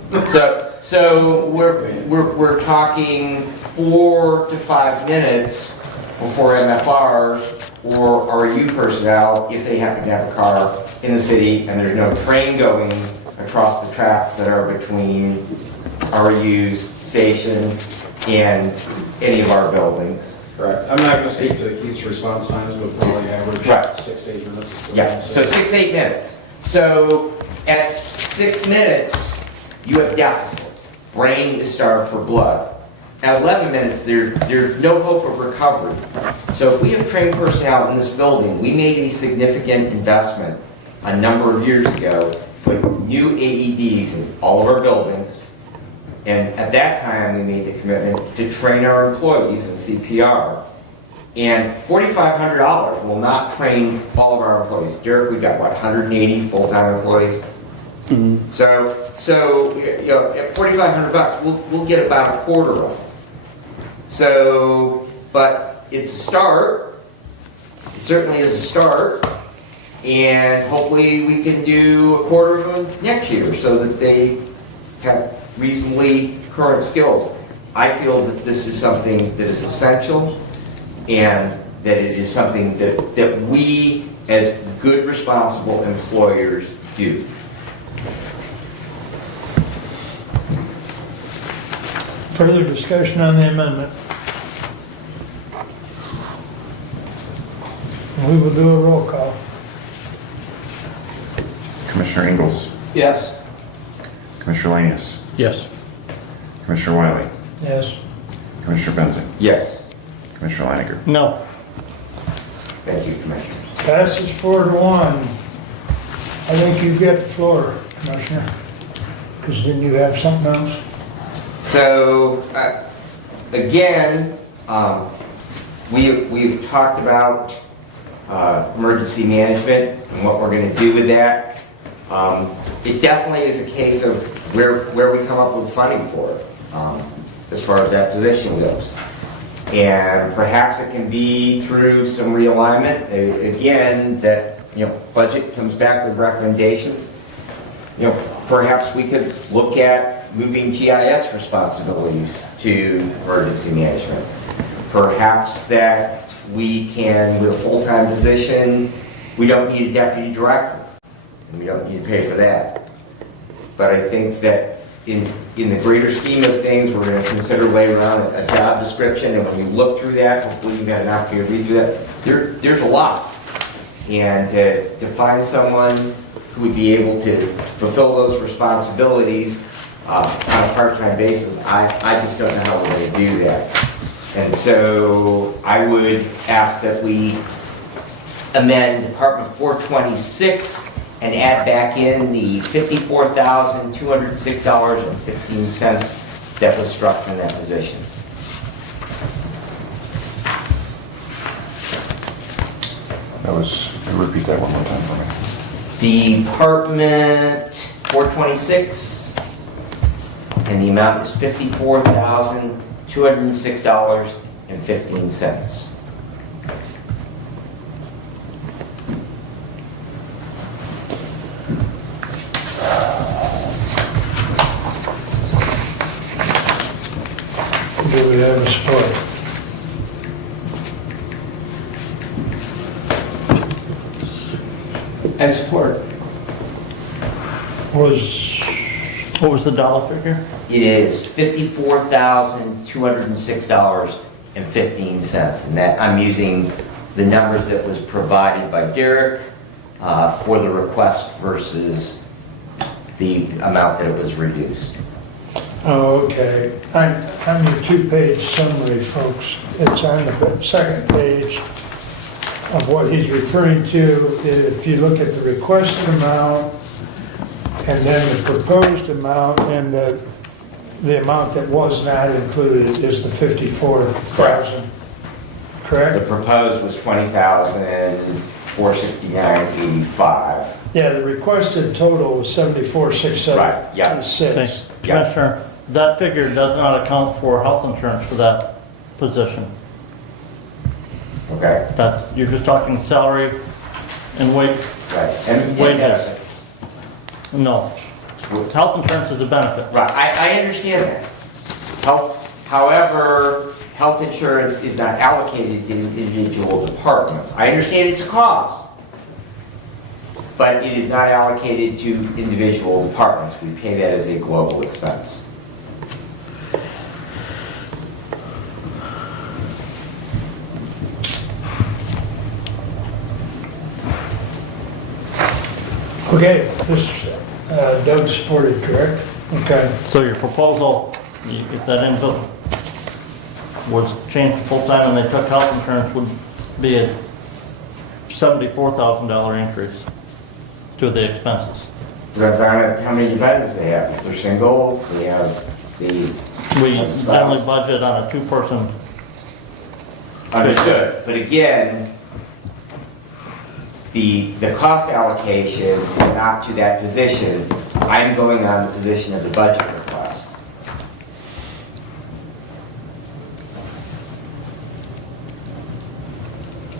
So we're talking 4 to 5 minutes before MFRs or RU personnel, if they happen to have a car in the city and there's no train going across the tracks that are between RU's station and any of our buildings. Correct. I'm not going to speak to Keith's response times, but probably average 6 to 8 minutes. Yeah, so 6 to 8 minutes. So at 6 minutes, you have deficits. Brain is starved for blood. At 11 minutes, there's no hope of recovery. So if we have trained personnel in this building, we made a significant investment a number of years ago, put new AEDs in all of our buildings, and at that time, we made the commitment to train our employees in CPR. And $4,500 will not train all of our employees. Derek, we've got, what, 180 full-time employees? So you know, at $4,500, we'll get about a quarter of it. So, but it's a start. It certainly is a start. And hopefully we can do a quarter of them next year so that they have reasonably current skills. I feel that this is something that is essential and that it is something that we as good, responsible employers do. Further discussion on the amendment? We will do a roll call. Commissioner Ingalls, Yes. Commissioner Lanius, Yes. Commissioner Wiley, Yes. Commissioner Benzing, Yes. Commissioner Leininger. No. Thank you, Commissioner. Passes 4-1. I think you get the floor, Commissioner, because then you have something else. So, again, we've talked about emergency management and what we're going to do with that. It definitely is a case of where we come up with funding for it, as far as that position goes. And perhaps it can be through some realignment. Again, that, you know, budget comes back with recommendations. You know, perhaps we could look at moving GIS responsibilities to emergency management. Perhaps that we can, with a full-time position, we don't need a deputy director, and we don't need to pay for that. But I think that in the greater scheme of things, we're going to consider later on a job description, and when you look through that, hopefully you've had an opportunity to read through that, there's a lot. And to find someone who would be able to fulfill those responsibilities on a part-time basis, I just don't know how we're going to do that. And so I would ask that we amend Department 426 and add back in the $54,206.15 that was struck from that position. That was, repeat that one more time for me. Department 426, and the amount is $54,206.15. Do we have a support? And support. What was the dollar figure? It is $54,206.15, and that I'm using the numbers that was provided by Derek for the request versus the amount that it was reduced. Oh, okay. On your two-page summary, folks, it's on the second page of what he's referring to. If you look at the requested amount and then the proposed amount, and the amount that was not included is the 54,000. The Correct? proposed was $20,469.85. Yeah, the requested total was 74,676. Right, yeah. Okay. Commissioner, that figure does not account for health insurance for that position. Okay. That, you're just talking salary and wage. Right. And wages. benefits. No. Health insurance is a benefit. Right, I understand that. However, health insurance is not allocated to individual departments. I understand its cost, but it is not allocated to individual departments. We pay that as a global expense. Okay, this Doug supported, correct? Okay, So your proposal, if that individual was changed to full-time and they took health insurance, would be a $74,000 increase to the expenses. Depends on how many dependents they have. If they're single, they have the We spouse. only budget on a two-person. Understood, but again, the cost allocation is not to that position. I'm going on the position of the budget request.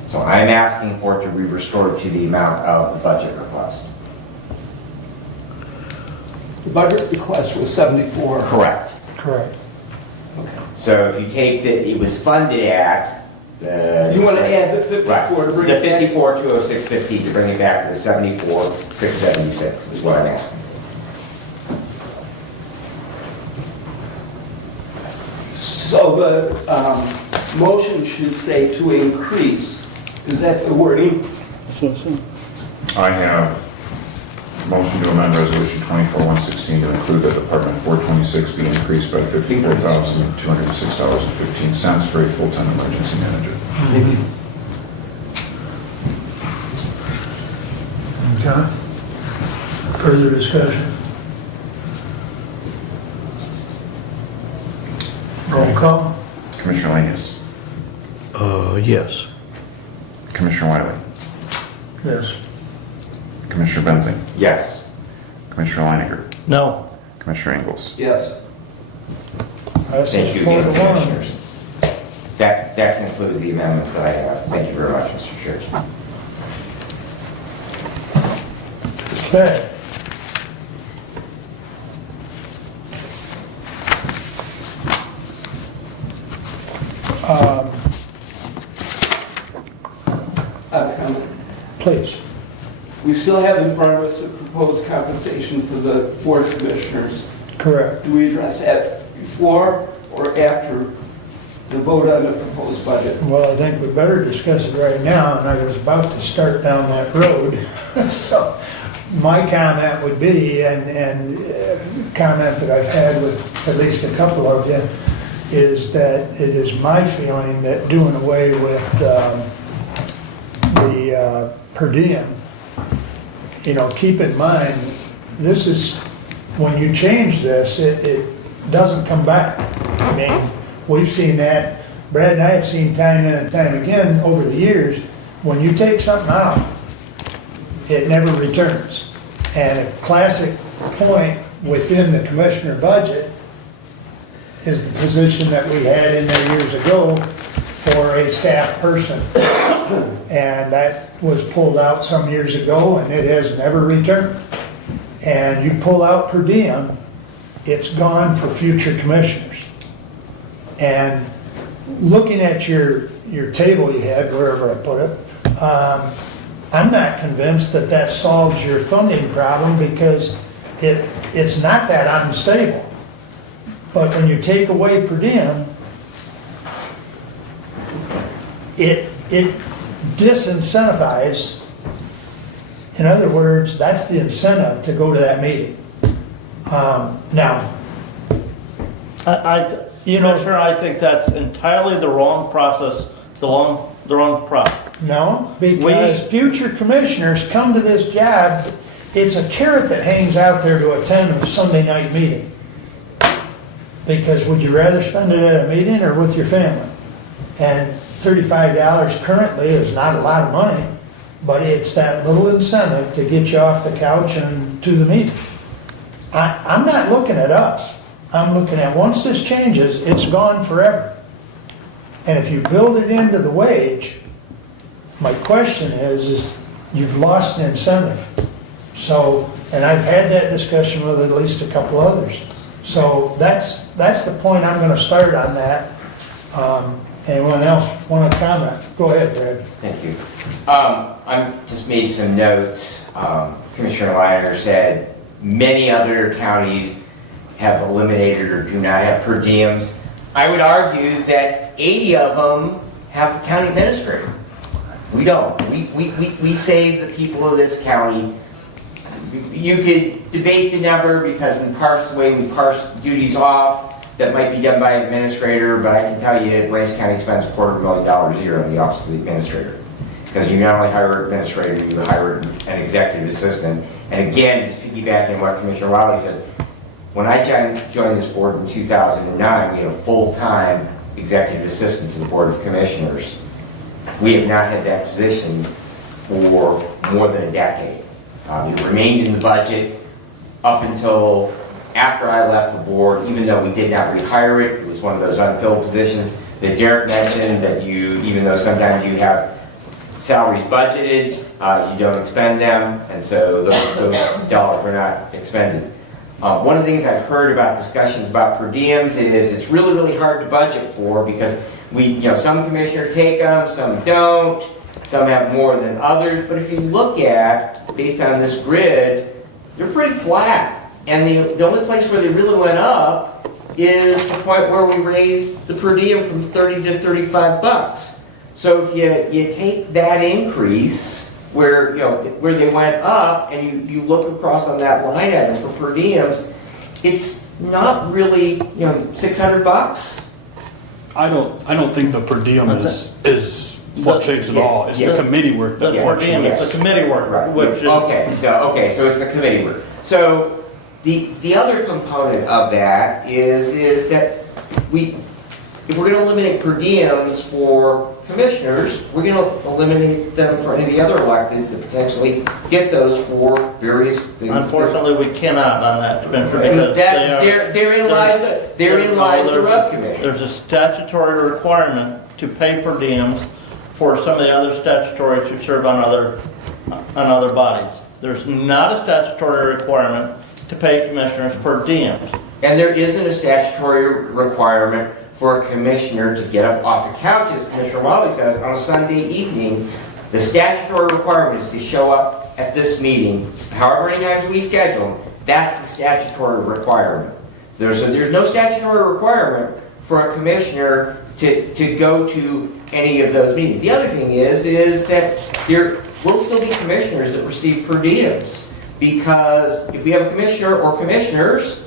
So I'm asking for it to be restored to the amount of the budget request. The budget request was 74. Correct. correct. So if you take it was funded at the... You want to add the 54 Right, to bring the it back? 54,206.50 to bring it back to the 74,676 is what I'm asking. So the motion should say to increase. Is that the wording? I have motion to amend resolution 24-116 to include that Department 426 be increased by $54,206.15 for a full-time emergency manager. Okay. Further discussion? Roll call? Commissioner Lanius. Yes. Commissioner Wiley. Yes. Commissioner Benzing. Yes. Commissioner Leininger. No. Commissioner Ingles. Yes. Thank you 4 again, to 1. Commissioners. That concludes the amendments that I have. Thank you very much, Mr. Chair. Okay. Please. We still have in front of us a proposed compensation for the Board of Commissioners. Correct. Do we address that before or after the vote on the proposed budget? Well, I think we better discuss it right now, and I was about to start down that road. So my comment would be, and comment that I've had with at least a couple of you, is that it is my feeling that doing away with the per diem, you know, keep in mind, this is, when you change this, it doesn't come back. I mean, we've seen that, Brad and I have seen time and time again over the years, when you take something out, it never returns. And a classic point within the commissioner budget is the position that we had in there years ago for a staff person. And that was pulled out some years ago and it has never returned. And you pull out per diem, it's gone for future commissioners. And looking at your table you had, wherever I put it, I'm not convinced that that solves your funding problem because it's not that unstable. But when you take away per diem, it disincentivizes. In other words, that's the incentive to go to that meeting. Now, You know, sir, I think that's entirely the wrong process, the wrong product. no, because future commissioners come to this job, it's a carrot that hangs out there to attend a Sunday night meeting. Because would you rather spend it at a meeting or with your family? And $35 currently is not a lot of money, but it's that little incentive to get you off the couch and to the meeting. I'm not looking at us. I'm looking at once this changes, it's gone forever. And if you build it into the wage, my question is you've lost the incentive. So, and I've had that discussion with at least a couple others. So that's the point I'm gonna start on that. Anyone else want to comment? Go ahead, Brad. Thank you. I just made some notes. Commissioner Leiner said many other counties have eliminated or do not have per diems. I would argue that 80 of them have a county administrator. We don't. We save the people of this county You could debate the number because the way we parse duties off, that might be done by an administrator, but I can tell you Branch County spends $250,000 a year on the office of the administrator. Because you not only hire an administrator, you hire an executive assistant. And again, just piggybacking on what Commissioner Wiley said, when I joined this board in 2009, we had a full-time executive assistant to the Board of Commissioners. We have not had that position for more than a decade. It remained in the budget up until after I left the board, even though we did not rehire it. It was one of those unfilled positions that Derek mentioned, that even though sometimes you have salaries budgeted, you don't expend them, and so those dollars are not expended. One of the things I've heard about discussions about per diems is it's really, really hard to budget for because some commissioners take them, some don't, some have more than others, but if you look at, based on this grid, they're pretty flat. And the only place where they really went up is the point where we raised the per diem from 30 to 35 bucks. So if you take that increase where they went up and you look across on that line item for per diems, it's not really 600 bucks. I don't think the per diem is fluctuates at all. It's the committee work that diem, it's the committee work, right. which is... Okay, so it's the committee work. So the other component of that is that if we're going to eliminate per diems for commissioners, we're going to eliminate them for any of the other electeds that potentially get those for various things. Unfortunately, we cannot on that, Commissioner, because therein lies the rub committee. There's a statutory requirement to pay per diems for some of the other statutories who serve on other bodies. There's not a statutory requirement to pay commissioners per diems. And there isn't a statutory requirement for a commissioner to get up off the couch, as Commissioner Wiley says, on a Sunday evening. The statutory requirement is to show up at this meeting, however many times we schedule them. That's the statutory requirement. So there's no statutory requirement for a commissioner to go to any of those meetings. The other thing is that there will still be commissioners that receive per diems, because if we have a commissioner or commissioners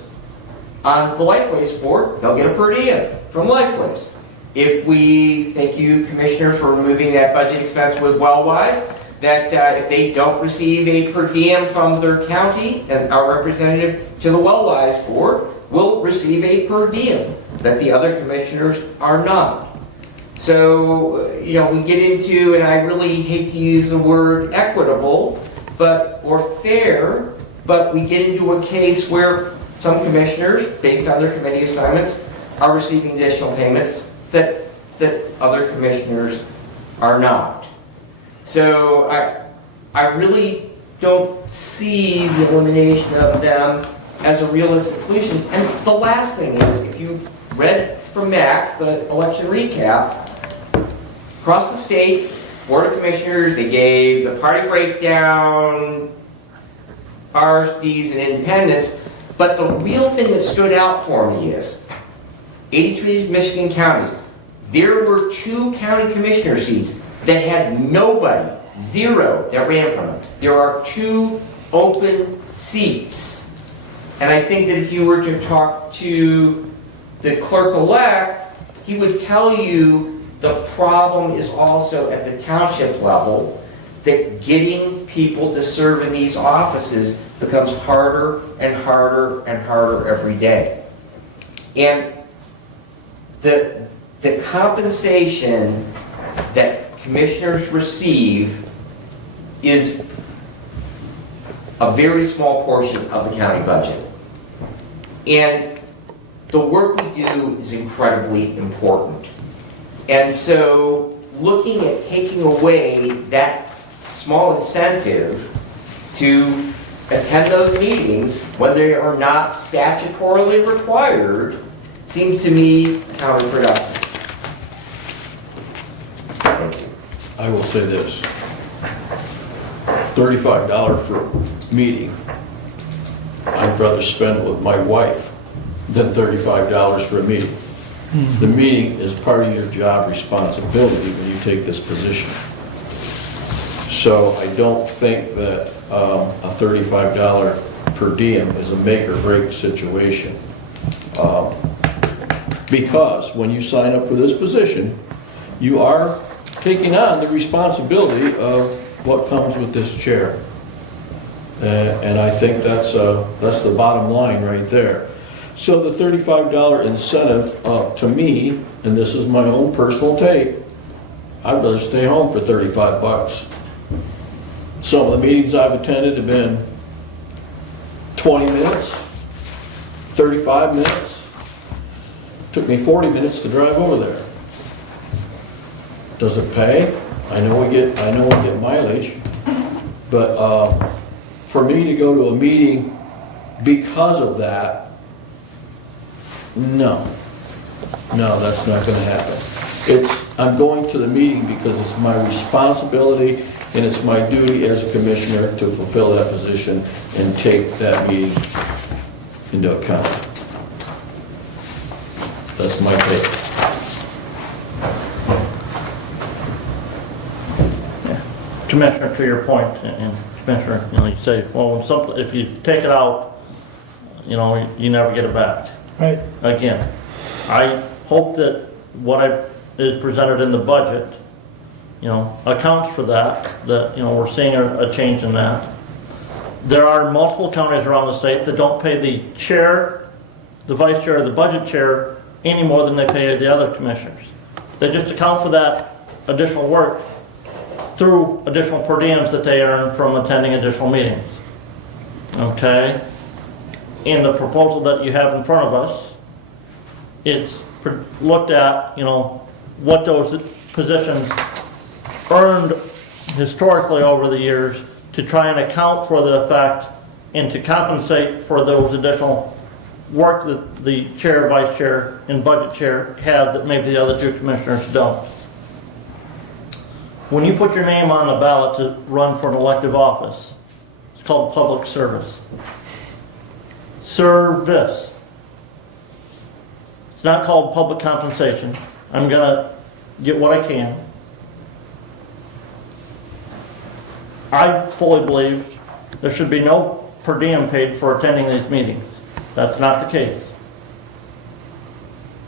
on the Lifeways board, they'll get a per diem from Lifeways. If we, thank you, Commissioner, for removing that budget expense with Wellwise, that if they don't receive a per diem from their county, and our representative to the Wellwise board will receive a per diem that the other commissioners are not. So, we get into, and I really hate to use the word equitable, or fair, but we get into a case where some commissioners, based on their committee assignments, are receiving additional payments that other commissioners are not. So I really don't see the elimination of them as a realistic solution. And the last thing is, if you read from MAC, the election recap, across the state, Board of Commissioners, they gave the party breakdown, RSDs, and independents, but the real thing that stood out for me is 83 Michigan counties. There were 2 county commissioner seats that had nobody, 0, that ran from them. There are 2 open seats. And I think that if you were to talk to the clerk-elect, he would tell you the problem is also at the township level, that getting people to serve in these offices becomes harder and harder and harder every day. And the compensation that commissioners receive is a very small portion of the county budget. And the work we do is incredibly important. And so looking at taking away that small incentive to attend those meetings when they are not statutorily required seems to me counterproductive. Thank you. I will say this. $35 for a meeting, I'd rather spend it with my wife than $35 for a meeting. The meeting is part of your job responsibility when you take this position. So I don't think that a $35 per diem is a make or break situation. Because when you sign up for this position, you are taking on the responsibility of what comes with this chair. And I think that's the bottom line right there. So the $35 incentive, to me, and this is my own personal take, I'd rather stay home for 35 bucks. Some of the meetings I've attended have been 20 minutes, 35 minutes. Took me 40 minutes to drive over there. Does it pay? I know we get mileage, but for me to go to a meeting because of that, no, that's not going to happen. I'm going to the meeting because it's my responsibility and it's my duty as a commissioner to fulfill that position and take that meeting into account. That's my take. Commissioner, to your point, and Commissioner, you say, well, if you take it out, you never get it back. Right. Again, I hope that what is presented in the budget, accounts for that, we're seeing a change in that. There are multiple counties around the state that don't pay the chair, the vice chair, or the budget chair any more than they pay the other commissioners. They just account for that additional work through additional per diems that they earn from attending additional meetings. Okay? In the proposal that you have in front of us, it's looked at, what those positions earned historically over the years to try and account for the fact and to compensate for those additional work that the chair, vice chair, and budget chair have that maybe the other two commissioners don't. When you put your name on the ballot to run for an elective office, it's called public service. Service. It's not called public compensation. I'm going to get what I can. I fully believe there should be no per diem paid for attending these meetings. That's not the case.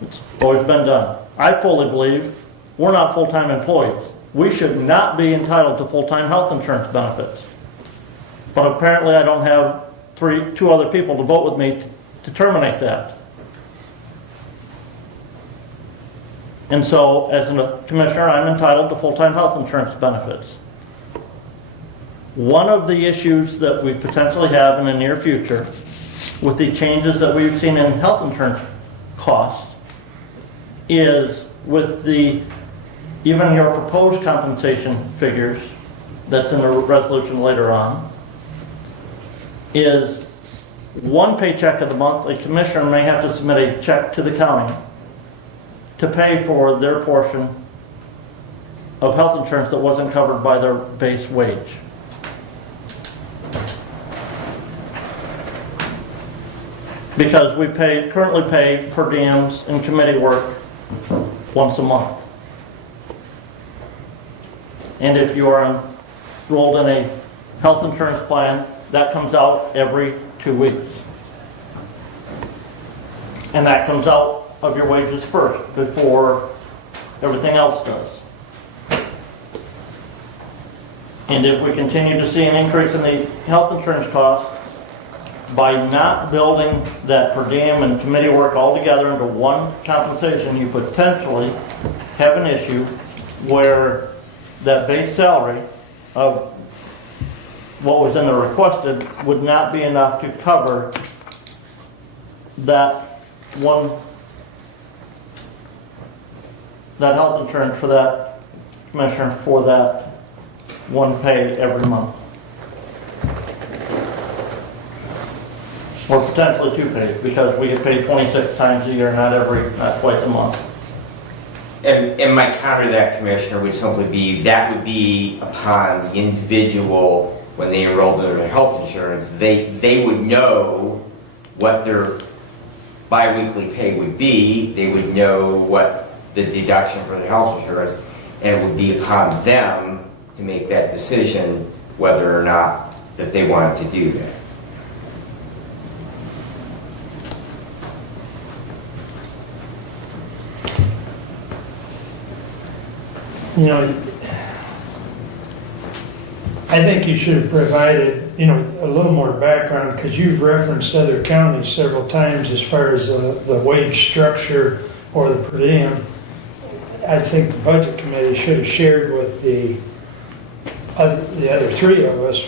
It's always been done. I fully believe we're not full-time employees. We should not be entitled to full-time health insurance benefits. But apparently I don't have two other people to vote with me to terminate that. And so, as a commissioner, I'm entitled to full-time health insurance benefits. One of the issues that we potentially have in the near future with the changes that we've seen in health insurance costs is with even your proposed compensation figures that's in the resolution later on, is one paycheck of the month, a commissioner may have to submit a check to the county to pay for their portion of health insurance that wasn't covered by their base wage. Because we currently pay per diems and committee work once a month. And if you are enrolled in a health insurance plan, that comes out every 2 weeks. And that comes out of your wages first before everything else does. And if we continue to see an increase in the health insurance costs, by not building that per diem and committee work all together into one compensation, you potentially have an issue where that base salary of what was in the requested would not be enough to cover that health insurance for that commissioner for that one pay every month. Or potentially 2 pays, because we get paid 26 times a year, not twice a month. And my counter to that, Commissioner, would simply be, that would be upon the individual, when they enrolled in their health insurance, they would know what their biweekly pay would be, they would know what the deduction for the health insurance, and it would be upon them to make that decision whether or not that they want to do that. You know, I think you should have provided, you know, a little more background, because you've referenced other counties several times as far as the wage structure or the per diem. I think the budget committee should have shared with the other three of us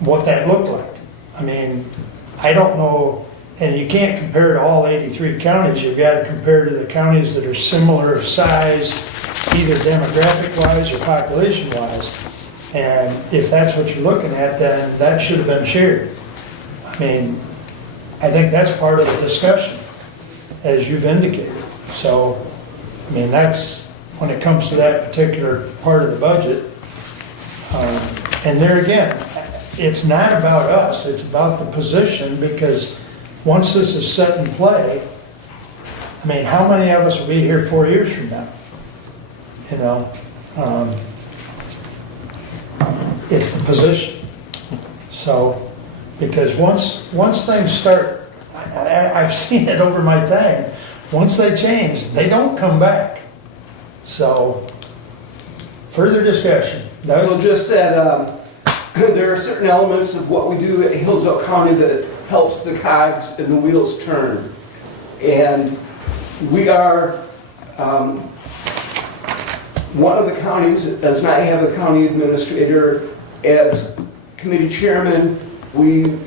what that looked like. I mean, I don't know, and you can't compare to all 83 counties. You've got to compare to the counties that are similar size, either demographic-wise or population-wise. And if that's what you're looking at, then that should have been shared. I mean, I think that's part of the discussion, as you've indicated. So, I mean, that's, when it comes to that particular part of the budget. And there again, it's not about us, it's about the position, because once this is set in play, I mean, how many of us will be here 4 years from now? You know? It's the position. So, because once things start, I've seen it over my time, once they change, they don't come back. So, further discussion. So just that there are certain elements of what we do at Hillsdale County that helps the cogs and the wheels turn. And we are one of the counties that does not have a county administrator. As committee chairman, we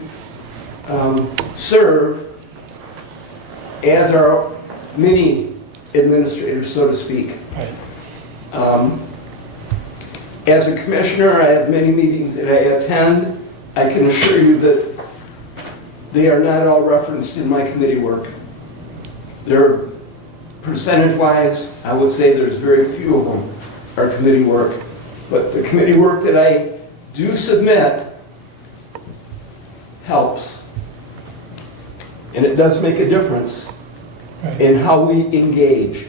serve as our mini administrators, so to speak. Right. As a commissioner, I have many meetings that I attend. I can assure you that they are not all referenced in my committee work. They're percentage-wise, I would say there's very few of them are committee work. But the committee work that I do submit helps. And it does make a difference in how we engage.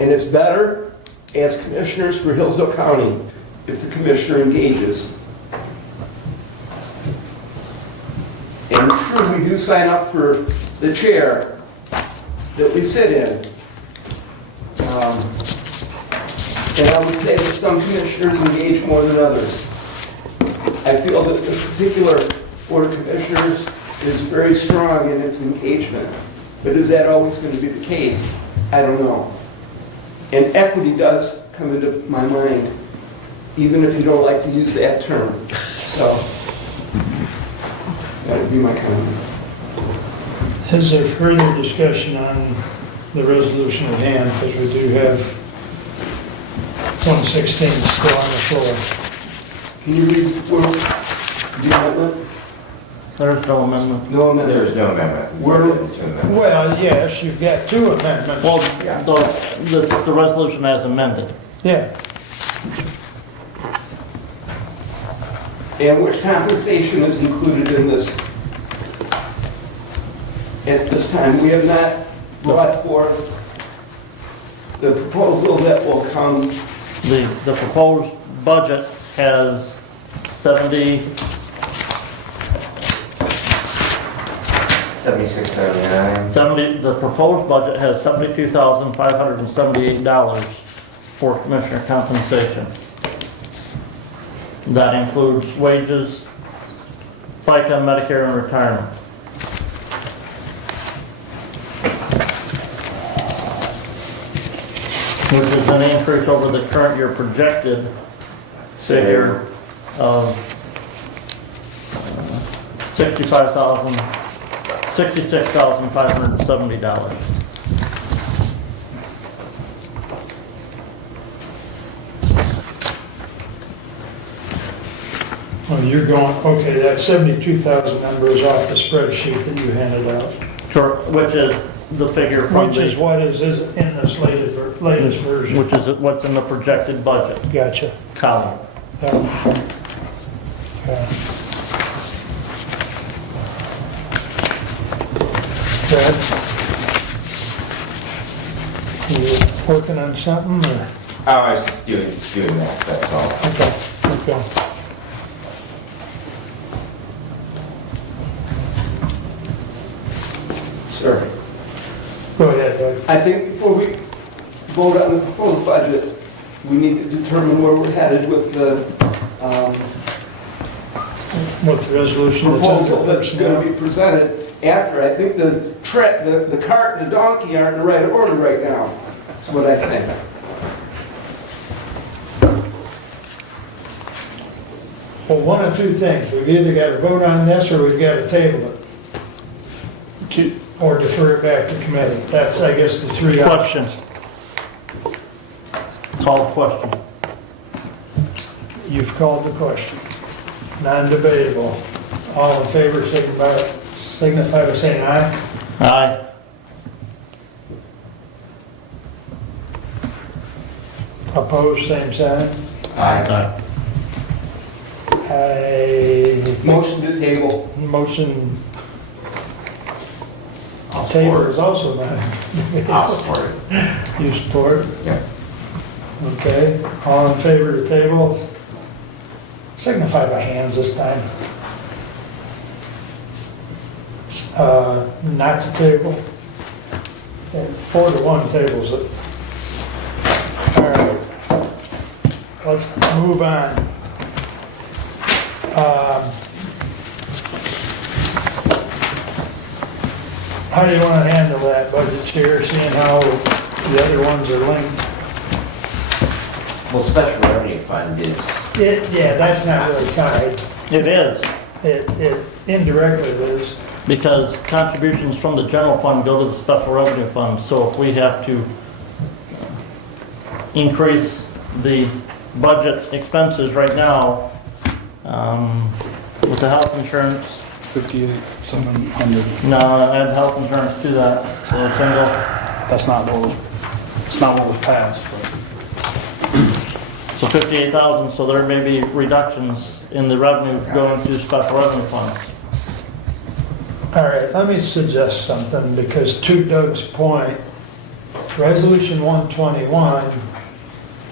And it's better as commissioners for Hillsdale County if the commissioner engages. And sure, we do sign up for the chair that we sit in. And I would say that some commissioners engage more than others. I feel that the particular Board of Commissioners is very strong in its engagement. But is that always going to be the case? I don't know. And equity does come into my mind, even if you don't like to use that term. So, that would be my comment. Is there further discussion on the resolution at hand, because we do have 116 still on the floor? Can you read the amendment? There's no amendment. No amendment. There's no amendment. Well, yes, you've got two amendments. Well, the resolution as amended. Yeah. And which compensation is included in this at this time? We have not brought forth the proposal that will come. The proposed budget has 7679. the proposed budget has $72,578 for commissioner compensation. That includes wages, FICA, Medicare, and retirement. Which is an increase over the current year projected figure of $66,570. Well, you're going, okay, that 72,000 number is off the spreadsheet that you handed out. Correct, which is the figure from Which is what is in this latest version. which is what's in the projected budget Gotcha. column. Yeah. Brad, you working on something, or? Oh, I was just doing that, that's all. Okay. Sorry. Go ahead, Doug. I think before we vote on the proposed budget, we need to determine where we're headed with the With the resolution that's under proposal that's personnel. going to be presented after. I think the cart and the donkey aren't in the right order right now. That's what I think. Well, one of two things. We've either got to vote on this or we've got to table it. Or defer it back to committee. That's, I guess, the three options. Question. Call the question. You've called the question. Non-debatable. All in favor, signify by saying aye. Aye. Opposed, same sign. Aye. Motion to table. Motion. Table is also not. I'll support it. You support? Yeah. Okay. All in favor to table? Signify by hands this time. Not to table. 4-1 tables it. All right. Let's move on. How do you want to handle that budget, Chair, seeing how the other ones are linked? Well, special revenue fund is, Yeah, that's not really tied. It is, It indirectly is. because contributions from the general fund go to the special revenue fund. So if we have to increase the budget expenses right now, with the health insurance, 58,700. no, add health insurance to that, so a single. That's not what was, it's not what was passed, but. So 58,000, so there may be reductions in the revenue going to special revenue funds. All right, let me suggest something, because to Doug's point, Resolution 121,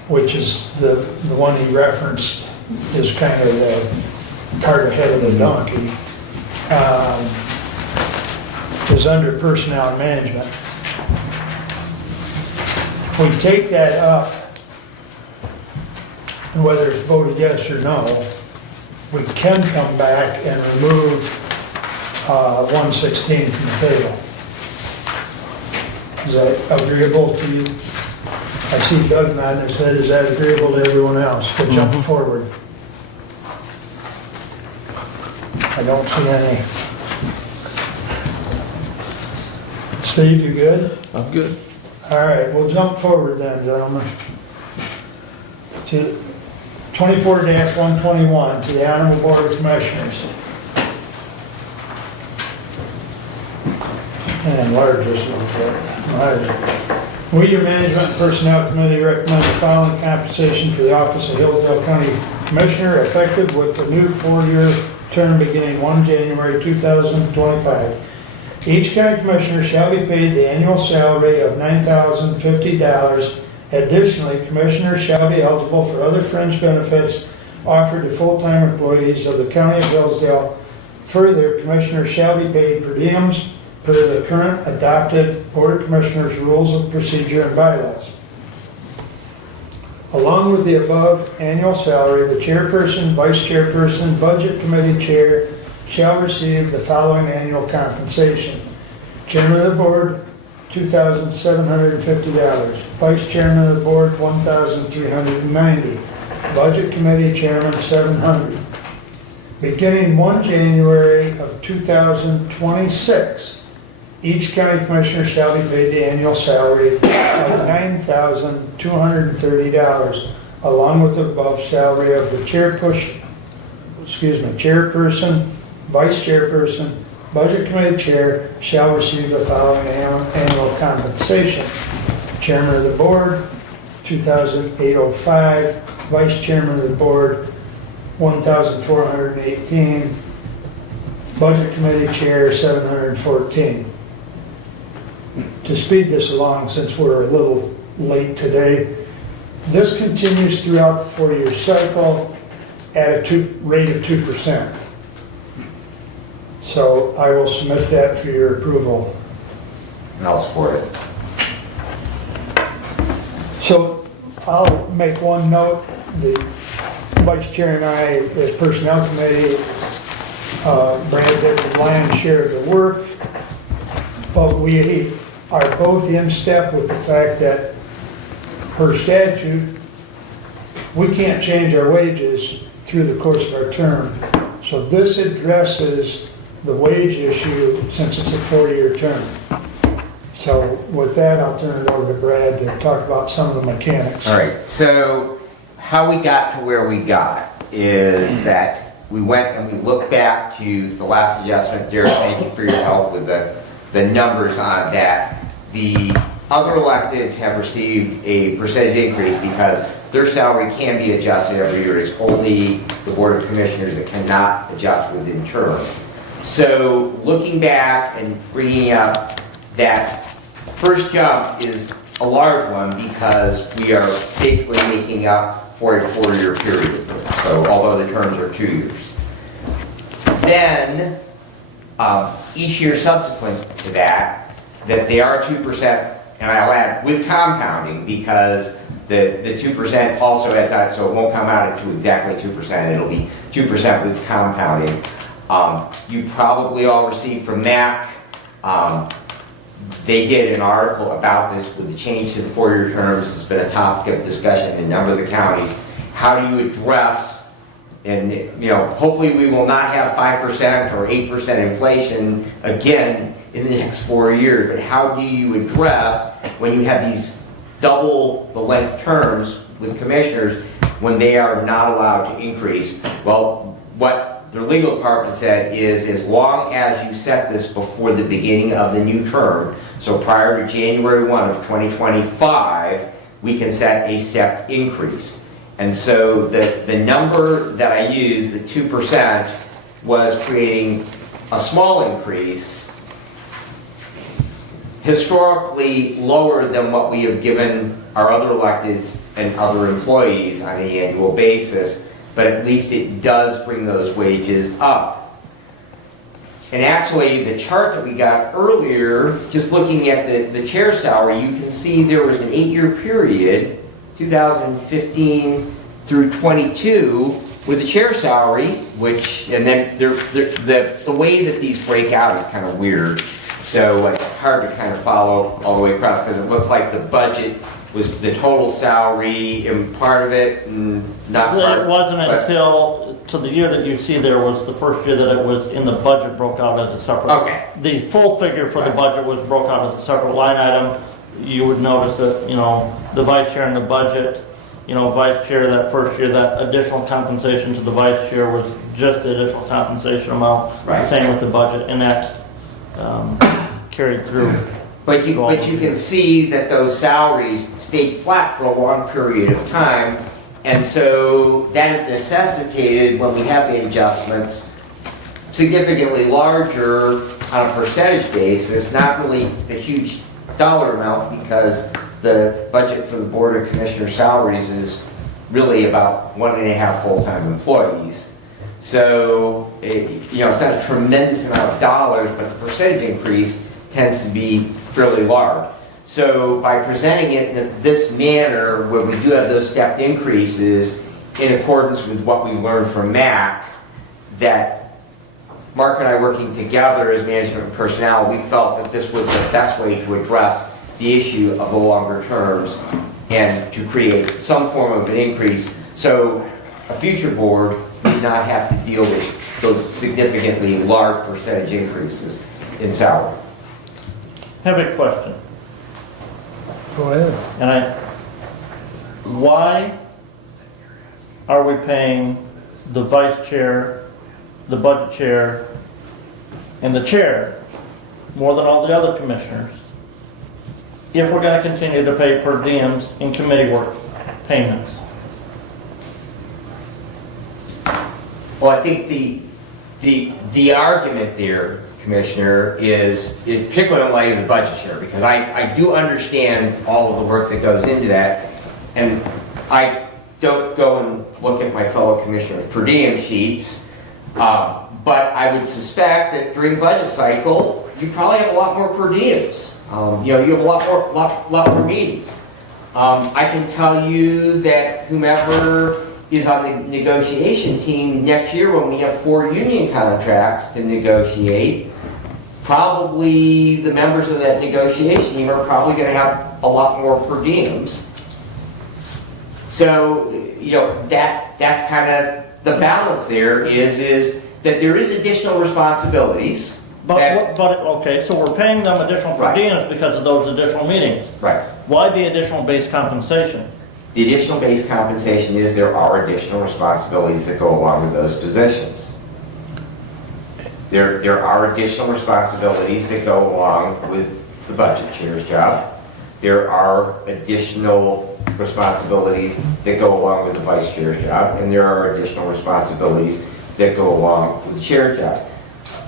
which is the one he referenced, is kind of the cart ahead of the donkey, is under personnel and management. If we take that up, and whether it's voted yes or no, we can come back and remove 116 from the table. Is that agreeable to you? I see Doug nodding his head. Is that agreeable to everyone else to jump forward? I don't see any. Steve, you good? I'm good. All right, we'll jump forward then, gentlemen. To 24-121, to the Honorable Board of Commissioners. And enlarge this a little bit. We, your Management and Personnel Committee, recommend the following compensation for the office of Hillsdale County Commissioner, effective with the new 4-year term beginning 1 January 2025. Each county commissioner shall be paid the annual salary of $9,050. Additionally, commissioners shall be eligible for other fringe benefits offered to full-time employees of the County of Hillsdale. Further, commissioners shall be paid per diems per the current adopted Board of Commissioners Rules of Procedure and Bylaws. Along with the above annual salary, the chairperson, vice chairperson, budget committee chair shall receive the following annual compensation. Chairman of the board, $2,750. Vice chairman of the board, $1,390. Budget committee chairman, $700. Beginning 1 January of 2026, each county commissioner shall be paid the annual salary of $9,230, along with the above salary of the chairperson, vice chairperson, budget committee chair shall receive the following annual compensation. Chairman of the board, $2,805. Vice chairman of the board, $1,418. Budget committee chair, $714. To speed this along, since we're a little late today, This continues throughout the 4-year cycle at a rate of 2%. So I will submit that for your approval. And I'll support it. So I'll make one note, the vice chair and I, as personnel committee, Brad did the lion's share of the work, but we are both in step with the fact that per statute, we can't change our wages through the course of our term. So this addresses the wage issue since it's a 4-year term. So with that, I'll turn it over to Brad to talk about some of the mechanics. All right, so how we got to where we got is that we went and we looked back to the last adjustment. Derek, thank you for your help with the numbers on that. The other electeds have received a percentage increase because their salary can be adjusted every year. It's only the Board of Commissioners that cannot adjust within term. So looking back and bringing up that first jump is a large one because we are basically making up for a 4-year period. So although the terms are 2 years. Then each year subsequent to that they are 2%, and I'll add with compounding because the 2% also adds out, so it won't come out to exactly 2%, it'll be 2% with compounding. You probably all received from MAC, they did an article about this with the change to the 4-year terms. It's been a topic of discussion in a number of the counties. How do you address, and hopefully we will not have 5% or 8% inflation again in the next 4 years, but how do you address when you have these double the length terms with commissioners when they are not allowed to increase? Well, what their legal department said is as long as you set this before the beginning of the new term, so prior to January 1 of 2025, we can set a stepped increase. And so the number that I used, the 2%, was creating a small increase, historically lower than what we have given our other electeds and other employees on an annual basis, but at least it does bring those wages up. And actually, the chart that we got earlier, just looking at the chair salary, you can see there was an 8-year period, 2015 through 22, with the chair salary, which, and then the way that these break out is kind of weird. So it's hard to kind of follow all the way across because it looks like the budget was the total salary and part of it and not part. It wasn't until, so the year that you see there was the first year that it was in the budget broke out as a separate. Okay. The full figure for the budget was broke out as a separate line item. You would notice that, the vice chair and the budget, vice chair that first year, that additional compensation to the vice chair was just the additional compensation amount. Right. Same with the budget, and that carried through. But you can see that those salaries stayed flat for a long period of time, and so that has necessitated, when we have the adjustments, significantly larger on a percentage basis, not really a huge dollar amount because the budget for the Board of Commissioner salaries is really about 1.5 full-time employees. So, it's not a tremendous amount of dollars, but the percentage increase tends to be fairly large. So by presenting it in this manner, where we do have those stepped increases in accordance with what we learned from MAC, that Mark and I working together as management and personnel, we felt that this was the best way to address the issue of the longer terms and to create some form of an increase so a future board would not have to deal with those significantly large percentage increases in salary. I have a question. Go ahead. Why are we paying the vice chair, the budget chair, and the chair more than all the other commissioners if we're going to continue to pay per diems and committee work payments? Well, I think the argument there, Commissioner, is particularly in light of the budget chair, because I do understand all of the work that goes into that, and I don't go and look at my fellow commissioners' per diem sheets, but I would suspect that during the budget cycle, you probably have a lot more per diems. You have a lot more meetings. I can tell you that whomever is on the negotiation team next year, when we have 4 union contracts to negotiate, probably the members of that negotiation team are probably going to have a lot more per diems. So, that's kind of the balance there is that there is additional responsibilities. Okay, so we're paying them additional per diems because of those additional meetings. Right. Why the additional base compensation? The additional base compensation is there are additional responsibilities that go along with those positions. There are additional responsibilities that go along with the budget chair's job. There are additional responsibilities that go along with the vice chair's job, and there are additional responsibilities that go along with the chair's job.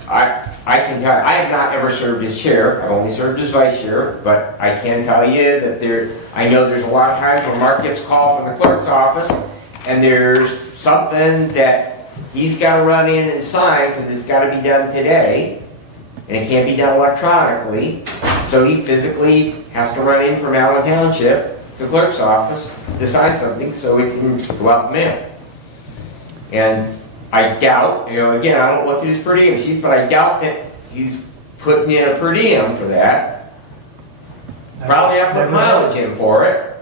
I can tell you, I have not ever served as chair. I've only served as vice chair, but I can tell you that I know there's a lot of times when Mark gets called from the clerk's office, and there's something that he's got to run in and sign because it's got to be done today, and it can't be done electronically. So he physically has to run in from Allen Township to the clerk's office to sign something so it can go out in the mail. And I doubt, again, I don't look at his per diem sheets, but I doubt that he's putting in a per diem for that. Probably not putting mileage in for it,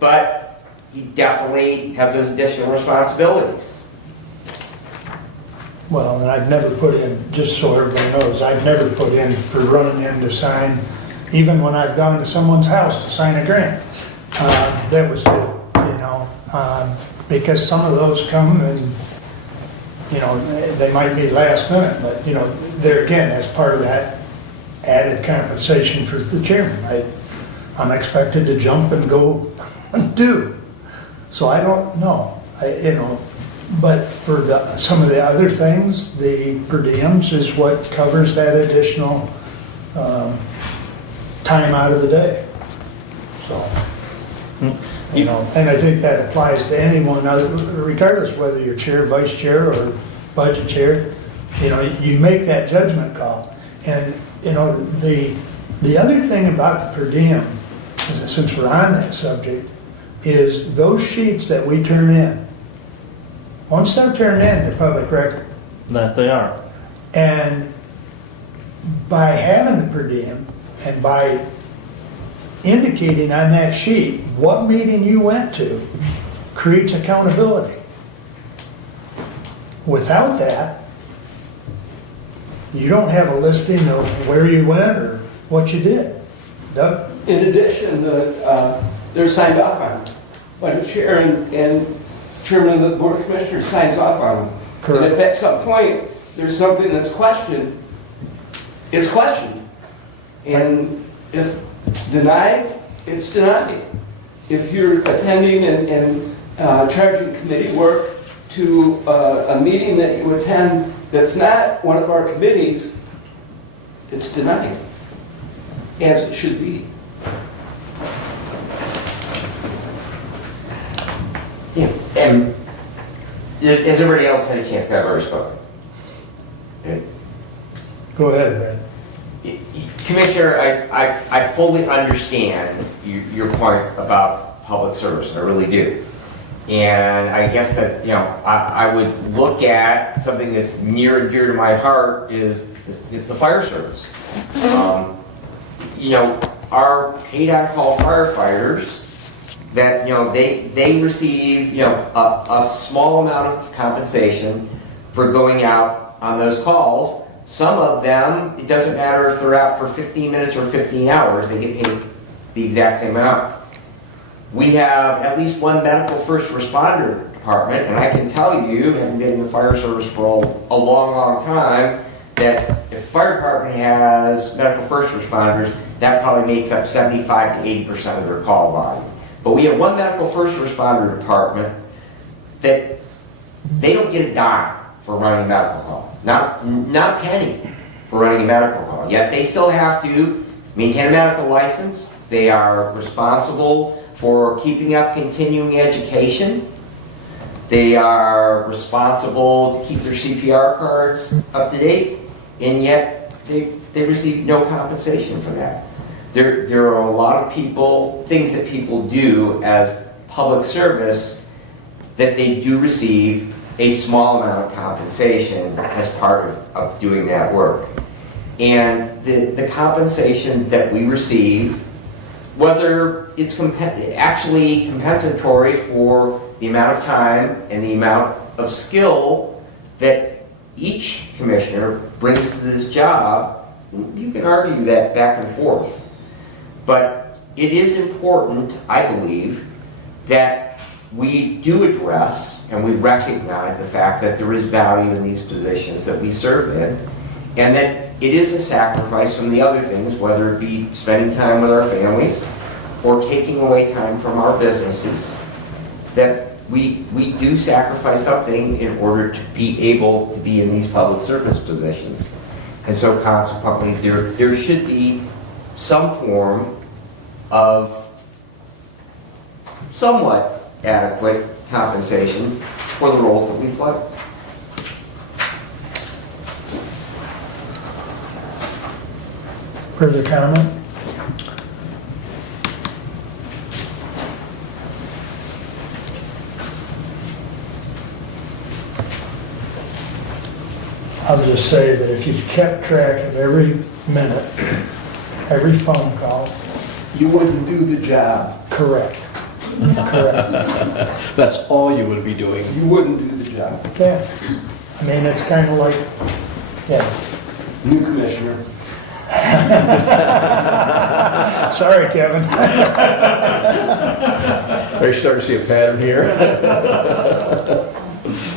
but he definitely has those additional responsibilities. Well, and I've never put in, just so everybody knows, I've never put in for running in to sign, even when I've gone to someone's house to sign a grant. That was good, because some of those come and, they might be last minute, but, there again, as part of that added compensation for the chairman. I'm expected to jump and go and do. So I don't know, but for some of the other things, the per diems is what covers that additional time out of the day. So, and I think that applies to anyone, regardless whether you're chair, vice chair, or budget chair. You make that judgment call. And, the other thing about the per diem, since we're on that subject, is those sheets that we turn in, once they're turned in, they're public record. That they are. And by having the per diem and by indicating on that sheet what meeting you went to creates accountability. Without that, you don't have a listing of where you went or what you did. Doug? In addition, they're signed off on. Budget chair and chairman of the board of commissioners signs off on them. Correct. And if at some point there's something that's questioned, it's questioned. And if denied, it's denied. If you're attending and charging committee work to a meeting that you attend that's not one of our committees, it's denied, as it should be. Yeah, and has everybody else had a chance to have a response? Go ahead, Brad. Commissioner, I fully understand your point about public service, I really do. And I guess that, I would look at something that's near and dear to my heart is the fire service. Our paid on-call firefighters, that, they receive, a small amount of compensation for going out on those calls. Some of them, it doesn't matter if they're out for 15 minutes or 15 hours, they get paid the exact same amount. We have at least one medical first responder department, and I can tell you, having been in the fire service for a long, long time, that if the fire department has medical first responders, that probably makes up 75 to 80% of their call volume. But we have one medical first responder department that they don't get a dime for running a medical call. Not a penny for running a medical call. Yet they still have to maintain a medical license. They are responsible for keeping up continuing education. They are responsible to keep their CPR cards up to date, and yet they receive no compensation for that. There are a lot of things that people do as public service that they do receive a small amount of compensation as part of doing that work. And the compensation that we receive, whether it's actually compensatory for the amount of time and the amount of skill that each commissioner brings to this job, you can argue that back and forth. But it is important, I believe, that we do address and we recognize the fact that there is value in these positions that we serve in, and that it is a sacrifice from the other things, whether it be spending time with our families or taking away time from our businesses, that we do sacrifice something in order to be able to be in these public service positions. And so consequently, there should be some form of somewhat adequate compensation for the roles that we play. Further comment? I'll just say that if you kept track of every minute, every phone call. You wouldn't do the job. Correct. Correct. That's all you would be doing. You wouldn't do the job. Yeah. I mean, it's kind of like, yes. New commissioner. Sorry, Kevin. Are you starting to see a pattern here?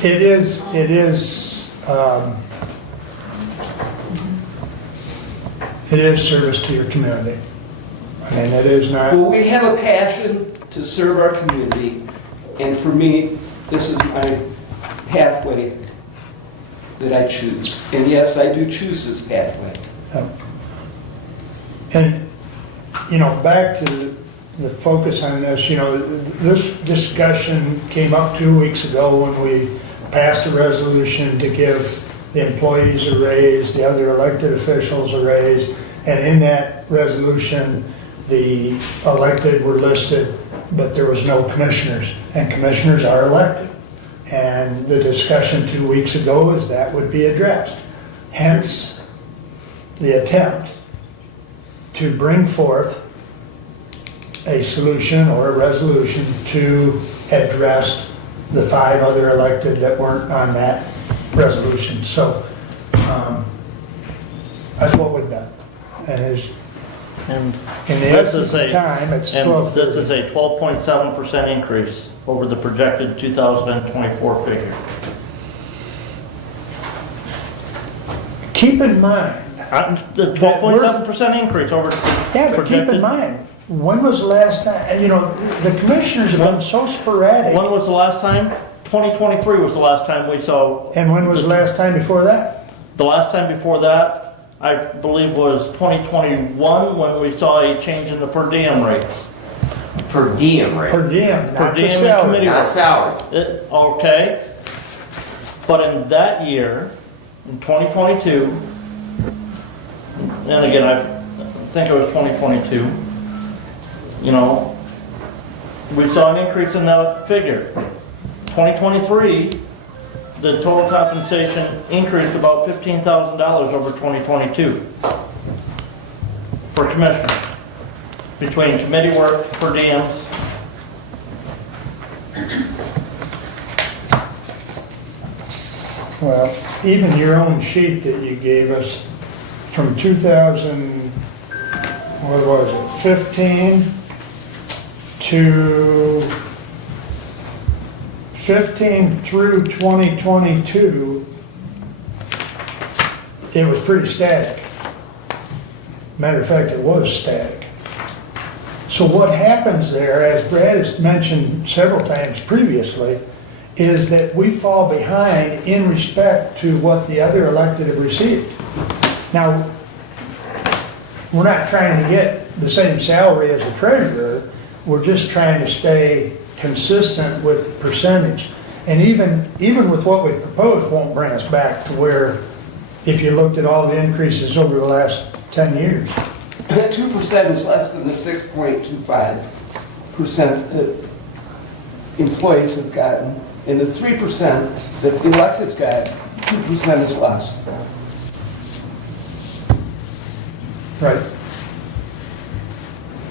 It is, it is service to your community. I mean, it is not. Well, we have a passion to serve our community, and for me, this is my pathway that I choose. And yes, I do choose this pathway. And, you know, back to the focus on this, you know, this discussion came up 2 weeks ago when we passed a resolution to give the employees a raise, the other elected officials a raise, and in that resolution, the elected were listed, but there was no commissioners, and commissioners are elected. And the discussion 2 weeks ago is that would be addressed. Hence, the attempt to bring forth a solution or a resolution to address the 5 other elected that weren't on that resolution. So that's what we've done. And in the essence of time, it's 12. This is a 12.7% increase over the projected 2024 figure. Keep in mind. The 12.7% increase over Yeah, but keep in mind, when was the last time, you know, the commissioners have been so sporadic. When was the last time? 2023 was the last time we saw. And when was the last time before that? The last time before that, I believe, was 2021 when we saw a change in the per diem rates. Per diem rate. Per diem, Per not the diem and salary. committee Not work. salary. Okay. But in that year, in 2022, and again, I think it was 2022, you know, we saw an increase in that figure. 2023, the total compensation increased about $15,000 over 2022 for commissioners, between committee work, per diems. Well, even your own sheet that you gave us from 2000, what was it, 15 to 15 through 2022, it was pretty static. Matter of fact, it was static. So what happens there, as Brad has mentioned several times previously, is that we fall behind in respect to what the other elected have received. Now, we're not trying to get the same salary as a treasurer, we're just trying to stay consistent with the percentage. And even with what we propose won't bring us back to where, if you looked at all the increases over the last 10 years. That 2% is less than the 6.25% that employees have gotten, and the 3% that electeds got, 2% is less. Right.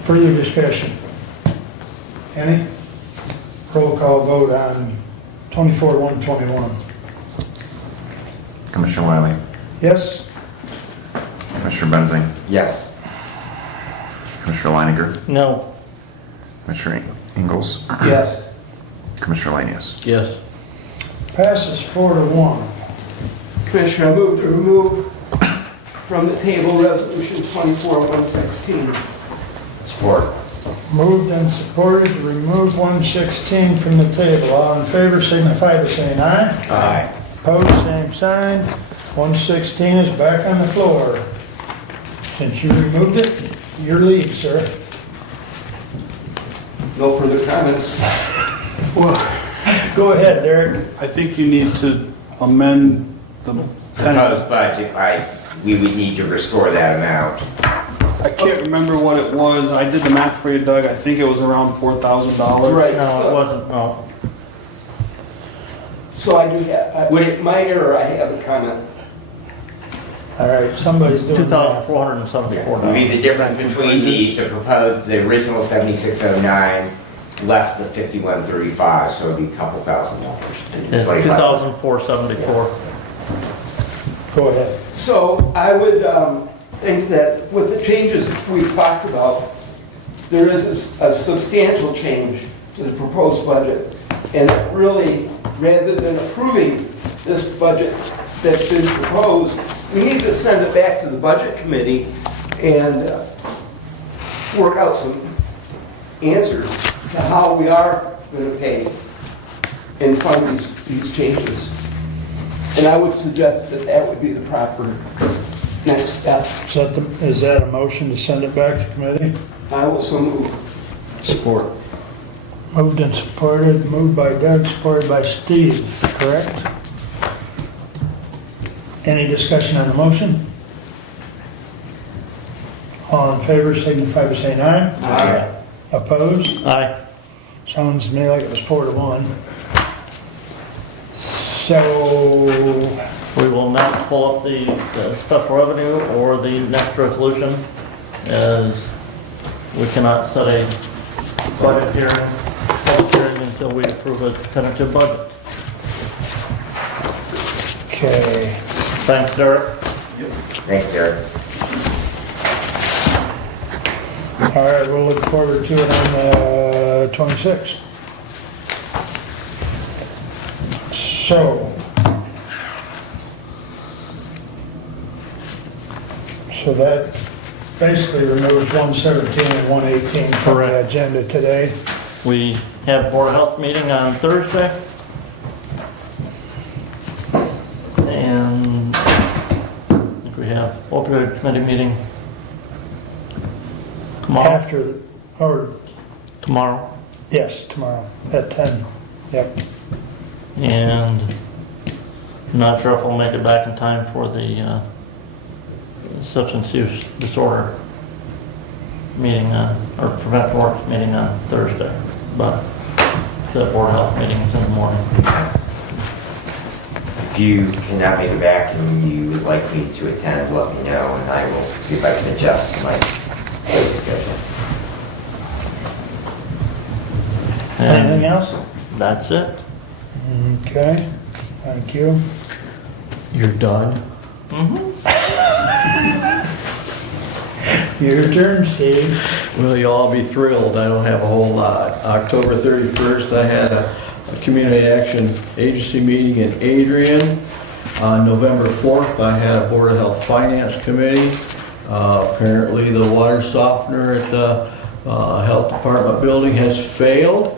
Further discussion? Any? Roll call vote on 24-121. Commissioner Wiley, Yes? Commissioner Benzing, Yes. Commissioner Leininger, No. Commissioner Ingalls, Yes. Commissioner Lanius. Yes. Passes 4-1. Commissioner, I move to remove from the table Resolution 24-116. Support. Moved and supported to remove 116 from the table. All in favor signify by saying aye. Aye. Opposed, same sign. 116 is back on the floor. Since you removed it, your lead, sir. No further comments. Well, Go ahead, Derek. I think you need to amend the Proposed budget, we would need to restore that amount. I can't remember what it was. I did the math for you, Doug. I think it was around $4,000. Right. No, it so- wasn't, no. So I do have, my error, I have a comment. All right, somebody's doing that. $2,474. Would be the difference between the proposed, the original 7609 less the 5135, so it'd be a couple $1,000. It's 2,474. Go ahead. So I would think that with the changes we've talked about, there is a substantial change to the proposed budget. And really, rather than approving this budget that's been proposed, we need to send it back to the budget committee and work out some answers to how we are going to pay and fund these changes. And I would suggest that that would be the proper next step. Is that a motion to send it back to committee? I will so move. Support. Moved and supported, moved by Doug, supported by Steve, correct? Any discussion on the motion? All in favor signify by saying aye. Aye. Opposed? Aye. Sounds to me like it was 4-1. So, We will not pull up the special revenue or the next resolution, as we cannot set a budget hearing, public hearing until we approve a tentative budget. okay. Thanks, Derek. Thanks, Derek. All right, we'll look forward to it on the 26th. So that basically removes 117 and 118 from the agenda today. We have Board of Health meeting on Thursday. And I think we have opioid committee meeting tomorrow. Or, Tomorrow. yes, tomorrow at 10. Yep. And I'm not sure if we'll make it back in time for the substance use disorder meeting or prevent work meeting on Thursday, but the Board of Health meeting is in the morning. If you cannot make it back and you would like me to attend, let me know and I will see if I can adjust my plate schedule. Anything else? That's it. Okay, thank you. You're done? Your turn, Steve. Well, you'll all be thrilled. I don't have a whole lot. October 31st, I had a Community Action Agency meeting in Adrian. On November 4th, I had a Board of Health Finance Committee. Apparently, the water softener at the Health Department building has failed.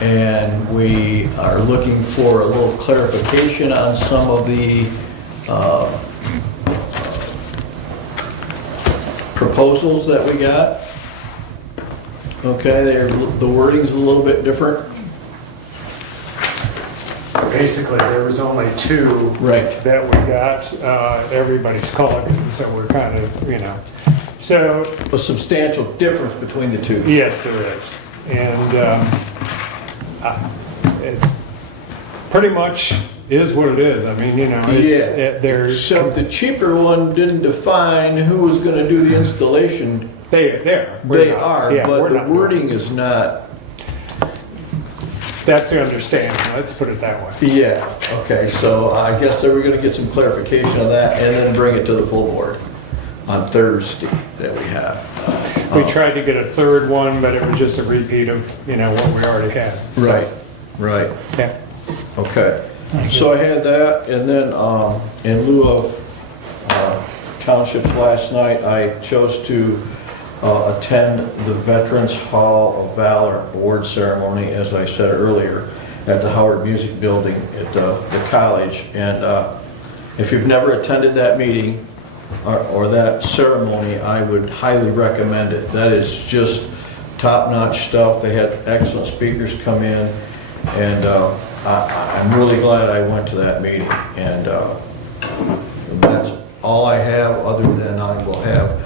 And we are looking for a little clarification on some of the proposals that we got. Okay, the wording's a little bit different. Basically, there was only two Right. that we got. Everybody's colored, so we're kind of, you know. So, A substantial difference between the two. yes, there is. And it's pretty much is what it is. I mean, you know, there's... Except the cheaper one didn't define who was gonna do the installation. They are. They are, Yeah, but we're the not. wording is not. That's the understanding. Let's put it that way. Yeah, okay, so I guess that we're gonna get some clarification on that and then bring it to the full board on Thursday that we have. We tried to get a third one, but it was just a repeat of, you know, what we already had. Right, right. Yeah. Okay, so I had that, and then in lieu of townships last night, I chose to attend the Veterans Hall of Valor Award Ceremony, as I said earlier, at the Howard Music Building at the college. And if you've never attended that meeting or that ceremony, I would highly recommend it. That is just top-notch stuff. They had excellent speakers come in, and I'm really glad I went to that meeting. And that's all I have, other than I will have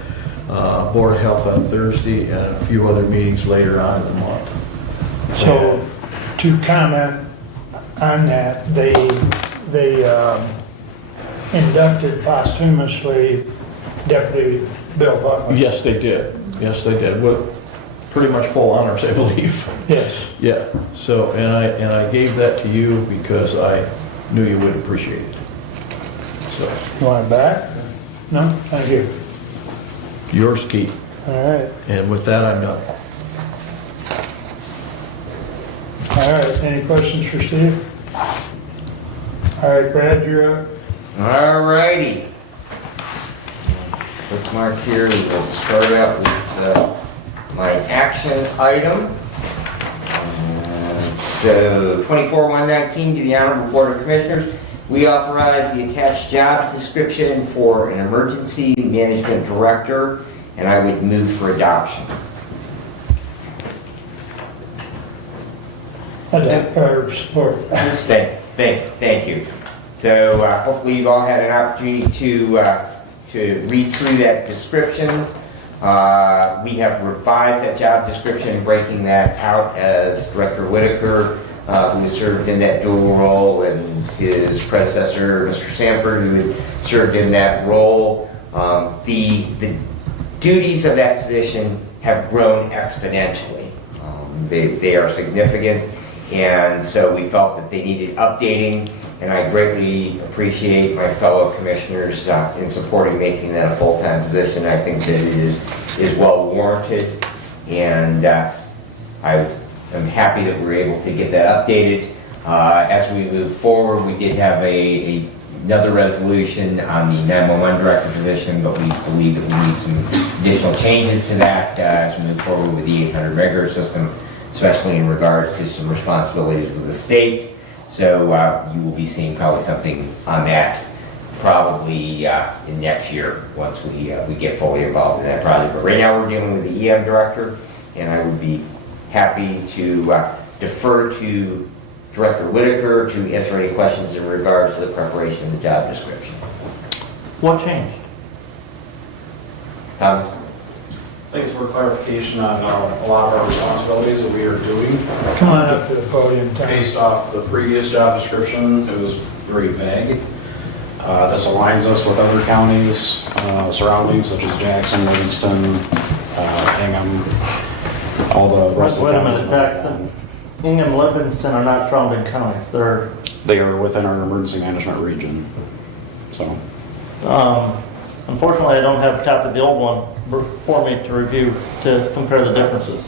Board of Health on Thursday and a few other meetings later on in the month. So, to comment on that, they inducted posthumously Deputy Bill Butler. Yes, they did. Yes, they did. With pretty much full honors, I believe. Yes. Yeah. So, and I gave that to you because I knew you would appreciate it. So, You want it back? No? Thank you. yours, Keith. All right. And with that, I'm done. All right, any questions for Steve? All right, Brad, you're up. All righty. Bookmark here, let's start out with my action item. So 24-119 to the Honorable Board of Commissioners, we authorize the attached job description for an emergency management director, and I would move for adoption. Support. Thank you. So hopefully you've all had an opportunity to read through that description. We have revised that job description, breaking that out as Director Whitaker, who served in that dual role, and his predecessor, Mr. Sanford, who had served in that role. The duties of that position have grown exponentially. They are significant, and so we felt that they needed updating, and I greatly appreciate my fellow commissioners in supporting making that a full-time position. I think that it is well warranted, and I am happy that we're able to get that updated. As we move forward, we did have another resolution on the 911 director position, but we believe that we need some additional changes to that as we move forward with the 800 megahertz system, especially in regards to some responsibilities with the state. So you will be seeing probably something on that probably in next year once we get fully involved in that project. But right now we're dealing with the EM director, and I would be happy to defer to Director Whitaker to answer any questions in regards to the preparation of the job description. What changed? Thomas? I think it's for clarification on a lot of our responsibilities that we are doing. Come on up to the podium, Tom. Based off the previous job description, it was very vague. This aligns us with other counties surrounding, such as Jackson, Livingston, Hingham, all the rest of the Wait a counties. minute, Jackson. Hingham, Livingston are not surrounding counties. They are within our emergency management region. So, Unfortunately, I don't have a copy of the old one for me to review to compare the differences.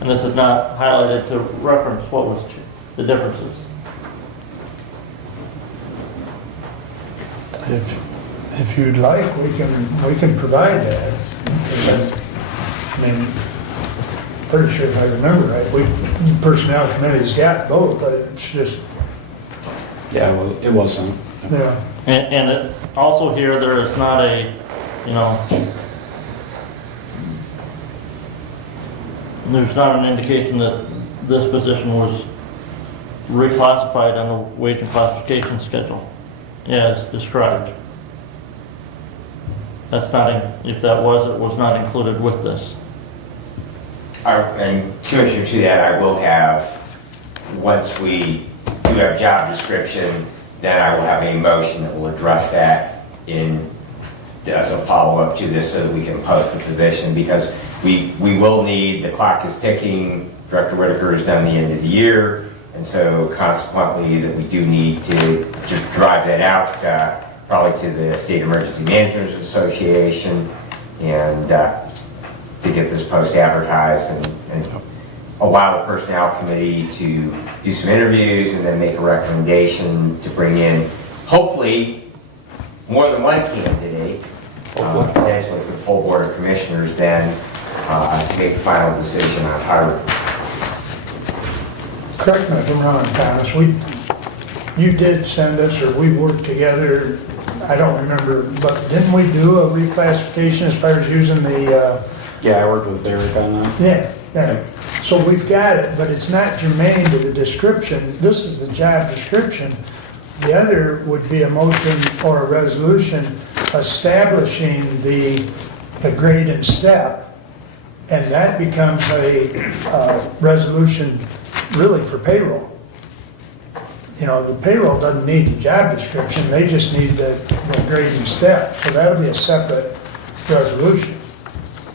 And this is not highlighted to reference what was the differences. If you'd like, we can provide that. I mean, pretty sure if I remember right, personnel committee's got both. It's just, yeah, well, it was some. yeah. And it, also here, there is not a, there's not an indication that this position was reclassified on the wage and classification schedule as described. That's not, if that was, it was not included with this. And Commissioner, to that, I will have, once we do have job description, then I will have a motion that will address that as a follow-up to this so that we can post the position, because we will need, the clock is ticking, Director Whitaker is done the end of the year, and so consequently that we do need to drive that out, probably to the State Emergency Managers Association, and to get this post advertised and allow the Personnel Committee to do some interviews and then make a recommendation to bring in, hopefully, more than one candidate, potentially for the full Board of Commissioners, then to make the final decision on hiring. Correct me if I'm wrong, Thomas, you did send us, or we worked together, I don't remember, but didn't we do a reclassification as far as using the... Yeah, I worked with Derek on that. Yeah. So we've got it, but it's not germane to the description. This is the job description. The other would be a motion or a resolution establishing the grade and step, and that becomes a resolution really for payroll. You know, the payroll doesn't need the job description, they just need the grade and step. So that'll be a separate resolution,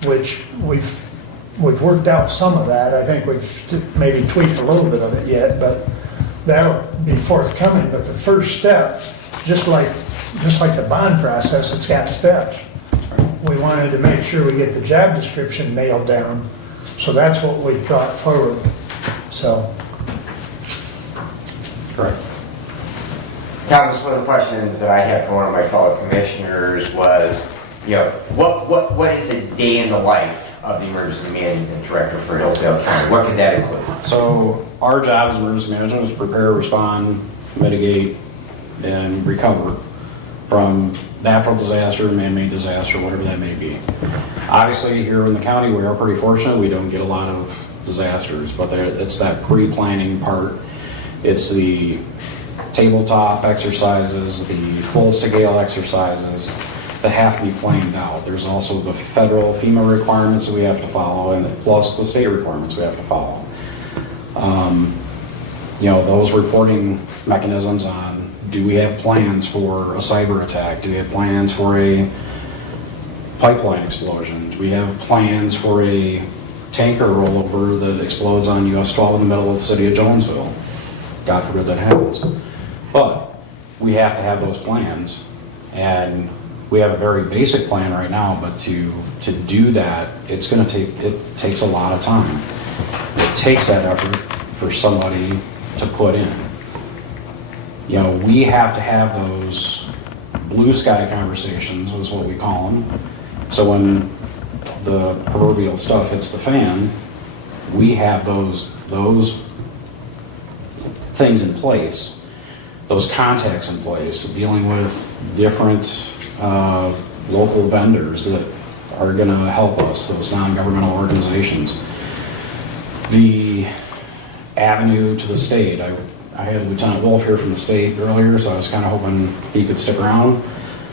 which we've worked out some of that. I think we've maybe tweaked a little bit of it yet, but that'll be forthcoming. But the first step, just like the bond process, it's got steps. We wanted to make sure we get the job description nailed down, so that's what we've brought forward. So. Correct. Thomas, one of the questions that I had from one of my fellow commissioners was, you know, what is a day in the life of the Emergency Management Director for Hillsdale County? What could that include? So our job as emergency management is prepare, respond, mitigate, and recover from natural disaster, man-made disaster, whatever that may be. Obviously, here in the county, we are pretty fortunate. We don't get a lot of disasters, but it's that pre-planning part. It's the tabletop exercises, the full-scale exercises that have to be planned out. There's also the federal FEMA requirements that we have to follow, and plus the state requirements we have to follow. You know, those reporting mechanisms on, do we have plans for a cyber attack? Do we have plans for a pipeline explosion? Do we have plans for a tanker rollover that explodes on US 12 in the middle of the city of Jonesville? God forbid that happens. But we have to have those plans, and we have a very basic plan right now, but to do that, it takes a lot of time. It takes that effort for somebody to put in. You know, we have to have those blue sky conversations, is what we call them. So when the proverbial stuff hits the fan, we have those things in place, those contacts in place, dealing with different local vendors that are going to help us, those non-governmental organizations. The avenue to the state, I had Lieutenant Wolf here from the state earlier, so I was kind of hoping he could stick around,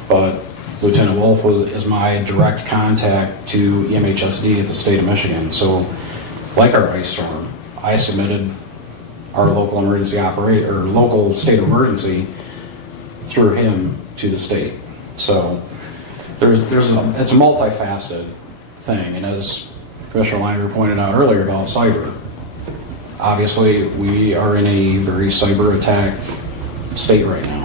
but Lieutenant Wolf is my direct contact to EMHSD at the state of Michigan. So like our ice storm, I submitted our local emergency local state of emergency through him to the state. So it's a multifaceted thing, and as Commissioner Leiner pointed out earlier about cyber, obviously we are in a very cyber attack state right now.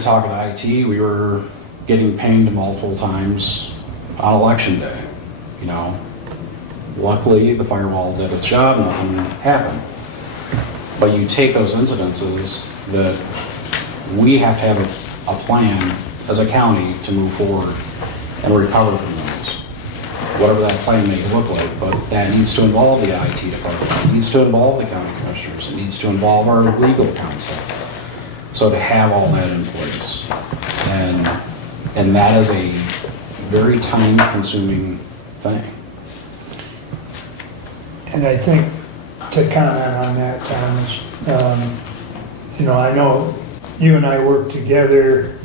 Talking to IT, we were getting pinged multiple times on election day. You know, luckily the firewall did its job, nothing happened. But you take those incidences that we have to have a plan as a county to move forward and recover from those. Whatever that plan may look like, but that needs to involve the IT department, it needs to involve the county commissioners, it needs to involve our legal counsel. So to have all that in place, and that is a very time-consuming thing. And I think, to comment on that, Thomas, you know, I know you and I worked together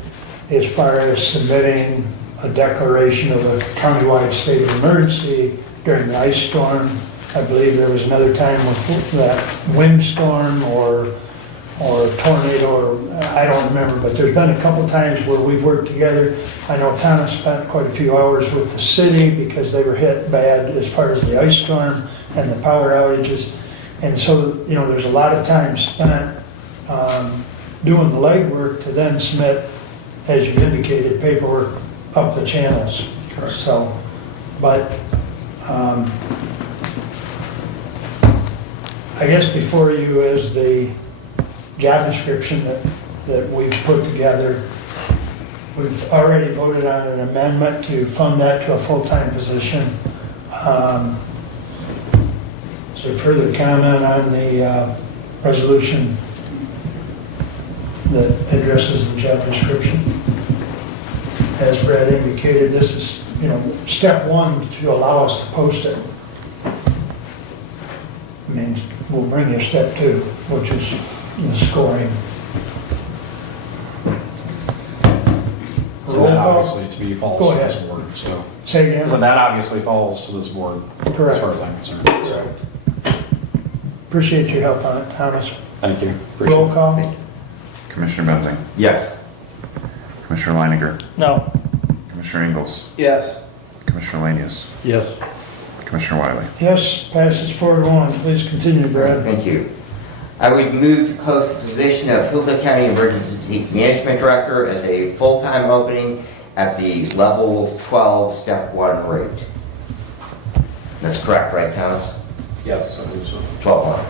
as far as submitting a declaration of a countywide state of emergency during the ice storm. I believe there was another time with that windstorm or tornado, or I don't remember, but there's been a couple times where we've worked together. I know Thomas spent quite a few hours with the city because they were hit bad as far as the ice storm and the power outages. And so, you know, there's a lot of time spent doing the legwork to then submit, as you indicated, paperwork up the channels. Correct. So, but I guess before you is the job description that we've put together. We've already voted on an amendment to fund that to a full-time position. Is there further comment on the resolution that addresses the job description? As Brad indicated, this is, you know, step one to allow us to post it. I mean, we'll bring you step two, which is the scoring. So that obviously to be falls Go to ahead. this board, so. Say again? So that obviously falls to this board. Correct. As far as I'm concerned, so. Appreciate your help on it, Thomas. Thank you. Appreciate Roll it. call? Commissioner Benzing, Yes. Commissioner Leininger, No. Commissioner Ingalls, Yes. Commissioner Lanius, Yes. Commissioner Wiley. Yes, passes 4-1. Please continue, Brad. Thank you. I would move to post the position of Hillsdale County Emergency Management Director as a full-time opening at the level 12, step 1 rate. That's correct, right, Thomas? Yes, I believe so. 12-1.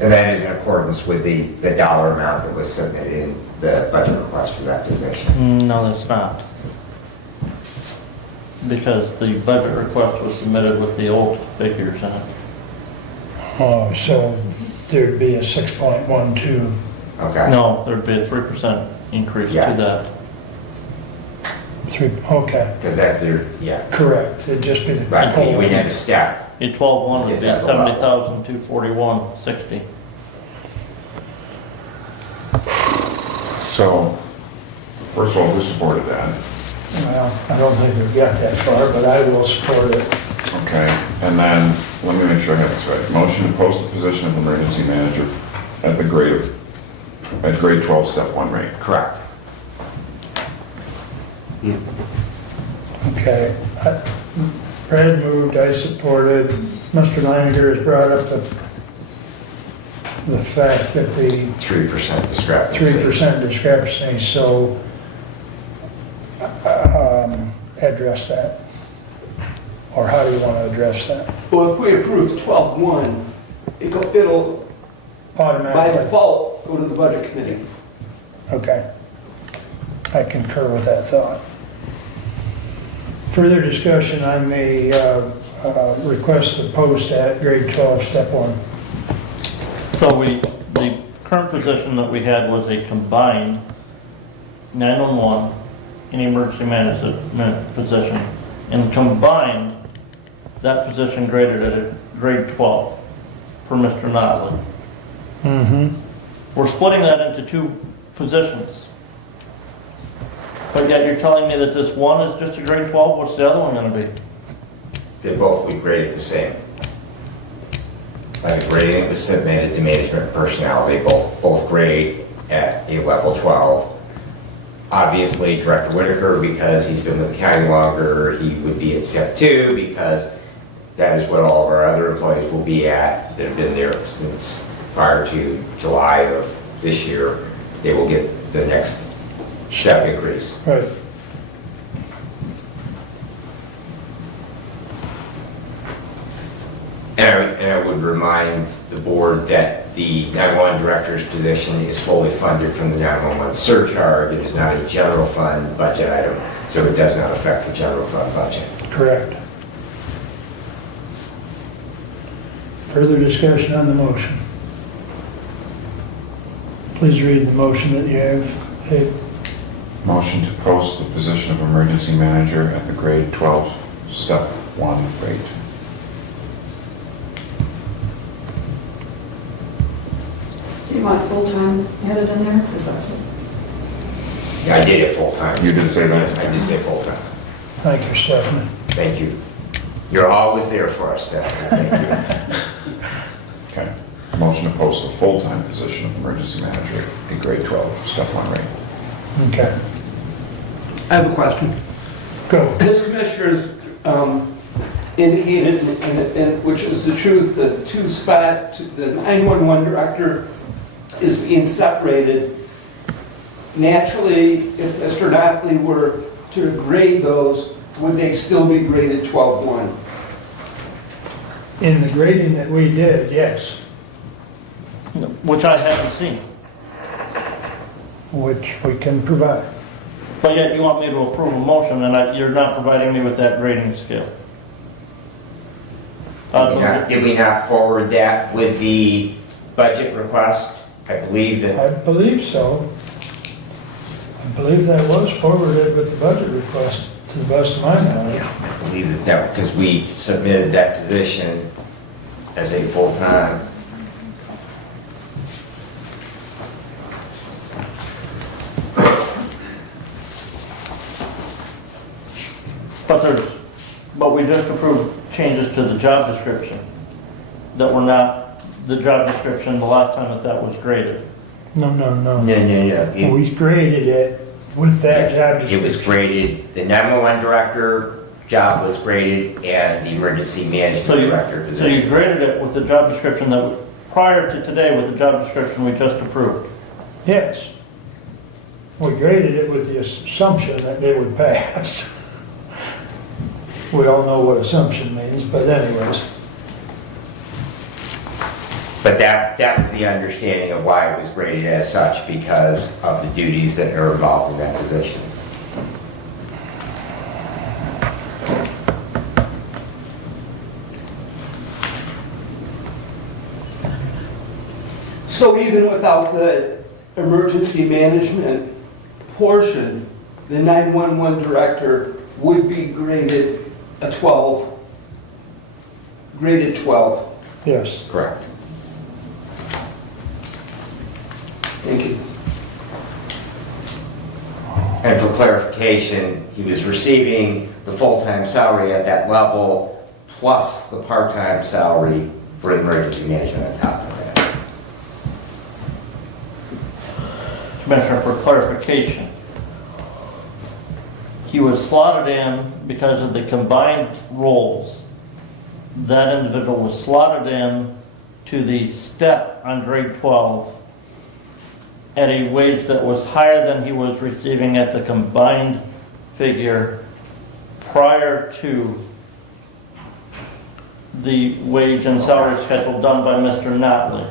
And that is in accordance with the dollar amount that was submitted in the budget request for that position. No, that's not. Because the budget request was submitted with the old figures in it. Oh, so there'd be a 6.12. Okay. No, there'd be a 3% increase to Yeah. that. Okay, Because that's their, yeah. correct. It'd just be the. Right, you would have a step. A 12-1 would Is be that the level? 70,241.60. So, first of all, who supported that? Well, I don't think we've got that far, but I will support it. Okay, and then, let me make sure I have this right. Motion to post the position of emergency manager at the grade 12, step 1 rate. Correct. Okay. Brad moved, I supported. Mr. Leininger has brought up the fact that the 3% discrepancy. 3% discrepancy, so address that. Or how do you want to address that? Well, if we approve 12-1, it'll by Automatically? default go to the budget committee. Okay. I concur with that thought. Further discussion on the request to post at grade 12, step 1. So the current position that we had was a combined 911 and emergency management position. And combined, that position graded at a grade 12 for Mr. Notley. Mm-hmm. We're splitting that into 2 positions. But yet you're telling me that this one is just a grade 12, what's the other one gonna be? They both would grade it the same. Like the grading that was submitted to management personnel, they both grade at a level 12. Obviously, Director Whitaker, because he's been with the county longer, he would be at step 2 because that is what all of our other employees will be at that have been there since prior to July of this year. They will get the next step increase. Right. And I would remind the board that the 911 director's position is fully funded from the 911 surcharge. It is not a general fund budget item, so it does not affect the general fund budget. Correct. Further discussion on the motion? Please read the motion that you have. Hey, Motion to post the position of emergency manager at the grade 12, step 1 rate. Do you want full-time added in there? Because that's what, I did it full-time. You did say that? Yes, I did say full-time. Thank you, Stephanie. Thank you. You're always there for us, Stephanie. Thank you. Okay. Motion to post the full-time position of emergency manager at grade 12, step 1 rate. Okay, I have a question. go. As commissioners indicated, and which is the truth, the the 911 director is being separated. Naturally, if Mr. Notley were to grade those, would they still be graded 12-1? In the grading that we did, yes, Which I haven't seen. which we can provide. But yet you want me to approve a motion and you're not providing me with that grading scale. Did we not forward that with the budget request? I believe that. I believe so. I believe that was forwarded with the budget request, to the best of my knowledge. I believe that, because we submitted that position as a full-time. But we just approved changes to the job description that were not the job description the last time that was graded. No. No. We graded it with that job It description. was graded, the 911 director job was graded, and the emergency management director So position. you graded it with the job description that, prior to today, with the job description we just approved. Yes. We graded it with the assumption that they would pass. We all know what assumption means, but anyways. But that was the understanding of why it was graded as such, because of the duties that are involved in that position. So even without the emergency management portion, the 911 director would be graded a 12, graded 12. Yes. Correct. Thank you. And for clarification, he was receiving the full-time salary at that level, plus the part-time salary for emergency management on top of that. Commissioner, for clarification, he was slotted in because of the combined roles. That individual was slotted in to the step on grade 12 at a wage that was higher than he was receiving at the combined figure prior to the wage and salary schedule done by Mr. Notley.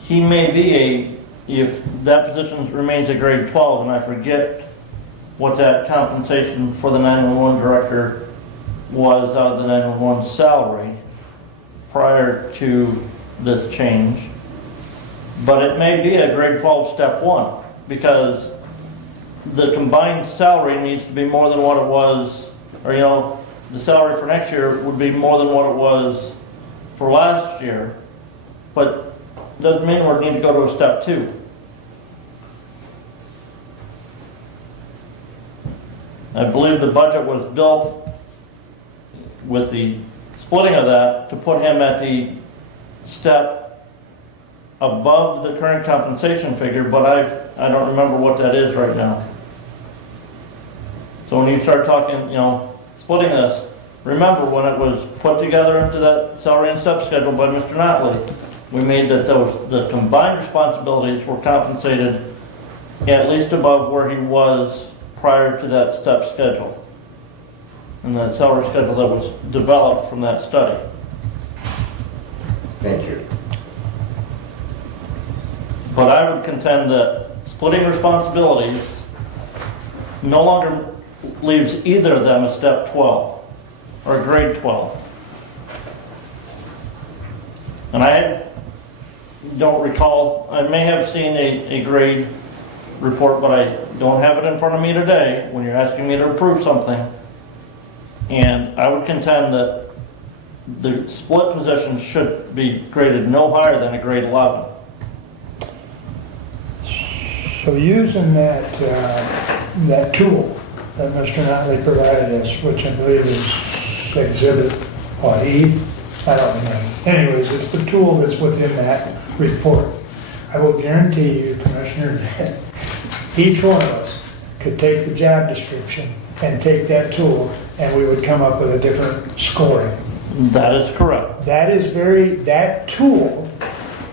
He may be if that position remains a grade 12, and I forget what that compensation for the 911 director was out of the 911 salary prior to this change. But it may be a grade 12 step 1, because the combined salary needs to be more than what it was, or the salary for next year would be more than what it was for last year, but doesn't mean we need to go to a step 2. I believe the budget was built with the splitting of that to put him at the step above the current compensation figure, but I don't remember what that is right now. So when you start talking, splitting this, remember when it was put together into that salary and step schedule by Mr. Notley, we made that the combined responsibilities were compensated at least above where he was prior to that step schedule and that salary schedule that was developed from that study. Thank you. But I would contend that splitting responsibilities no longer leaves either of them a step 12 or a grade 12. And I don't recall, I may have seen a grade report, but I don't have it in front of me today when you're asking me to approve something. And I would contend that the split position should be graded no higher than a grade 11. So using that, that tool that Mr. Notley provided us, which I believe is exhibit, what, E? I don't remember. Anyways, it's the tool that's within that report. I will guarantee you, Commissioner, that each one of us could take the job description and take that tool, and we would come up with a different scoring. That is correct. That tool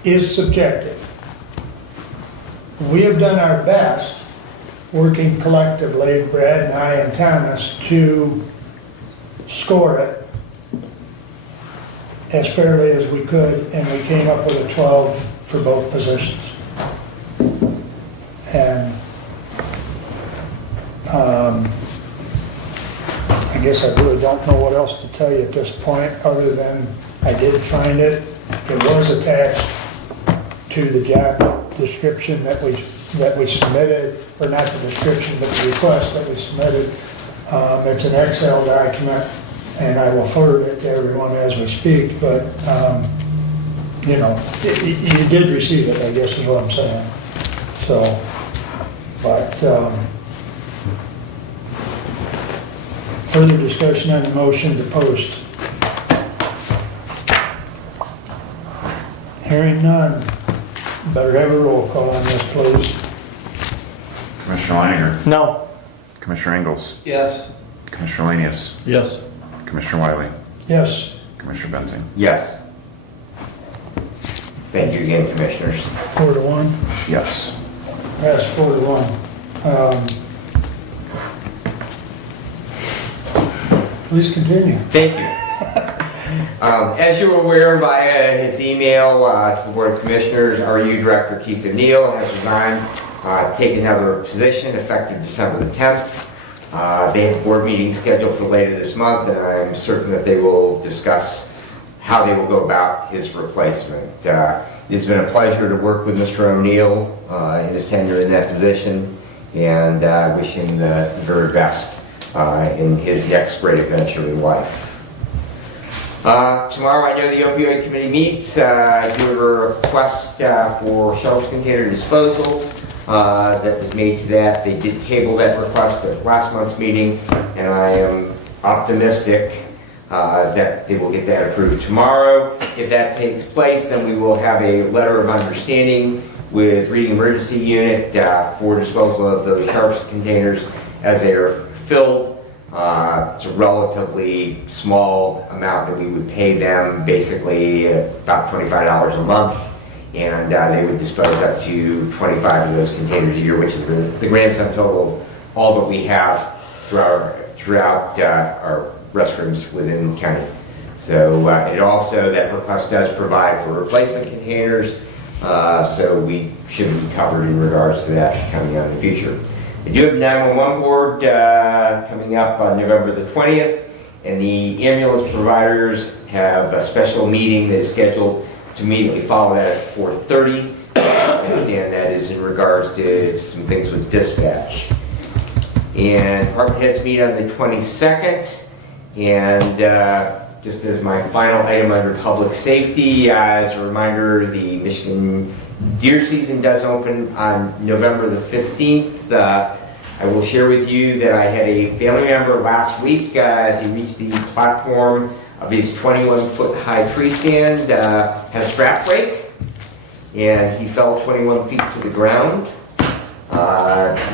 is subjective. We have done our best, working collectively, Brad and I and Thomas, to score it as fairly as we could, and we came up with a 12 for both positions. And I guess I really don't know what else to tell you at this point, other than I did find it. It was attached to the job description that we submitted, or not the description, but the request that we submitted. It's an Excel document, and I will forward it to everyone as we speak, but, you know, you did receive it, I guess is what I'm saying. So, but, further discussion on the motion to post. Hearing none. Better have a roll call on this, please. Commissioner Leininger. No. Commissioner Ingalls. Yes. Commissioner Lanius. Yes. Commissioner Wiley. Yes. Commissioner Benting. Yes. Thank you again, Commissioners. 4-1. Yes. Yes, 4-1. Please continue. Thank you. As you were aware via his email to the Board of Commissioners, RU Director Keith O'Neill has resigned, take another position effective December the 10th. They have a board meeting scheduled for later this month, and I'm certain that they will discuss how they will go about his replacement. It's been a pleasure to work with Mr. O'Neill in his tenure in that position, and I wish him the very best in his next great adventure in life. Tomorrow I know the opioid committee meets. I do have a request for shelves container disposal that was made to that. They did table that request at last month's meeting, and I am optimistic that they will get that approved tomorrow. If that takes place, then we will have a letter of understanding with Reading Emergency Unit for disposal of those sharps containers as they are filled. It's a relatively small amount that we would pay them, basically about $25 a month, and they would dispose up to 25 of those containers a year, which is the grand sum total of all that we have throughout our restrooms within the county. So it also, that request does provide for replacement containers, so we should be covered in regards to that coming out in the future. We do have 911 board coming up on November the 20th, and the ambulance providers have a special meeting that is scheduled to immediately follow that at 4:30. And that is in regards to some things with dispatch. And department heads meet on the 22nd, and just as my final item under public safety, as a reminder, the Michigan deer season does open on November the 15th. I will share with you that I had a family member last week as he reached the platform of his 21-foot high tree stand, had a strap break, and he fell 21 feet to the ground.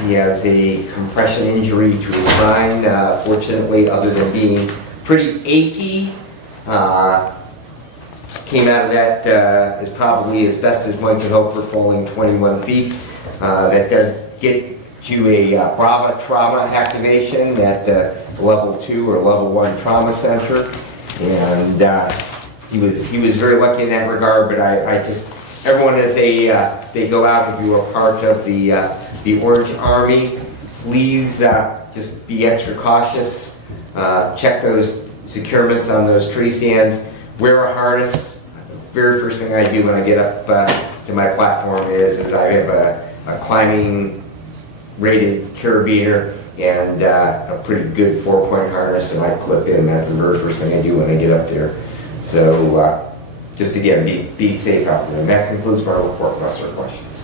He has a compression injury to his spine. Fortunately, other than being pretty achy, came out of that as probably as best as one could hope for falling 21 feet. That does get to a BRAVA trauma activation at level 2 or level 1 trauma center, and he was very lucky in that regard. But I just, everyone as they go out, if you are part of the Orange Army, please just be extra cautious. Check those securements on those tree stands. Wear a harness. The very first thing I do when I get up to my platform is I have a climbing rated carabiner and a pretty good 4-point harness, and I clip in. That's the very first thing I do when I get up there. So just again, be safe out there. And that concludes my report, unless there are questions.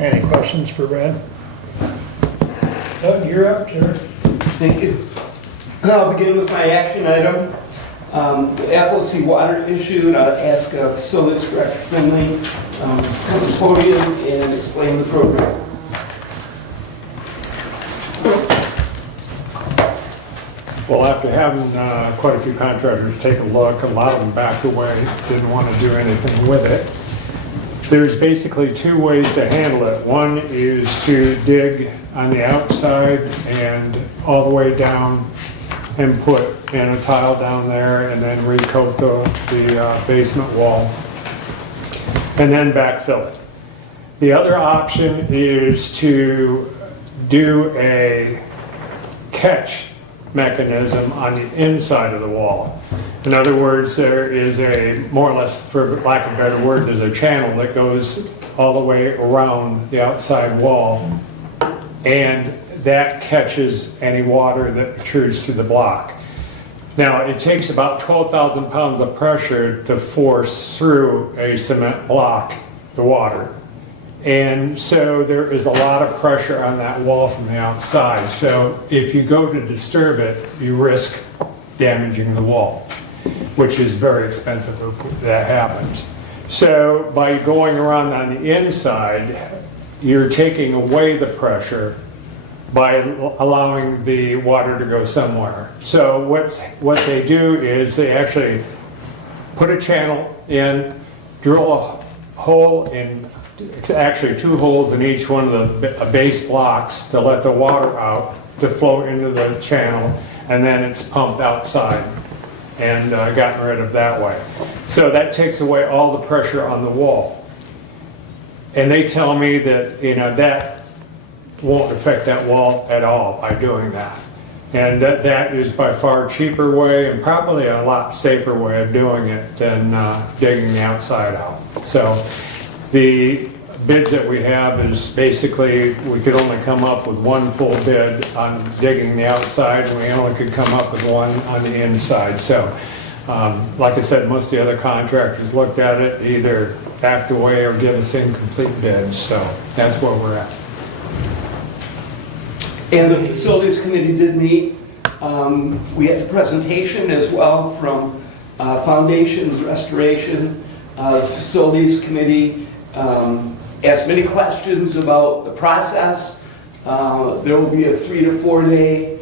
Any questions for Brad? Doug, you're up, sir. Thank you. I'll begin with my action item. The FOC water issue, and I'll ask Facilities Director Finley to come to the podium and explain the program. Well, after having quite a few contractors take a look, a lot of them backed away, didn't want to do anything with it. There's basically two ways to handle it. One is to dig on the outside and all the way down and put in a tile down there and then recoat the basement wall and then backfill it. The other option is to do a catch mechanism on the inside of the wall. In other words, there is a, more or less, for lack of a better word, there's a channel that goes all the way around the outside wall, and that catches any water that protrudes through the block. Now, it takes about 12,000 pounds of pressure to force through a cement block the water. And so there is a lot of pressure on that wall from the outside. So if you go to disturb it, you risk damaging the wall, which is very expensive if that happens. So by going around on the inside, you're taking away the pressure by allowing the water to go somewhere. So what they do is they actually put a channel in, drill a hole in, it's actually 2 holes in each one of the base blocks to let the water out to flow into the channel, and then it's pumped outside and gotten rid of that way. So that takes away all the pressure on the wall. And they tell me that, you know, that won't affect that wall at all by doing that. And that is by far a cheaper way and probably a lot safer way of doing it than digging the outside out. So the bids that we have is basically, we could only come up with one full bid on digging the outside, and we only could come up with one on the inside. So, like I said, most of the other contractors looked at it, either backed away or give us incomplete bids. So that's where we're at. And the Facilities Committee did meet. We had a presentation as well from Foundations Restoration. The Facilities Committee asked many questions about the process. There will be a 3 to 4 day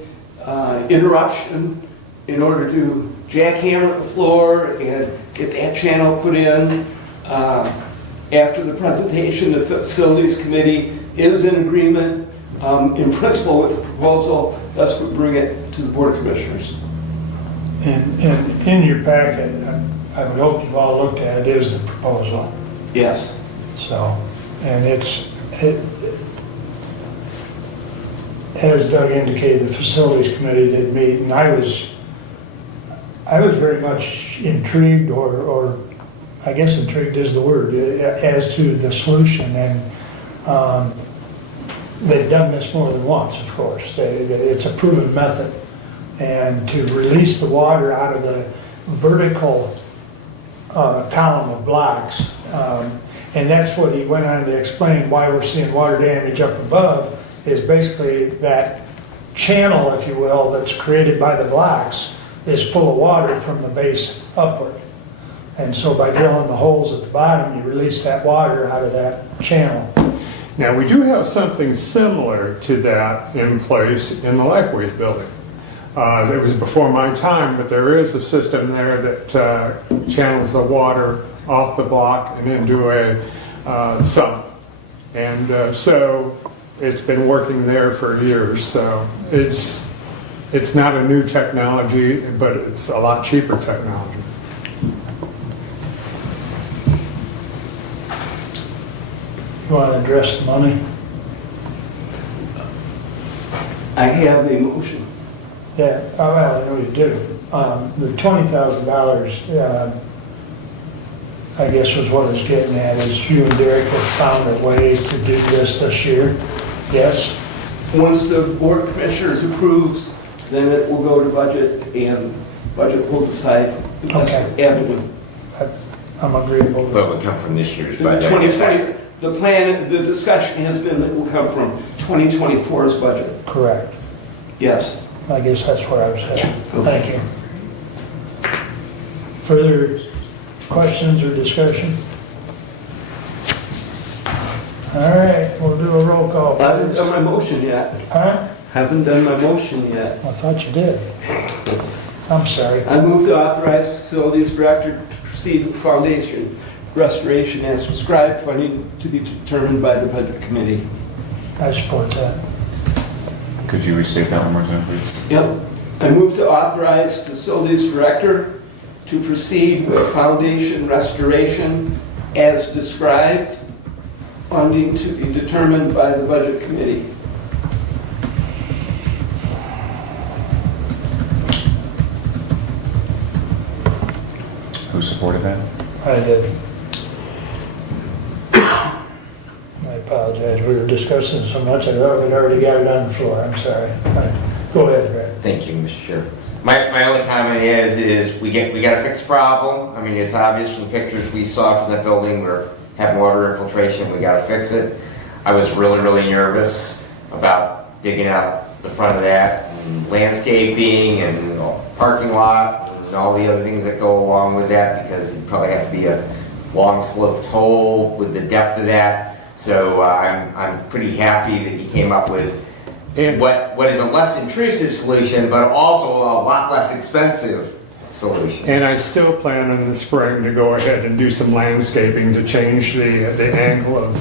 interruption in order to jackhammer the floor and get that channel put in. After the presentation, the Facilities Committee is in agreement in principle with the proposal, thus we bring it to the Board of Commissioners. And in your packet, I would hope you've all looked at it, is the proposal. Yes. So, and as Doug indicated, the Facilities Committee did meet, and I was very much intrigued, or I guess intrigued is the word, as to the solution. And they've done this more than once, of course. It's a proven method. And to release the water out of the vertical column of blocks, and that's what he went on to explain why we're seeing water damage up above, is basically that channel, if you will, that's created by the blocks is full of water from the base upward. And so by drilling the holes at the bottom, you release that water out of that channel. Now, we do have something similar to that in place in the Lifeways building. It was before my time, but there is a system there that channels the water off the block and into a sump. And so it's been working there for years. So it's not a new technology, but it's a lot cheaper technology. You want to address the money? I have a motion. Yeah, oh, well, I know you do. The $20,000, I guess was what it's getting at, is you and Derek have found a way to do this year? Yes? Once the Board of Commissioners approves, then it will go to budget, and budget will decide the best avenue. I'm agreeable. But it would come from this year's The budget. 2020, the plan, the discussion has been that it will come from 2024's budget. Correct. Yes. I guess that's where I was headed. Thank you. Further questions or discussion? All right, we'll do a roll call. I haven't done my motion yet. Huh? Haven't done my motion yet. I thought you did. I'm sorry. I move to authorize facilities director to proceed with foundation restoration as prescribed, funding to be determined by the budget committee. I support that. Could you restate that one more time, please? Yep. I move to authorize facilities director to proceed with foundation restoration as described, funding to be determined by the budget committee. Who supported that? I did. I apologize. We were discussing so much, I thought we'd already got it on the floor. I'm sorry. Go ahead, Brad. Thank you, Mr. Chair. My only comment is we got to fix the problem. I mean, it's obvious from the pictures we saw from that building, we're having water infiltration, we got to fix it. I was really nervous about digging out the front of that, and landscaping and parking lot and all the other things that go along with that, because it'd probably have to be a long sloped hole with the depth of that. So I'm pretty happy that he came up with what is a less intrusive solution, but also a lot less expensive solution. And I still plan in the spring to go ahead and do some landscaping to change the angle of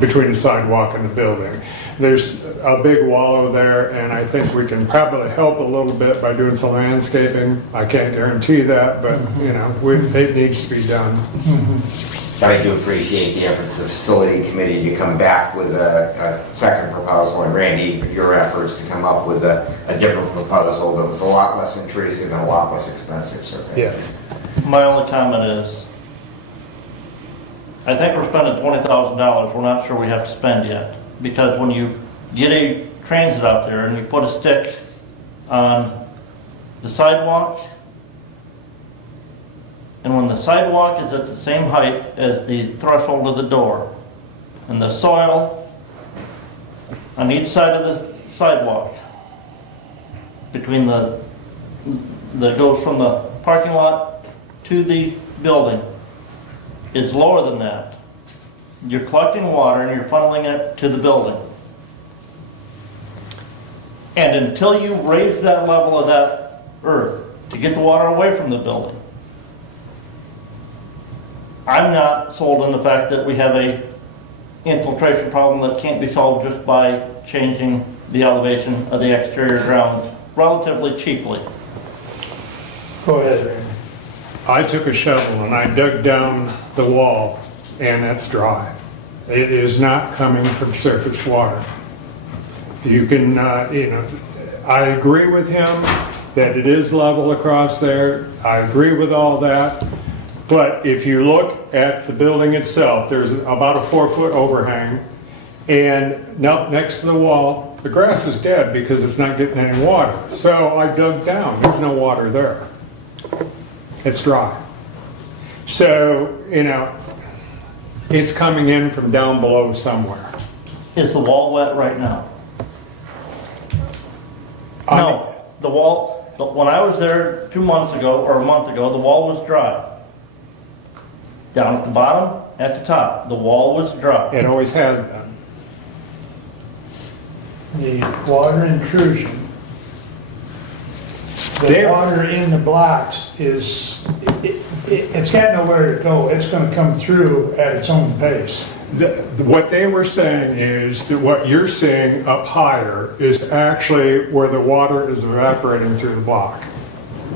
between the sidewalk and the building. There's a big wallow there, and I think we can probably help a little bit by doing some landscaping. I can't guarantee that, but you know, it needs to be done. But I do appreciate the efforts of the facility committee to come back with a second proposal, and Randy, your efforts to come up with a different proposal that was a lot less intrusive and a lot less expensive. So yes. My only comment is, I think we're spending $20,000 we're not sure we have to spend yet. Because when you get a transit out there and you put a stick on the sidewalk, and when the sidewalk is at the same height as the threshold of the door, and the soil on each side of the sidewalk, between that goes from the parking lot to the building, is lower than that, you're collecting water and you're funneling it to the building. And until you raise that level of that earth to get the water away from the building, I'm not sold on the fact that we have a infiltration problem that can't be solved just by changing the elevation of the exterior grounds relatively cheaply. Go ahead, Randy. I took a shovel and I dug down the wall, and it's dry. It is not coming from surface water. You can, you know, I agree with him that it is level across there. I agree with all that. But if you look at the building itself, there's about a 4-foot overhang, and next to the wall, the grass is dead because it's not getting any water. So I dug down. There's no water there. It's dry. So, you know, it's coming in from down below somewhere. Is the wall wet right now? No, the wall, when I was there 2 months ago, or a month ago, the wall was dry. Down at the bottom, at the top, the wall was dry. It always has been. The water intrusion, the water in the blocks is, it's got nowhere to go. It's going to come through at its own pace. What they were saying is that what you're seeing up higher is actually where the water is evaporating through the block.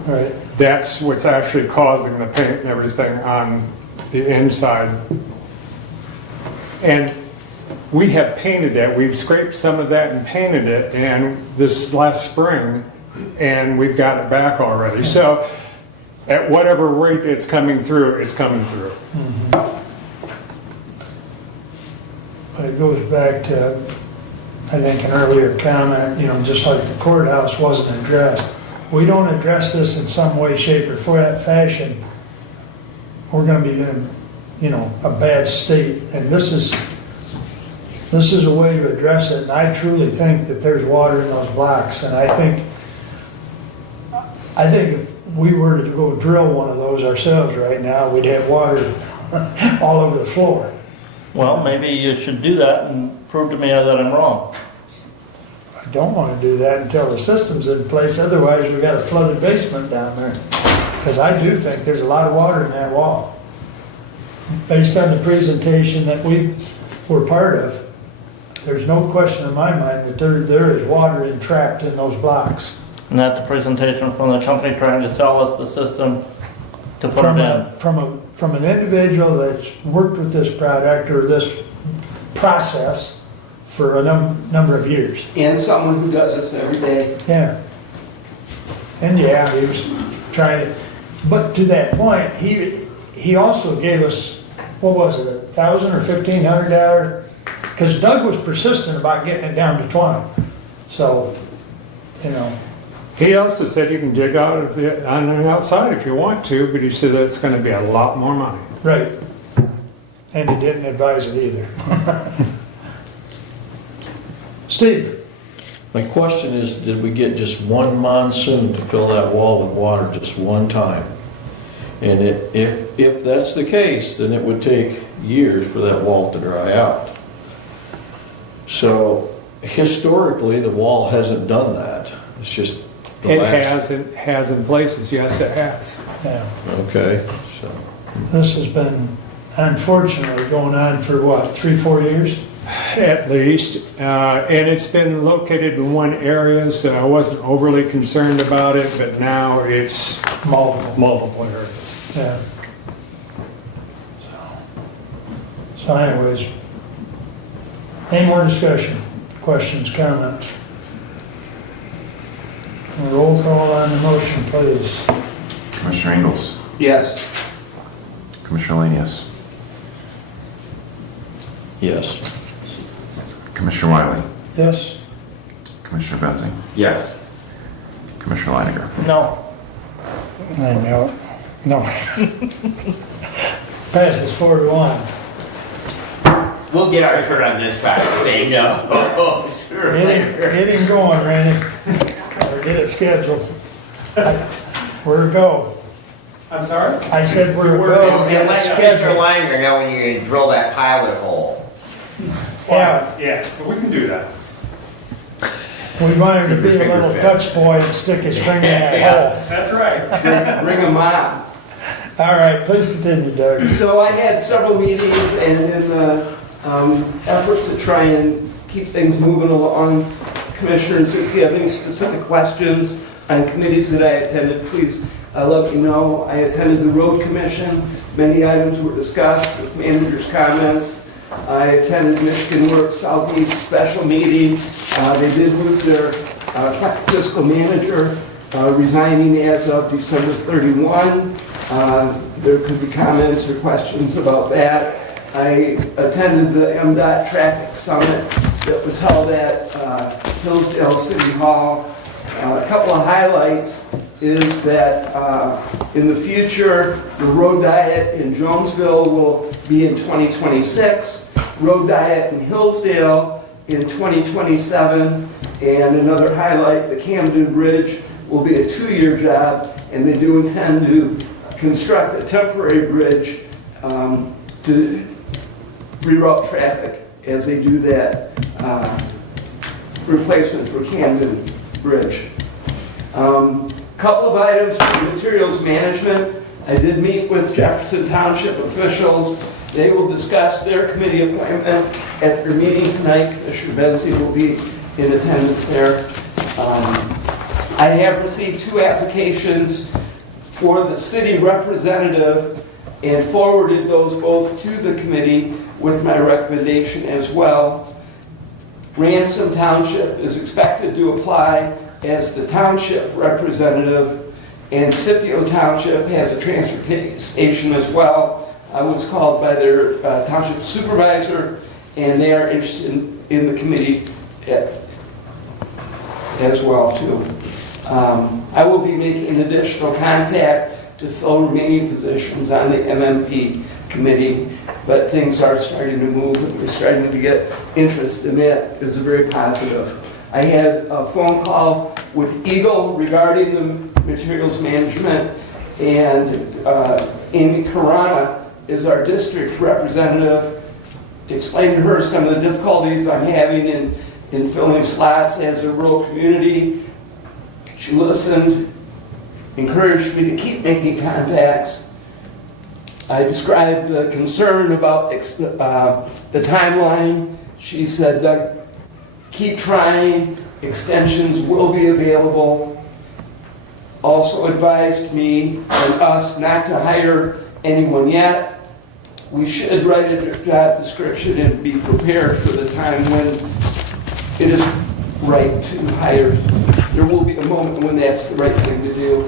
Right. That's what's actually causing the paint and everything on the inside. And we have painted that. We've scraped some of that and painted it, and this last spring, and we've got it back already. So at whatever rate it's coming through, it's coming through. But it goes back to, I think, an earlier comment, you know, just like the courthouse wasn't addressed. We don't address this in some way, shape, or fashion, we're gonna be in, you know, a bad state. And this is a way to address it, and I truly think that there's water in those blocks. And I think if we were to go drill one of those ourselves right now, we'd have water all over the floor. Well, maybe you should do that and prove to me that I'm wrong. I don't want to do that until the system's in place, otherwise we got a flooded basement down there. Because I do think there's a lot of water in that wall. Based on the presentation that we were part of, there's no question in my mind that there is water entrapped in those blocks. And that's the presentation from the company trying to sell us the system to put it in. From an individual that's worked with this product or this process for a number of years. And someone who does this every day. Yeah. And yeah, he was trying to, but to that point, he also gave us, what was it, $1,000 or $1,500? Because Doug was persistent about getting it down to 20. So, you know. He also said you can dig out on the outside if you want to, but he said that's going to be a lot more money. Right. And he didn't advise it either. Steve? My question is, did we get just one monsoon to fill that wall with water just one time? And if that's the case, then it would take years for that wall to dry out. So historically, the wall hasn't done that. It's just It has in places, yes it has. Yeah. Okay, so. This has been unfortunately going on for what, 3-4 years? At least, and it's been located in one area, so I wasn't overly concerned about it, but now it's multiple areas. Yeah. So anyways, any more discussion, questions, comments? Roll call on the motion, please. Commissioner Ingles? Yes. Commissioner Lanius? Yes. Commissioner Wiley? Yes? Commissioner Benzing? Yes. Commissioner Leininger? No. I know it. No. Passes 4-1. We'll get our turn on this side to say no. Get him going, Randy. Or get it scheduled. We're a go. I'm sorry? I said we're a go. And let Commissioner Leininger know when you're gonna drill that pilot hole. Yeah. We can do that. We want him to be a little Dutch boy and stick his finger in that hole. That's right. Bring them on. All right, please continue, Doug. So I had several meetings, and in the effort to try and keep things moving along, commissioners, if you have any specific questions on committees that I attended, please let me know. I attended the road commission. Many items were discussed with managers' comments. I attended Michigan Works Southeast special meeting. They did lose their fiscal manager, resigning as of December 31. There could be comments or questions about that. I attended the MDOT Traffic Summit that was held at Hillsdale City Hall. A couple of highlights is that in the future, the road diet in Jonesville will be in 2026, road diet in Hillsdale in 2027, and another highlight, the Camden Bridge will be a 2-year job, and they do intend to construct a temporary bridge to reroute traffic as they do that replacement for Camden Bridge. Couple of items for materials management. I did meet with Jefferson Township officials. They will discuss their committee appointment at their meeting tonight. Commissioner Benzing will be in attendance there. I have received 2 applications for the city representative and forwarded those both to the committee with my recommendation as well. Ransom Township is expected to apply as the township representative, And Scipio Township has a transfer station as well. I was called by their township supervisor, and they are interested in the committee as well too. I will be making additional contact to fill remaining positions on the MMP committee, but things are starting to move and we're starting to get interest, and that is very positive. I had a phone call with Eagle regarding the materials management, and Amy Carana is our district representative. Explained to her some of the difficulties I'm having in filling slots as a rural community. She listened, encouraged me to keep making contacts. I described the concern about the timeline. She said, Doug, keep trying, extensions will be available. Also advised me and us not to hire anyone yet. We should write a job description and be prepared for the time when it is right to hire. There will be a moment when that's the right thing to do.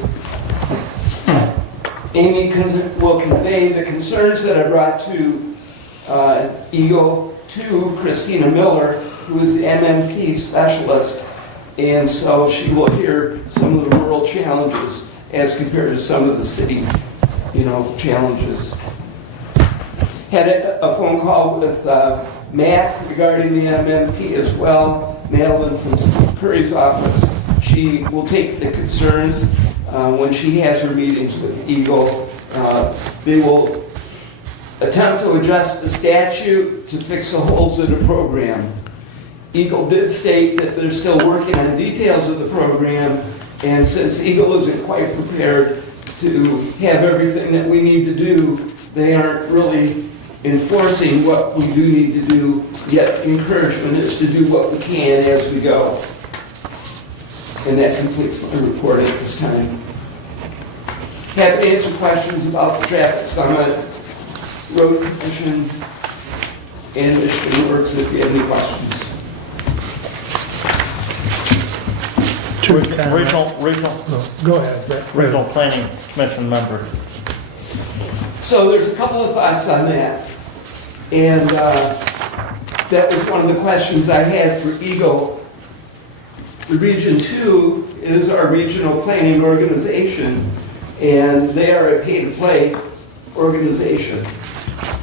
Amy will convey the concerns that I brought to Eagle to Christina Miller, who is the MMP specialist, and so she will hear some of the rural challenges as compared to some of the city, challenges. Had a phone call with Matt regarding the MMP as well. Madeline from Steve Curry's office. She will take the concerns when she has her meetings with Eagle. They will attempt to adjust the statute to fix the holes in the program. Eagle did state that they're still working on details of the program, and since Eagle isn't quite prepared to have everything that we need to do, they aren't really enforcing what we do need to do, yet encouragement is to do what we can as we go. And that completes my report at this time. Have to answer questions about the traffic summit, road commission, and Michigan Works if you have any questions. Go ahead, Brett. Regional Planning Commission member. So there's a couple of thoughts on that. And that was one of the questions I had for Eagle. The Region 2 is our regional planning organization, and they are a pay-to-play organization.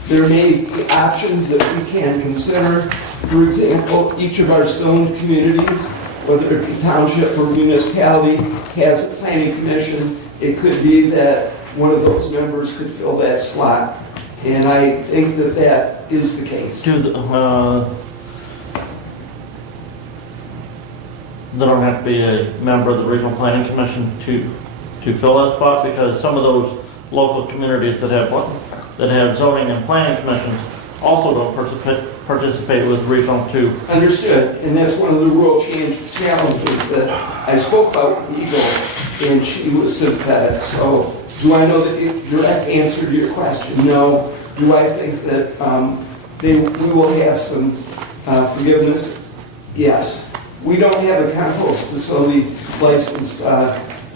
There may be options that we can consider. For example, each of our zoned communities, whether it be township or municipality, has a planning commission. It could be that one of those members could fill that slot. And I think that that is the case. They don't have to be a member of the Regional Planning Commission to fill that spot, because some of those local communities that have zoning and planning commissions also don't participate with Regional 2. Understood, and that's one of the rural challenges that I spoke about with Eagle, and she was sympathetic. So, do I know the direct answer to your question? No. Do I think that we will have some forgiveness? Yes. We don't have a compost facility licensed,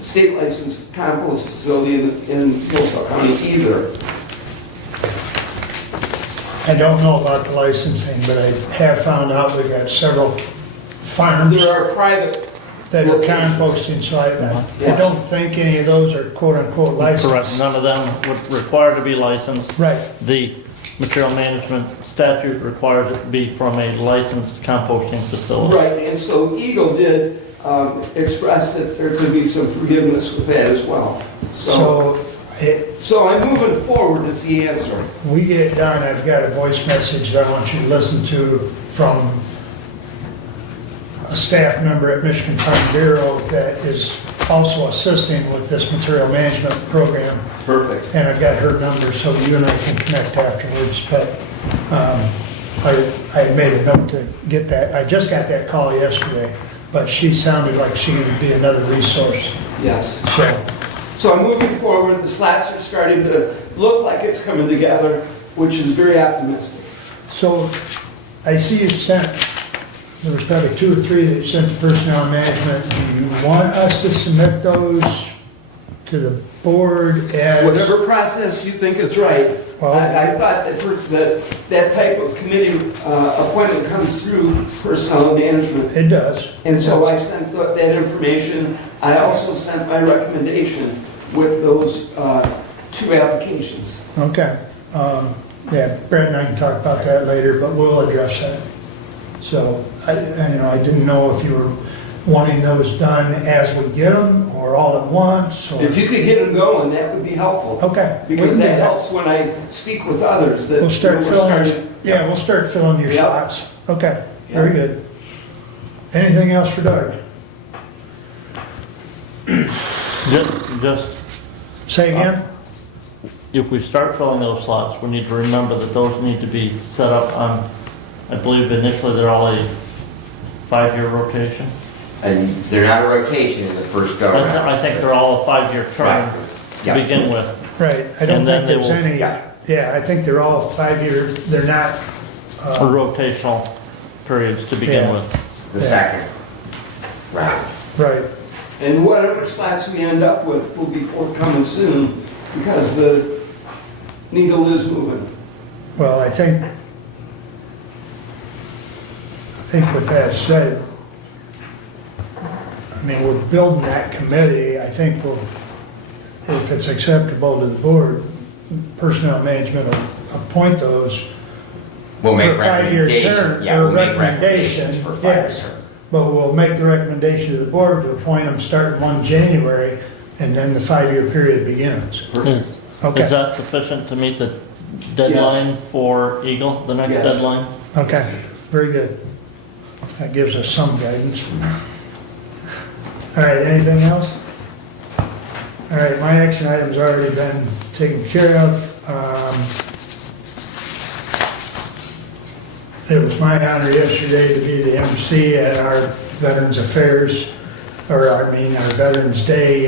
state licensed compost facility in Hillsdale County either. I don't know about the licensing, but I have found out we've got several farms. There are private that are composting, so I don't think any of those are quote-unquote licensed. Correct. None of them would require to be licensed. Right. The material management statute requires it to be from a licensed composting facility. Right, and so Eagle did express that there could be some forgiveness with that as well. So I'm moving forward is the answer. We get done, I've got a voice message that I want you to listen to from a staff member at Michigan Farm Bureau that is also assisting with this material management program. Perfect. And I've got her number, so you and I can connect afterwards. But I made a note to get that. I just got that call yesterday, but she sounded like she would be another resource. Yes. So I'm moving forward. The slats are starting to look like it's coming together, which is very optimistic. So I see you sent, there was probably 2 or 3 that you sent to personnel management. Do you want us to submit those to the board as... Whatever process you think is right. Well- I thought that type of committee appointment comes through personnel and management. It does. And so I sent that information. I also sent my recommendation with those 2 applications. Okay. Yeah, Brett and I can talk about that later, but we'll address that. So, I didn't know if you were wanting those done as we get them or all at once, or... If you could get them going, that would be helpful. Okay. we can Because do that helps when I speak with others that We'll start we're filling, starting- we'll start filling your Yeah. slots. Okay, very good. Anything else for Doug? Just, Say again? if we start filling those slots, we need to remember that those need to be set up on, I believe initially they're all a 5-year rotation. And they're not a rotation in the first go around. I think they're all a 5-year term Right. to Yeah. begin with. Right, I don't And then think there's they will- any, yeah, I think they're all 5-year, they're not, Rotational periods to begin Yeah. with. The Yeah. second round. right. And whatever slots we end up with will be forthcoming soon because the needle is moving. Well, I think with that said, I mean, we're building that committee, I think we'll, if it's acceptable to the board, personnel management will appoint those We'll make for a 5-year recommendations. term, Yeah, or we'll make recommendations for 5 yes. years. But we'll make the recommendation to the board to appoint them starting 1 January, and then the 5-year period begins. Is Okay, that sufficient to meet the deadline for Eagle, the next Yes. deadline? okay, very good. That gives us some guidance. All right, anything else? All right, my action item's already been taken care of. It was my honor yesterday to be the MC at our Veterans Affairs, our Veterans Day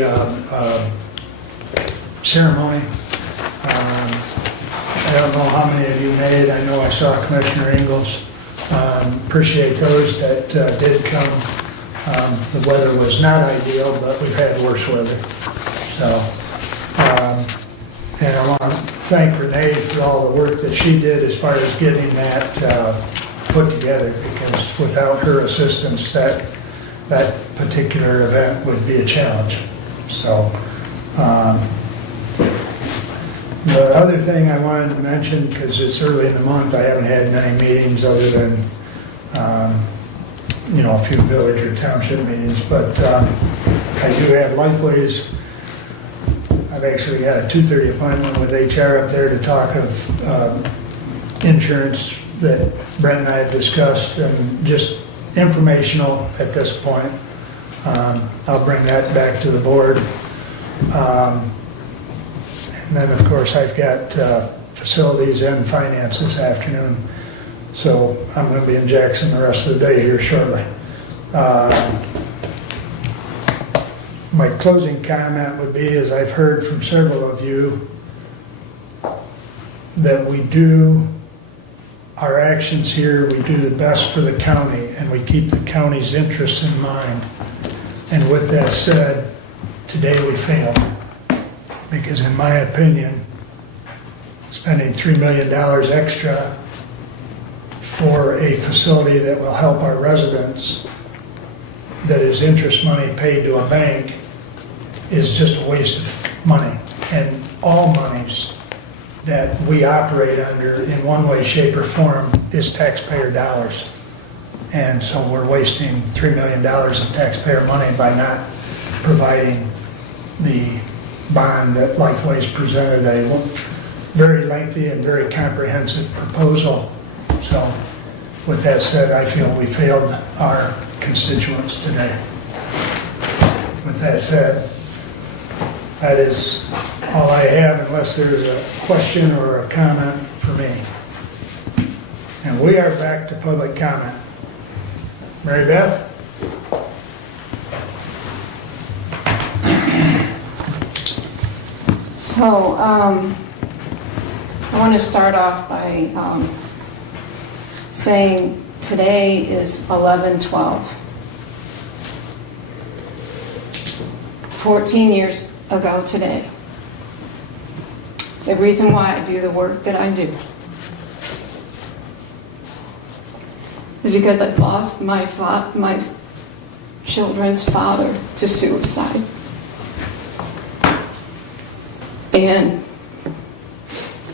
ceremony. I don't know how many of you made, I know I saw Commissioner Ingles. Appreciate those that did come. The weather was not ideal, but we've had worse weather. So, and I want to thank Renee for all the work that she did as far as getting that put together, because without her assistance, that particular event would be a challenge. So, the other thing I wanted to mention, because it's early in the month, I haven't had many meetings other than, a few village or township meetings, but I do have Lifeways. I've actually got a 2:30 appointment with HR up there to talk of insurance that Brent and I have discussed, and just informational at this point. I'll bring that back to the board. And then, of course, I've got facilities and finance this afternoon, so I'm going to be in Jackson the rest of the day here shortly. My closing comment would be, as I've heard from several of you, that we do our actions here, we do the best for the county, and we keep the county's interests in mind. And with that said, today we failed. Because in my opinion, spending $3 million extra for a facility that will help our residents, that is interest money paid to a bank, is just a waste of money. And all monies that we operate under in one way, shape, or form is taxpayer dollars. And so we're wasting $3 million of taxpayer money by not providing the bond that Lifeways presented, a very lengthy and very comprehensive proposal. So with that said, I feel we failed our constituents today. With that said, that is all I have, unless there's a question or a comment for me. And we are back to public comment. Mary Beth? So, I want to start off by saying today is 11/12. 14 years ago today. The reason why I do the work that I do is because I lost my children's father to suicide. And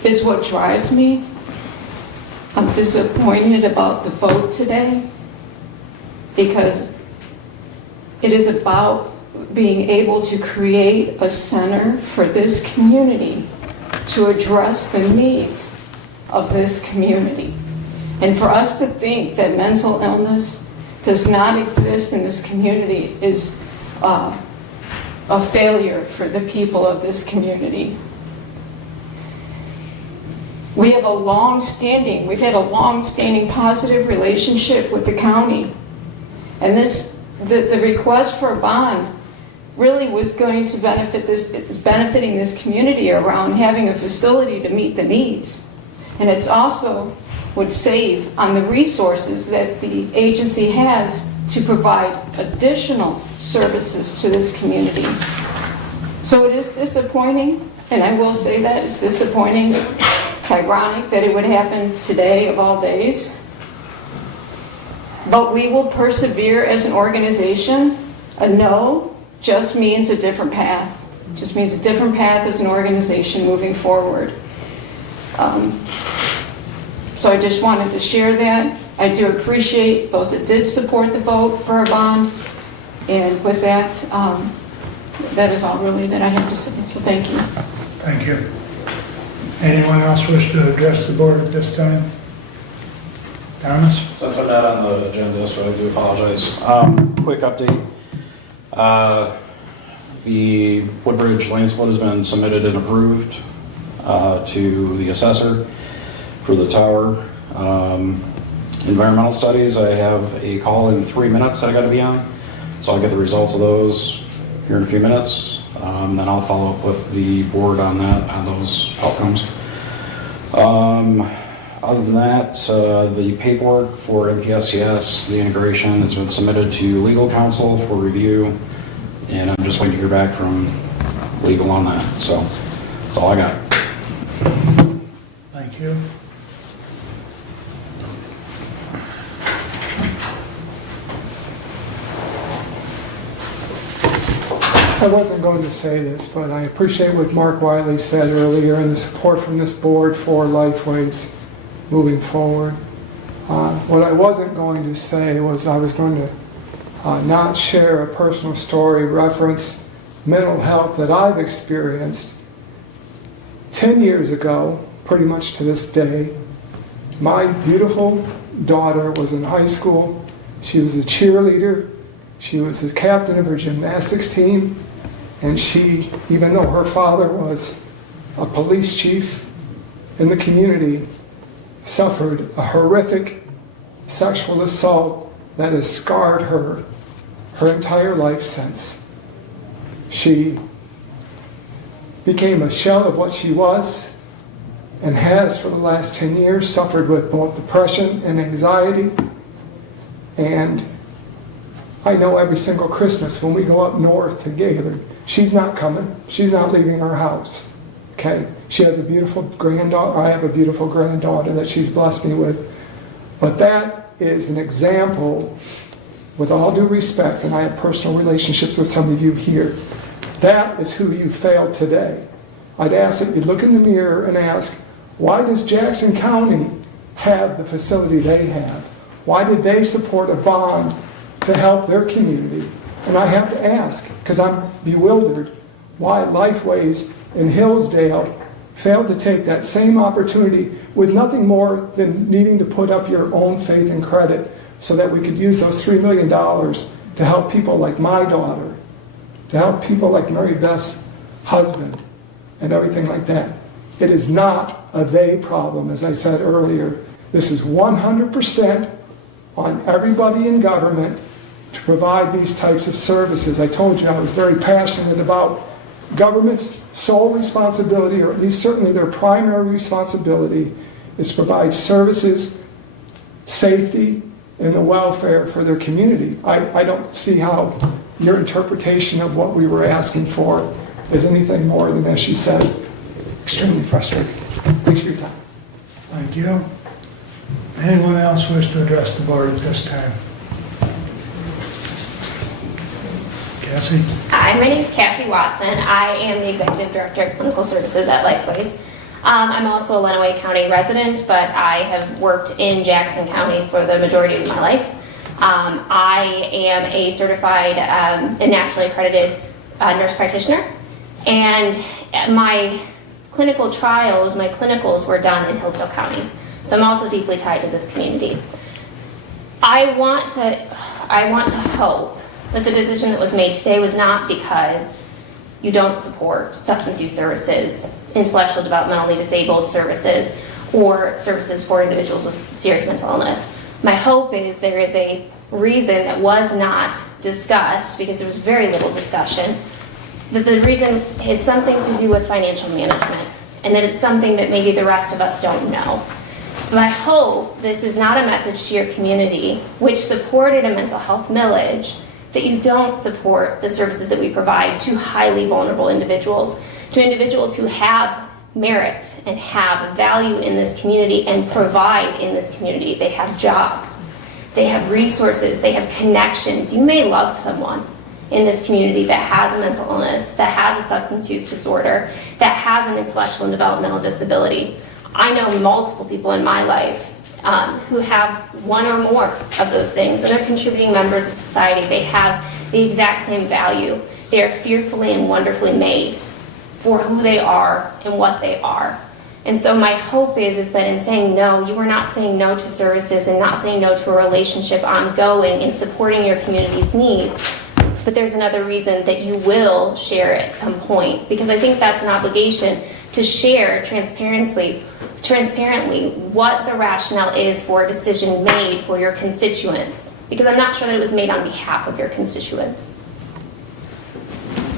is what drives me. I'm disappointed about the vote today because it is about being able to create a center for this community to address the needs of this community. And for us to think that mental illness does not exist in this community is a failure for the people of this community. We've had a long-standing positive relationship with the county. And the request for a bond really was going to benefiting this community around having a facility to meet the needs. And it's also would save on the resources that the agency has to provide additional services to this community. So it is disappointing, and I will say that it's disappointing. It's ironic that it would happen today of all days. But we will persevere as an organization. A no just means a different path. Just means a different path as an organization moving forward. So I just wanted to share that. I do appreciate those that did support the vote for a bond. And with that, that is all really that I have to say. So thank you. Thank you. Anyone else wish to address the board at this time? Thomas? Since I'm not on the agenda, so I do apologize. Quick update. The Woodbridge lane split has been submitted and approved to the assessor for the tower. Environmental studies, I have a call in 3 minutes that I gotta be on. So I'll get the results of those here in a few minutes. Then I'll follow up with the board on that, on those outcomes. Other than that, the paperwork for MPSCS, the integration, has been submitted to legal counsel for review, and I'm just waiting to hear back from legal on that. So that's all I got. Thank you. I wasn't going to say this, but I appreciate what Mark Wiley said earlier and the support from this board for Lifeways moving forward. What I wasn't going to say was I was going to not share a personal story, reference mental health that I've experienced 10 years ago, pretty much to this day. My beautiful daughter was in high school. She was a cheerleader. She was the captain of her gymnastics team. And she, even though her father was a police chief in the community, suffered a horrific sexual assault that has scarred her entire life since. She became a shell of what she was and has for the last 10 years suffered with both depression and anxiety. And I know every single Christmas when we go up north to Gaylord, she's not coming. She's not leaving our house. Okay? She has a beautiful granddaughter. I have a beautiful granddaughter that she's blessed me with. But that is an example, with all due respect, and I have personal relationships with some of you here, that is who you failed today. I'd ask that you look in the mirror and ask, why does Jackson County have the facility they have? Why did they support a bond to help their community? And I have to ask, because I'm bewildered, why Lifeways in Hillsdale failed to take that same opportunity with nothing more than needing to put up your own faith and credit so that we could use those $3 million to help people like my daughter, to help people like Mary Beth's husband, and everything like that. It is not a they problem, as I said earlier. This is 100% on everybody in government to provide these types of services. I told you I was very passionate about government's sole responsibility, or at least certainly their primary responsibility, is to provide services, safety, and the welfare for their community. I don't see how your interpretation of what we were asking for is anything more than, as she said, extremely frustrating. Thanks for your time. Thank you. Anyone else wish to address the board at this time? Cassie? Hi, my name is Cassie Watson. I am the Executive Director of Clinical Services at Lifeways. I'm also a Lenawee County resident, but I have worked in Jackson County for the majority of my life. I am a certified and nationally accredited nurse practitioner, and my clinical trials, my clinicals were done in Hillsdale County. So I'm also deeply tied to this community. I want to hope that the decision that was made today was not because you don't support substance use services, intellectual developmentally disabled services, or services for individuals with serious mental illness. My hope is there is a reason that was not discussed, because there was very little discussion, that the reason is something to do with financial management, and that it's something that maybe the rest of us don't know. But I hope this is not a message to your community, which supported a mental health millage, that you don't support the services that we provide to highly vulnerable individuals, to individuals who have merit and have value in this community and provide in this community. They have jobs, they have resources, they have connections. You may love someone in this community that has a mental illness, that has a substance use disorder, that has an intellectual and developmental disability. I know multiple people in my life who have one or more of those things, and they're contributing members of society. They have the exact same value. They are fearfully and wonderfully made for who they are and what they are. And so my hope is that in saying no, you are not saying no to services and not saying no to a relationship ongoing in supporting your community's needs, but there's another reason that you will share at some point, because I think that's an obligation to share transparently what the rationale is for a decision made for your constituents, because I'm not sure that it was made on behalf of your constituents.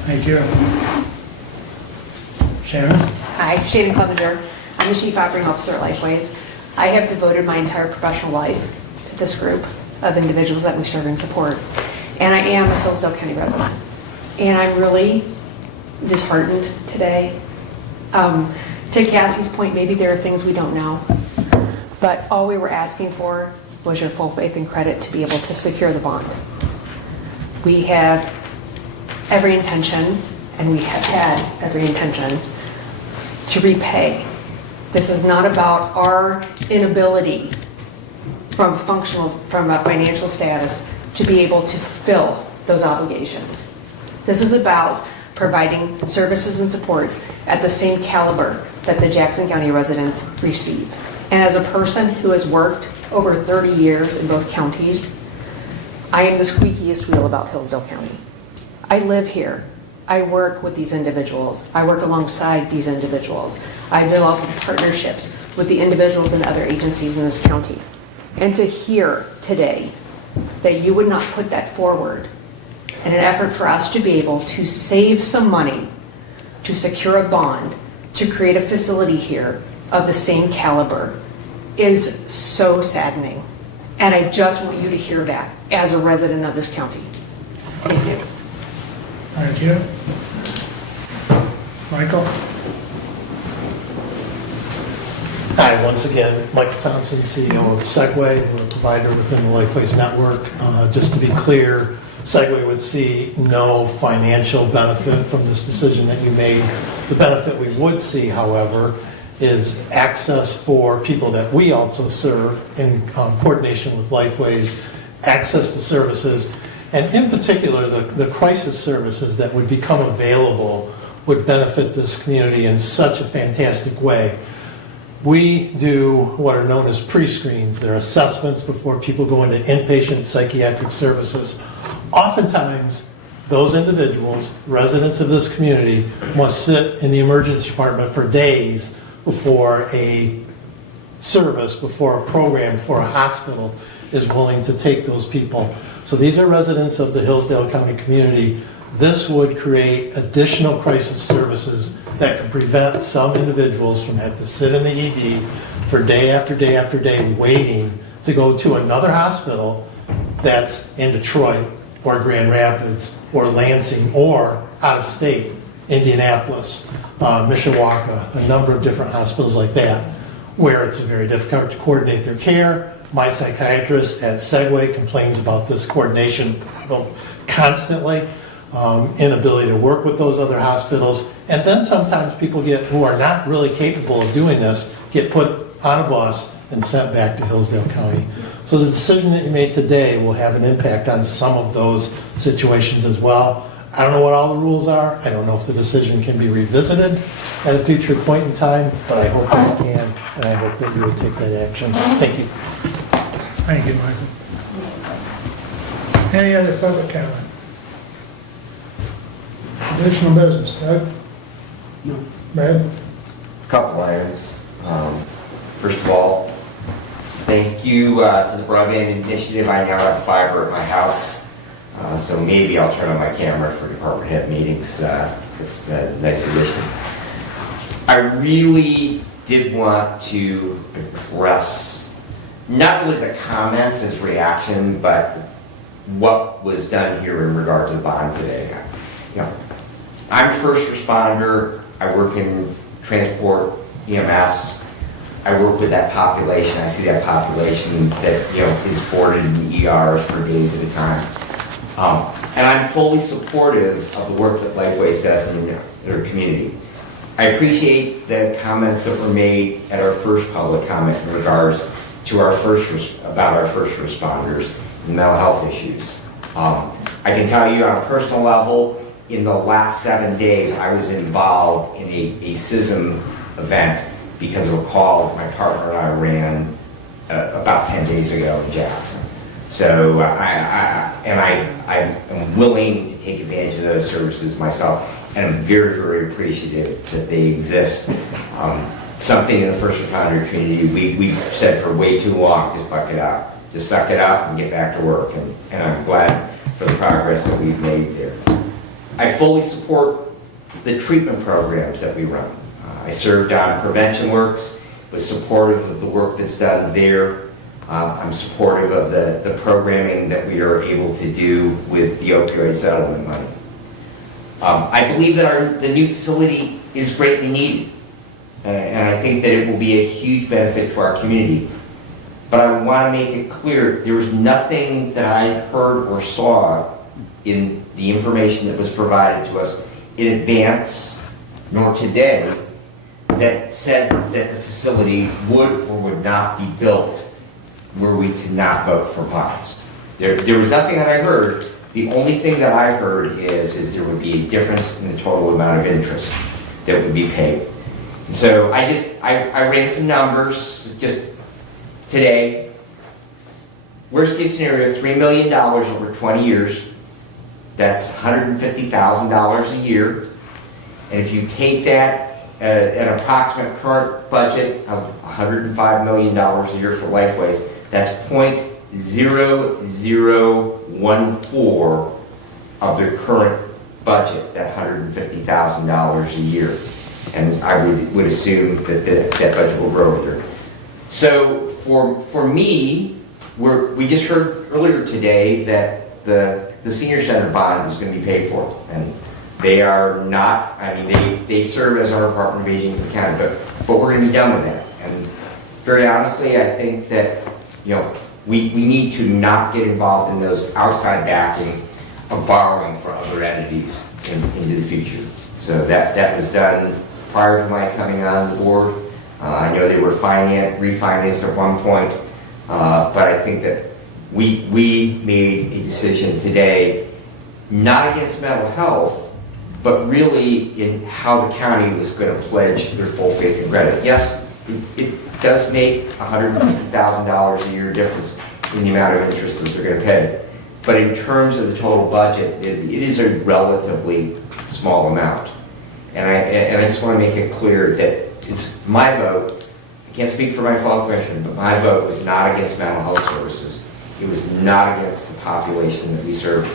Thank you. Shannon? Hi, Shannon Clevenger. I'm the Chief Operating Officer at Lifeways. I have devoted my entire professional life to this group of individuals that we serve and support. And I am a Hillsdale County resident. And I'm really disheartened today. To Cassie's point, maybe there are things we don't know. But all we were asking for was your full faith and credit to be able to secure the bond. We have every intention, and we have had every intention, to repay. This is not about our inability from a financial status to be able to fulfill those obligations. This is about providing services and supports at the same caliber that the Jackson County residents receive. And as a person who has worked over 30 years in both counties, I am the squeakiest wheel about Hillsdale County. I live here. I work with these individuals. I work alongside these individuals. I develop partnerships with the individuals and other agencies in this county. And to hear today that you would not put that forward in an effort for us to be able to save some money, to secure a bond, to create a facility here of the same caliber is so saddening. And I just want you to hear that as a resident of this county. Thank you. Thank you. Michael? Hi, once again, Michael Thompson, CEO of Segway. We're a provider within the Lifeways network. Just to be clear, Segway would see no financial benefit from this decision that you made. The benefit we would see, however, is access for people that we also serve in coordination with Lifeways, access to services, and in particular, the crisis services that would become available would benefit this community in such a fantastic way. We do what are known as pre-screens. They're assessments before people go into inpatient psychiatric services. Oftentimes, those individuals, residents of this community, must sit in the emergency department for days before a service, before a program, before a hospital is willing to take those people. So these are residents of the Hillsdale County community. This would create additional crisis services that could prevent some individuals from having to sit in the ED for day after day after day waiting to go to another hospital that's in Detroit or Grand Rapids or Lansing or out of state. Indianapolis, Mishawaka, a number of different hospitals like that, where it's very difficult to coordinate their care. My psychiatrist at Segway complains about this coordination problem constantly, inability to work with those other hospitals, and then sometimes people who are not really capable of doing this get put on a bus and sent back to Hillsdale County. So the decision that you made today will have an impact on some of those situations as well. I don't know what all the rules are. I don't know if the decision can be revisited at a future point in time, but I hope that it can, and I hope that you will take that action. Thank you. Thank you, Michael. Any other public comment? Additional business, Doug? No. Brad? Couple items. First of all, thank you to the broadband initiative. I now have fiber at my house, so maybe I'll turn on my camera for department head meetings. It's a nice addition. I really did want to address not only the comments as reaction, but what was done here in regard to the bond today. You know, I'm a first responder. I work in transport, EMS. I work with that population. I see that population that is boarded in ERs for days at a time. And I'm fully supportive of the work that Lifeways does in their community. I appreciate the comments that were made at our first public comment in regards to about our first responders and mental health issues. I can tell you on a personal level, in the last 7 days, I was involved in a CISM event because of a call that my partner and I ran about 10 days ago in Jackson. So I'm willing to take advantage of those services myself, and I'm very, very appreciative that they exist. Something in the first responder community, we've said for way too long, just buck it up. Just suck it up and get back to work, and I'm glad for the progress that we've made there. I fully support the treatment programs that we run. I served on Prevention Works, was supportive of the work that's done there. I'm supportive of the programming that we are able to do with the opioid settlement money. I believe that the new facility is greatly needed, and I think that it will be a huge benefit to our community. But I want to make it clear, there was nothing that I heard or saw in the information that was provided to us in advance, nor today, that said that the facility would or would not be built were we to not vote for bonds. There was nothing that I heard. The only thing that I heard is there would be a difference in the total amount of interest that would be paid. So I ran some numbers just today. Worst case scenario, $3 million over 20 years. That's $150,000 a year. And if you take that an approximate current budget of $105 million a year for Lifeways, that's 0.0014 of their current budget, that $150,000 a year. And I would assume that that budget will grow there. So for me, we just heard earlier today that the senior center bond is going to be paid for, and they are not. I mean, they serve as our Department of Aging for the county, but we're going to be done with that. And very honestly, I think that we need to not get involved in those outside backing of borrowing for other entities into the future. So that was done prior to my coming on the board. I know they were refinanced at one point, but I think that we made a decision today, not against mental health, but really in how the county was going to pledge their full faith and credit. Yes, it does make $150,000 a year difference in the amount of interest that they're going to pay. But in terms of the total budget, it is a relatively small amount. And I just want to make it clear that it's my vote. I can't speak for my fellow commissioner, but my vote was not against mental health services. It was not against the population that we serve.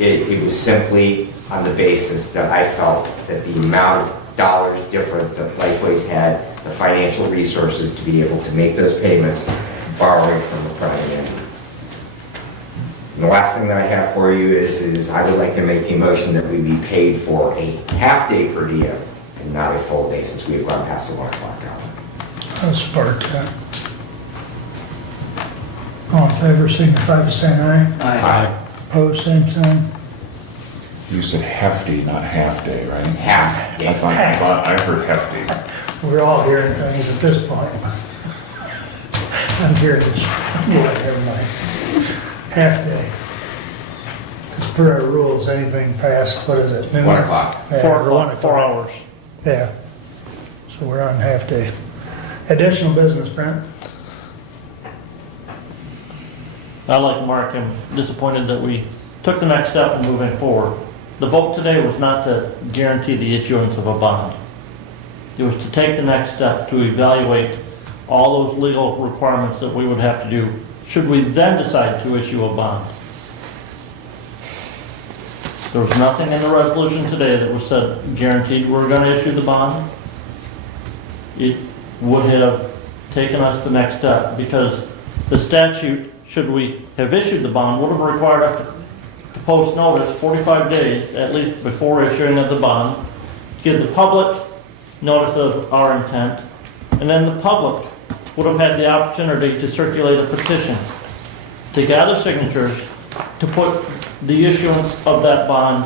It was simply on the basis that I felt that the amount of dollars difference that Lifeways had, the financial resources to be able to make those payments, borrowing from the private entity. And the last thing that I have for you is I would like to make a motion that we be paid for a half day per diem and not a full day, since we have gone past the 1 o'clock hour. I'll support that. All in favor, signify by saying aye. Aye. Opposed, same sign. You said hefty, not half day, right? Half day. I thought I heard hefty. We're all hearing things at this point. I'm hearing this, never mind. Half day. As per our rules, anything past, what is it? noon? 1 o'clock. Yeah, 4 or 1 o'clock, 4 o'clock. hours. Yeah. So we're on half day. Additional business, Brent? I, like Mark, am disappointed that we took the next step in moving forward. The vote today was not to guarantee the issuance of a bond. It was to take the next step to evaluate all those legal requirements that we would have to do should we then decide to issue a bond. There was nothing in the resolution today that was said guaranteed we're going to issue the bond. It would have taken us the next step, because the statute, should we have issued the bond, would have required us to post notice 45 days at least before issuing of the bond, give the public notice of our intent, and then the public would have had the opportunity to circulate a petition to gather signatures to put the issuance of that bond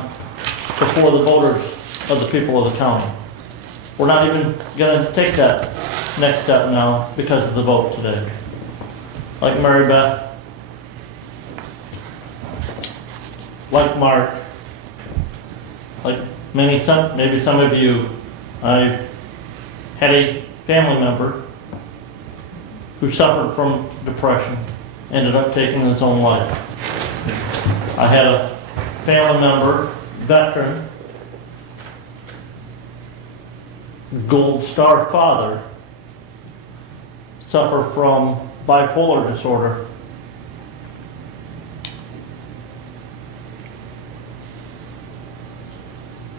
before the voters of the people of the county. We're not even going to take that next step now because of the vote today. Like Mary Beth, like Mark, like maybe some of you, I had a family member who suffered from depression, ended up taking his own life. I had a family member, veteran, Gold Star father, suffer from bipolar disorder.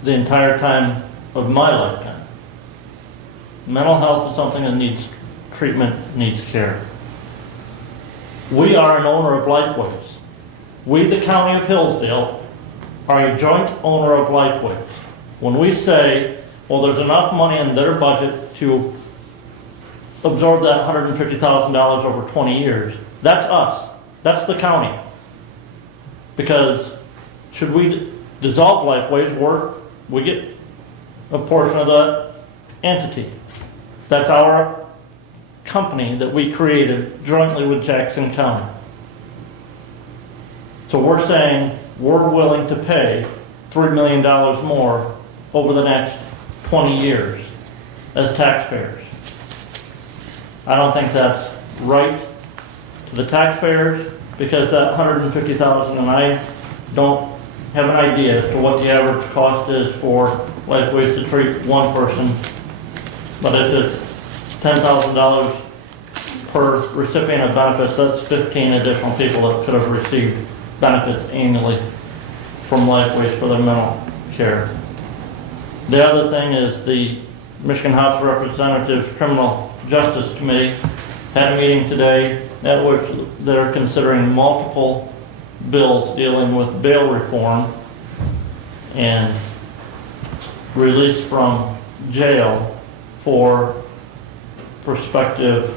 The entire time of my lifetime. Mental health is something that needs treatment, needs care. We are an owner of Lifeways. We, the County of Hillsdale, are a joint owner of Lifeways. When we say, well, there's enough money in their budget to absorb that $150,000 over 20 years, that's us. That's the county. Because should we dissolve Lifeways, we get a portion of the entity. That's our company that we created jointly with Jackson County. So we're saying we're willing to pay $3 million more over the next 20 years as taxpayers. I don't think that's right to the taxpayers, because that $150,000, and I don't have an idea as to what the average cost is for Lifeways to treat one person, but if it's $10,000 per recipient of benefits, that's 15 additional people that could have received benefits annually from Lifeways for their mental care. The other thing is the Michigan House of Representatives Criminal Justice Committee had a meeting today at which they're considering multiple bills dealing with bail reform and release from jail for prospective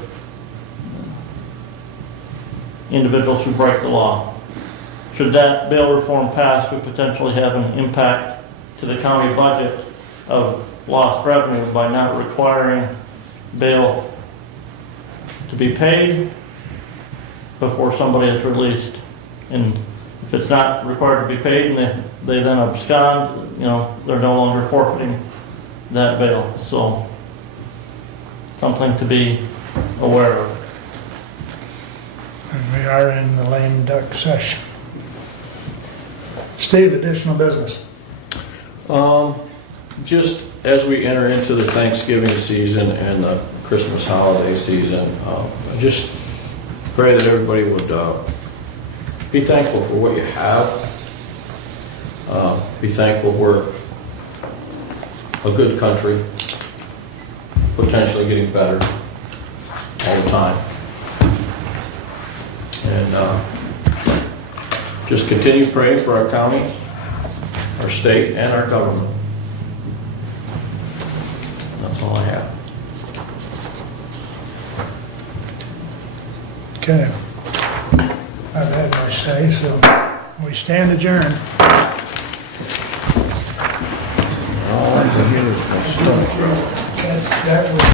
individuals who break the law. Should that bail reform pass, we potentially have an impact to the county budget of lost revenue by not requiring bail to be paid before somebody is released. And if it's not required to be paid and they then abscond, they're no longer forfeiting that bail. So something to be aware of. And we are in the lame duck session. Steve, additional business? Just as we enter into the Thanksgiving season and the Christmas holiday season, I just pray that everybody would be thankful for what you have. Be thankful we're a good country, potentially getting better all the time. And just continue praying for our county, our state, and our government. That's all I have. Okay. I've had my say, so we stand adjourned. All I can hear is my stomach. That was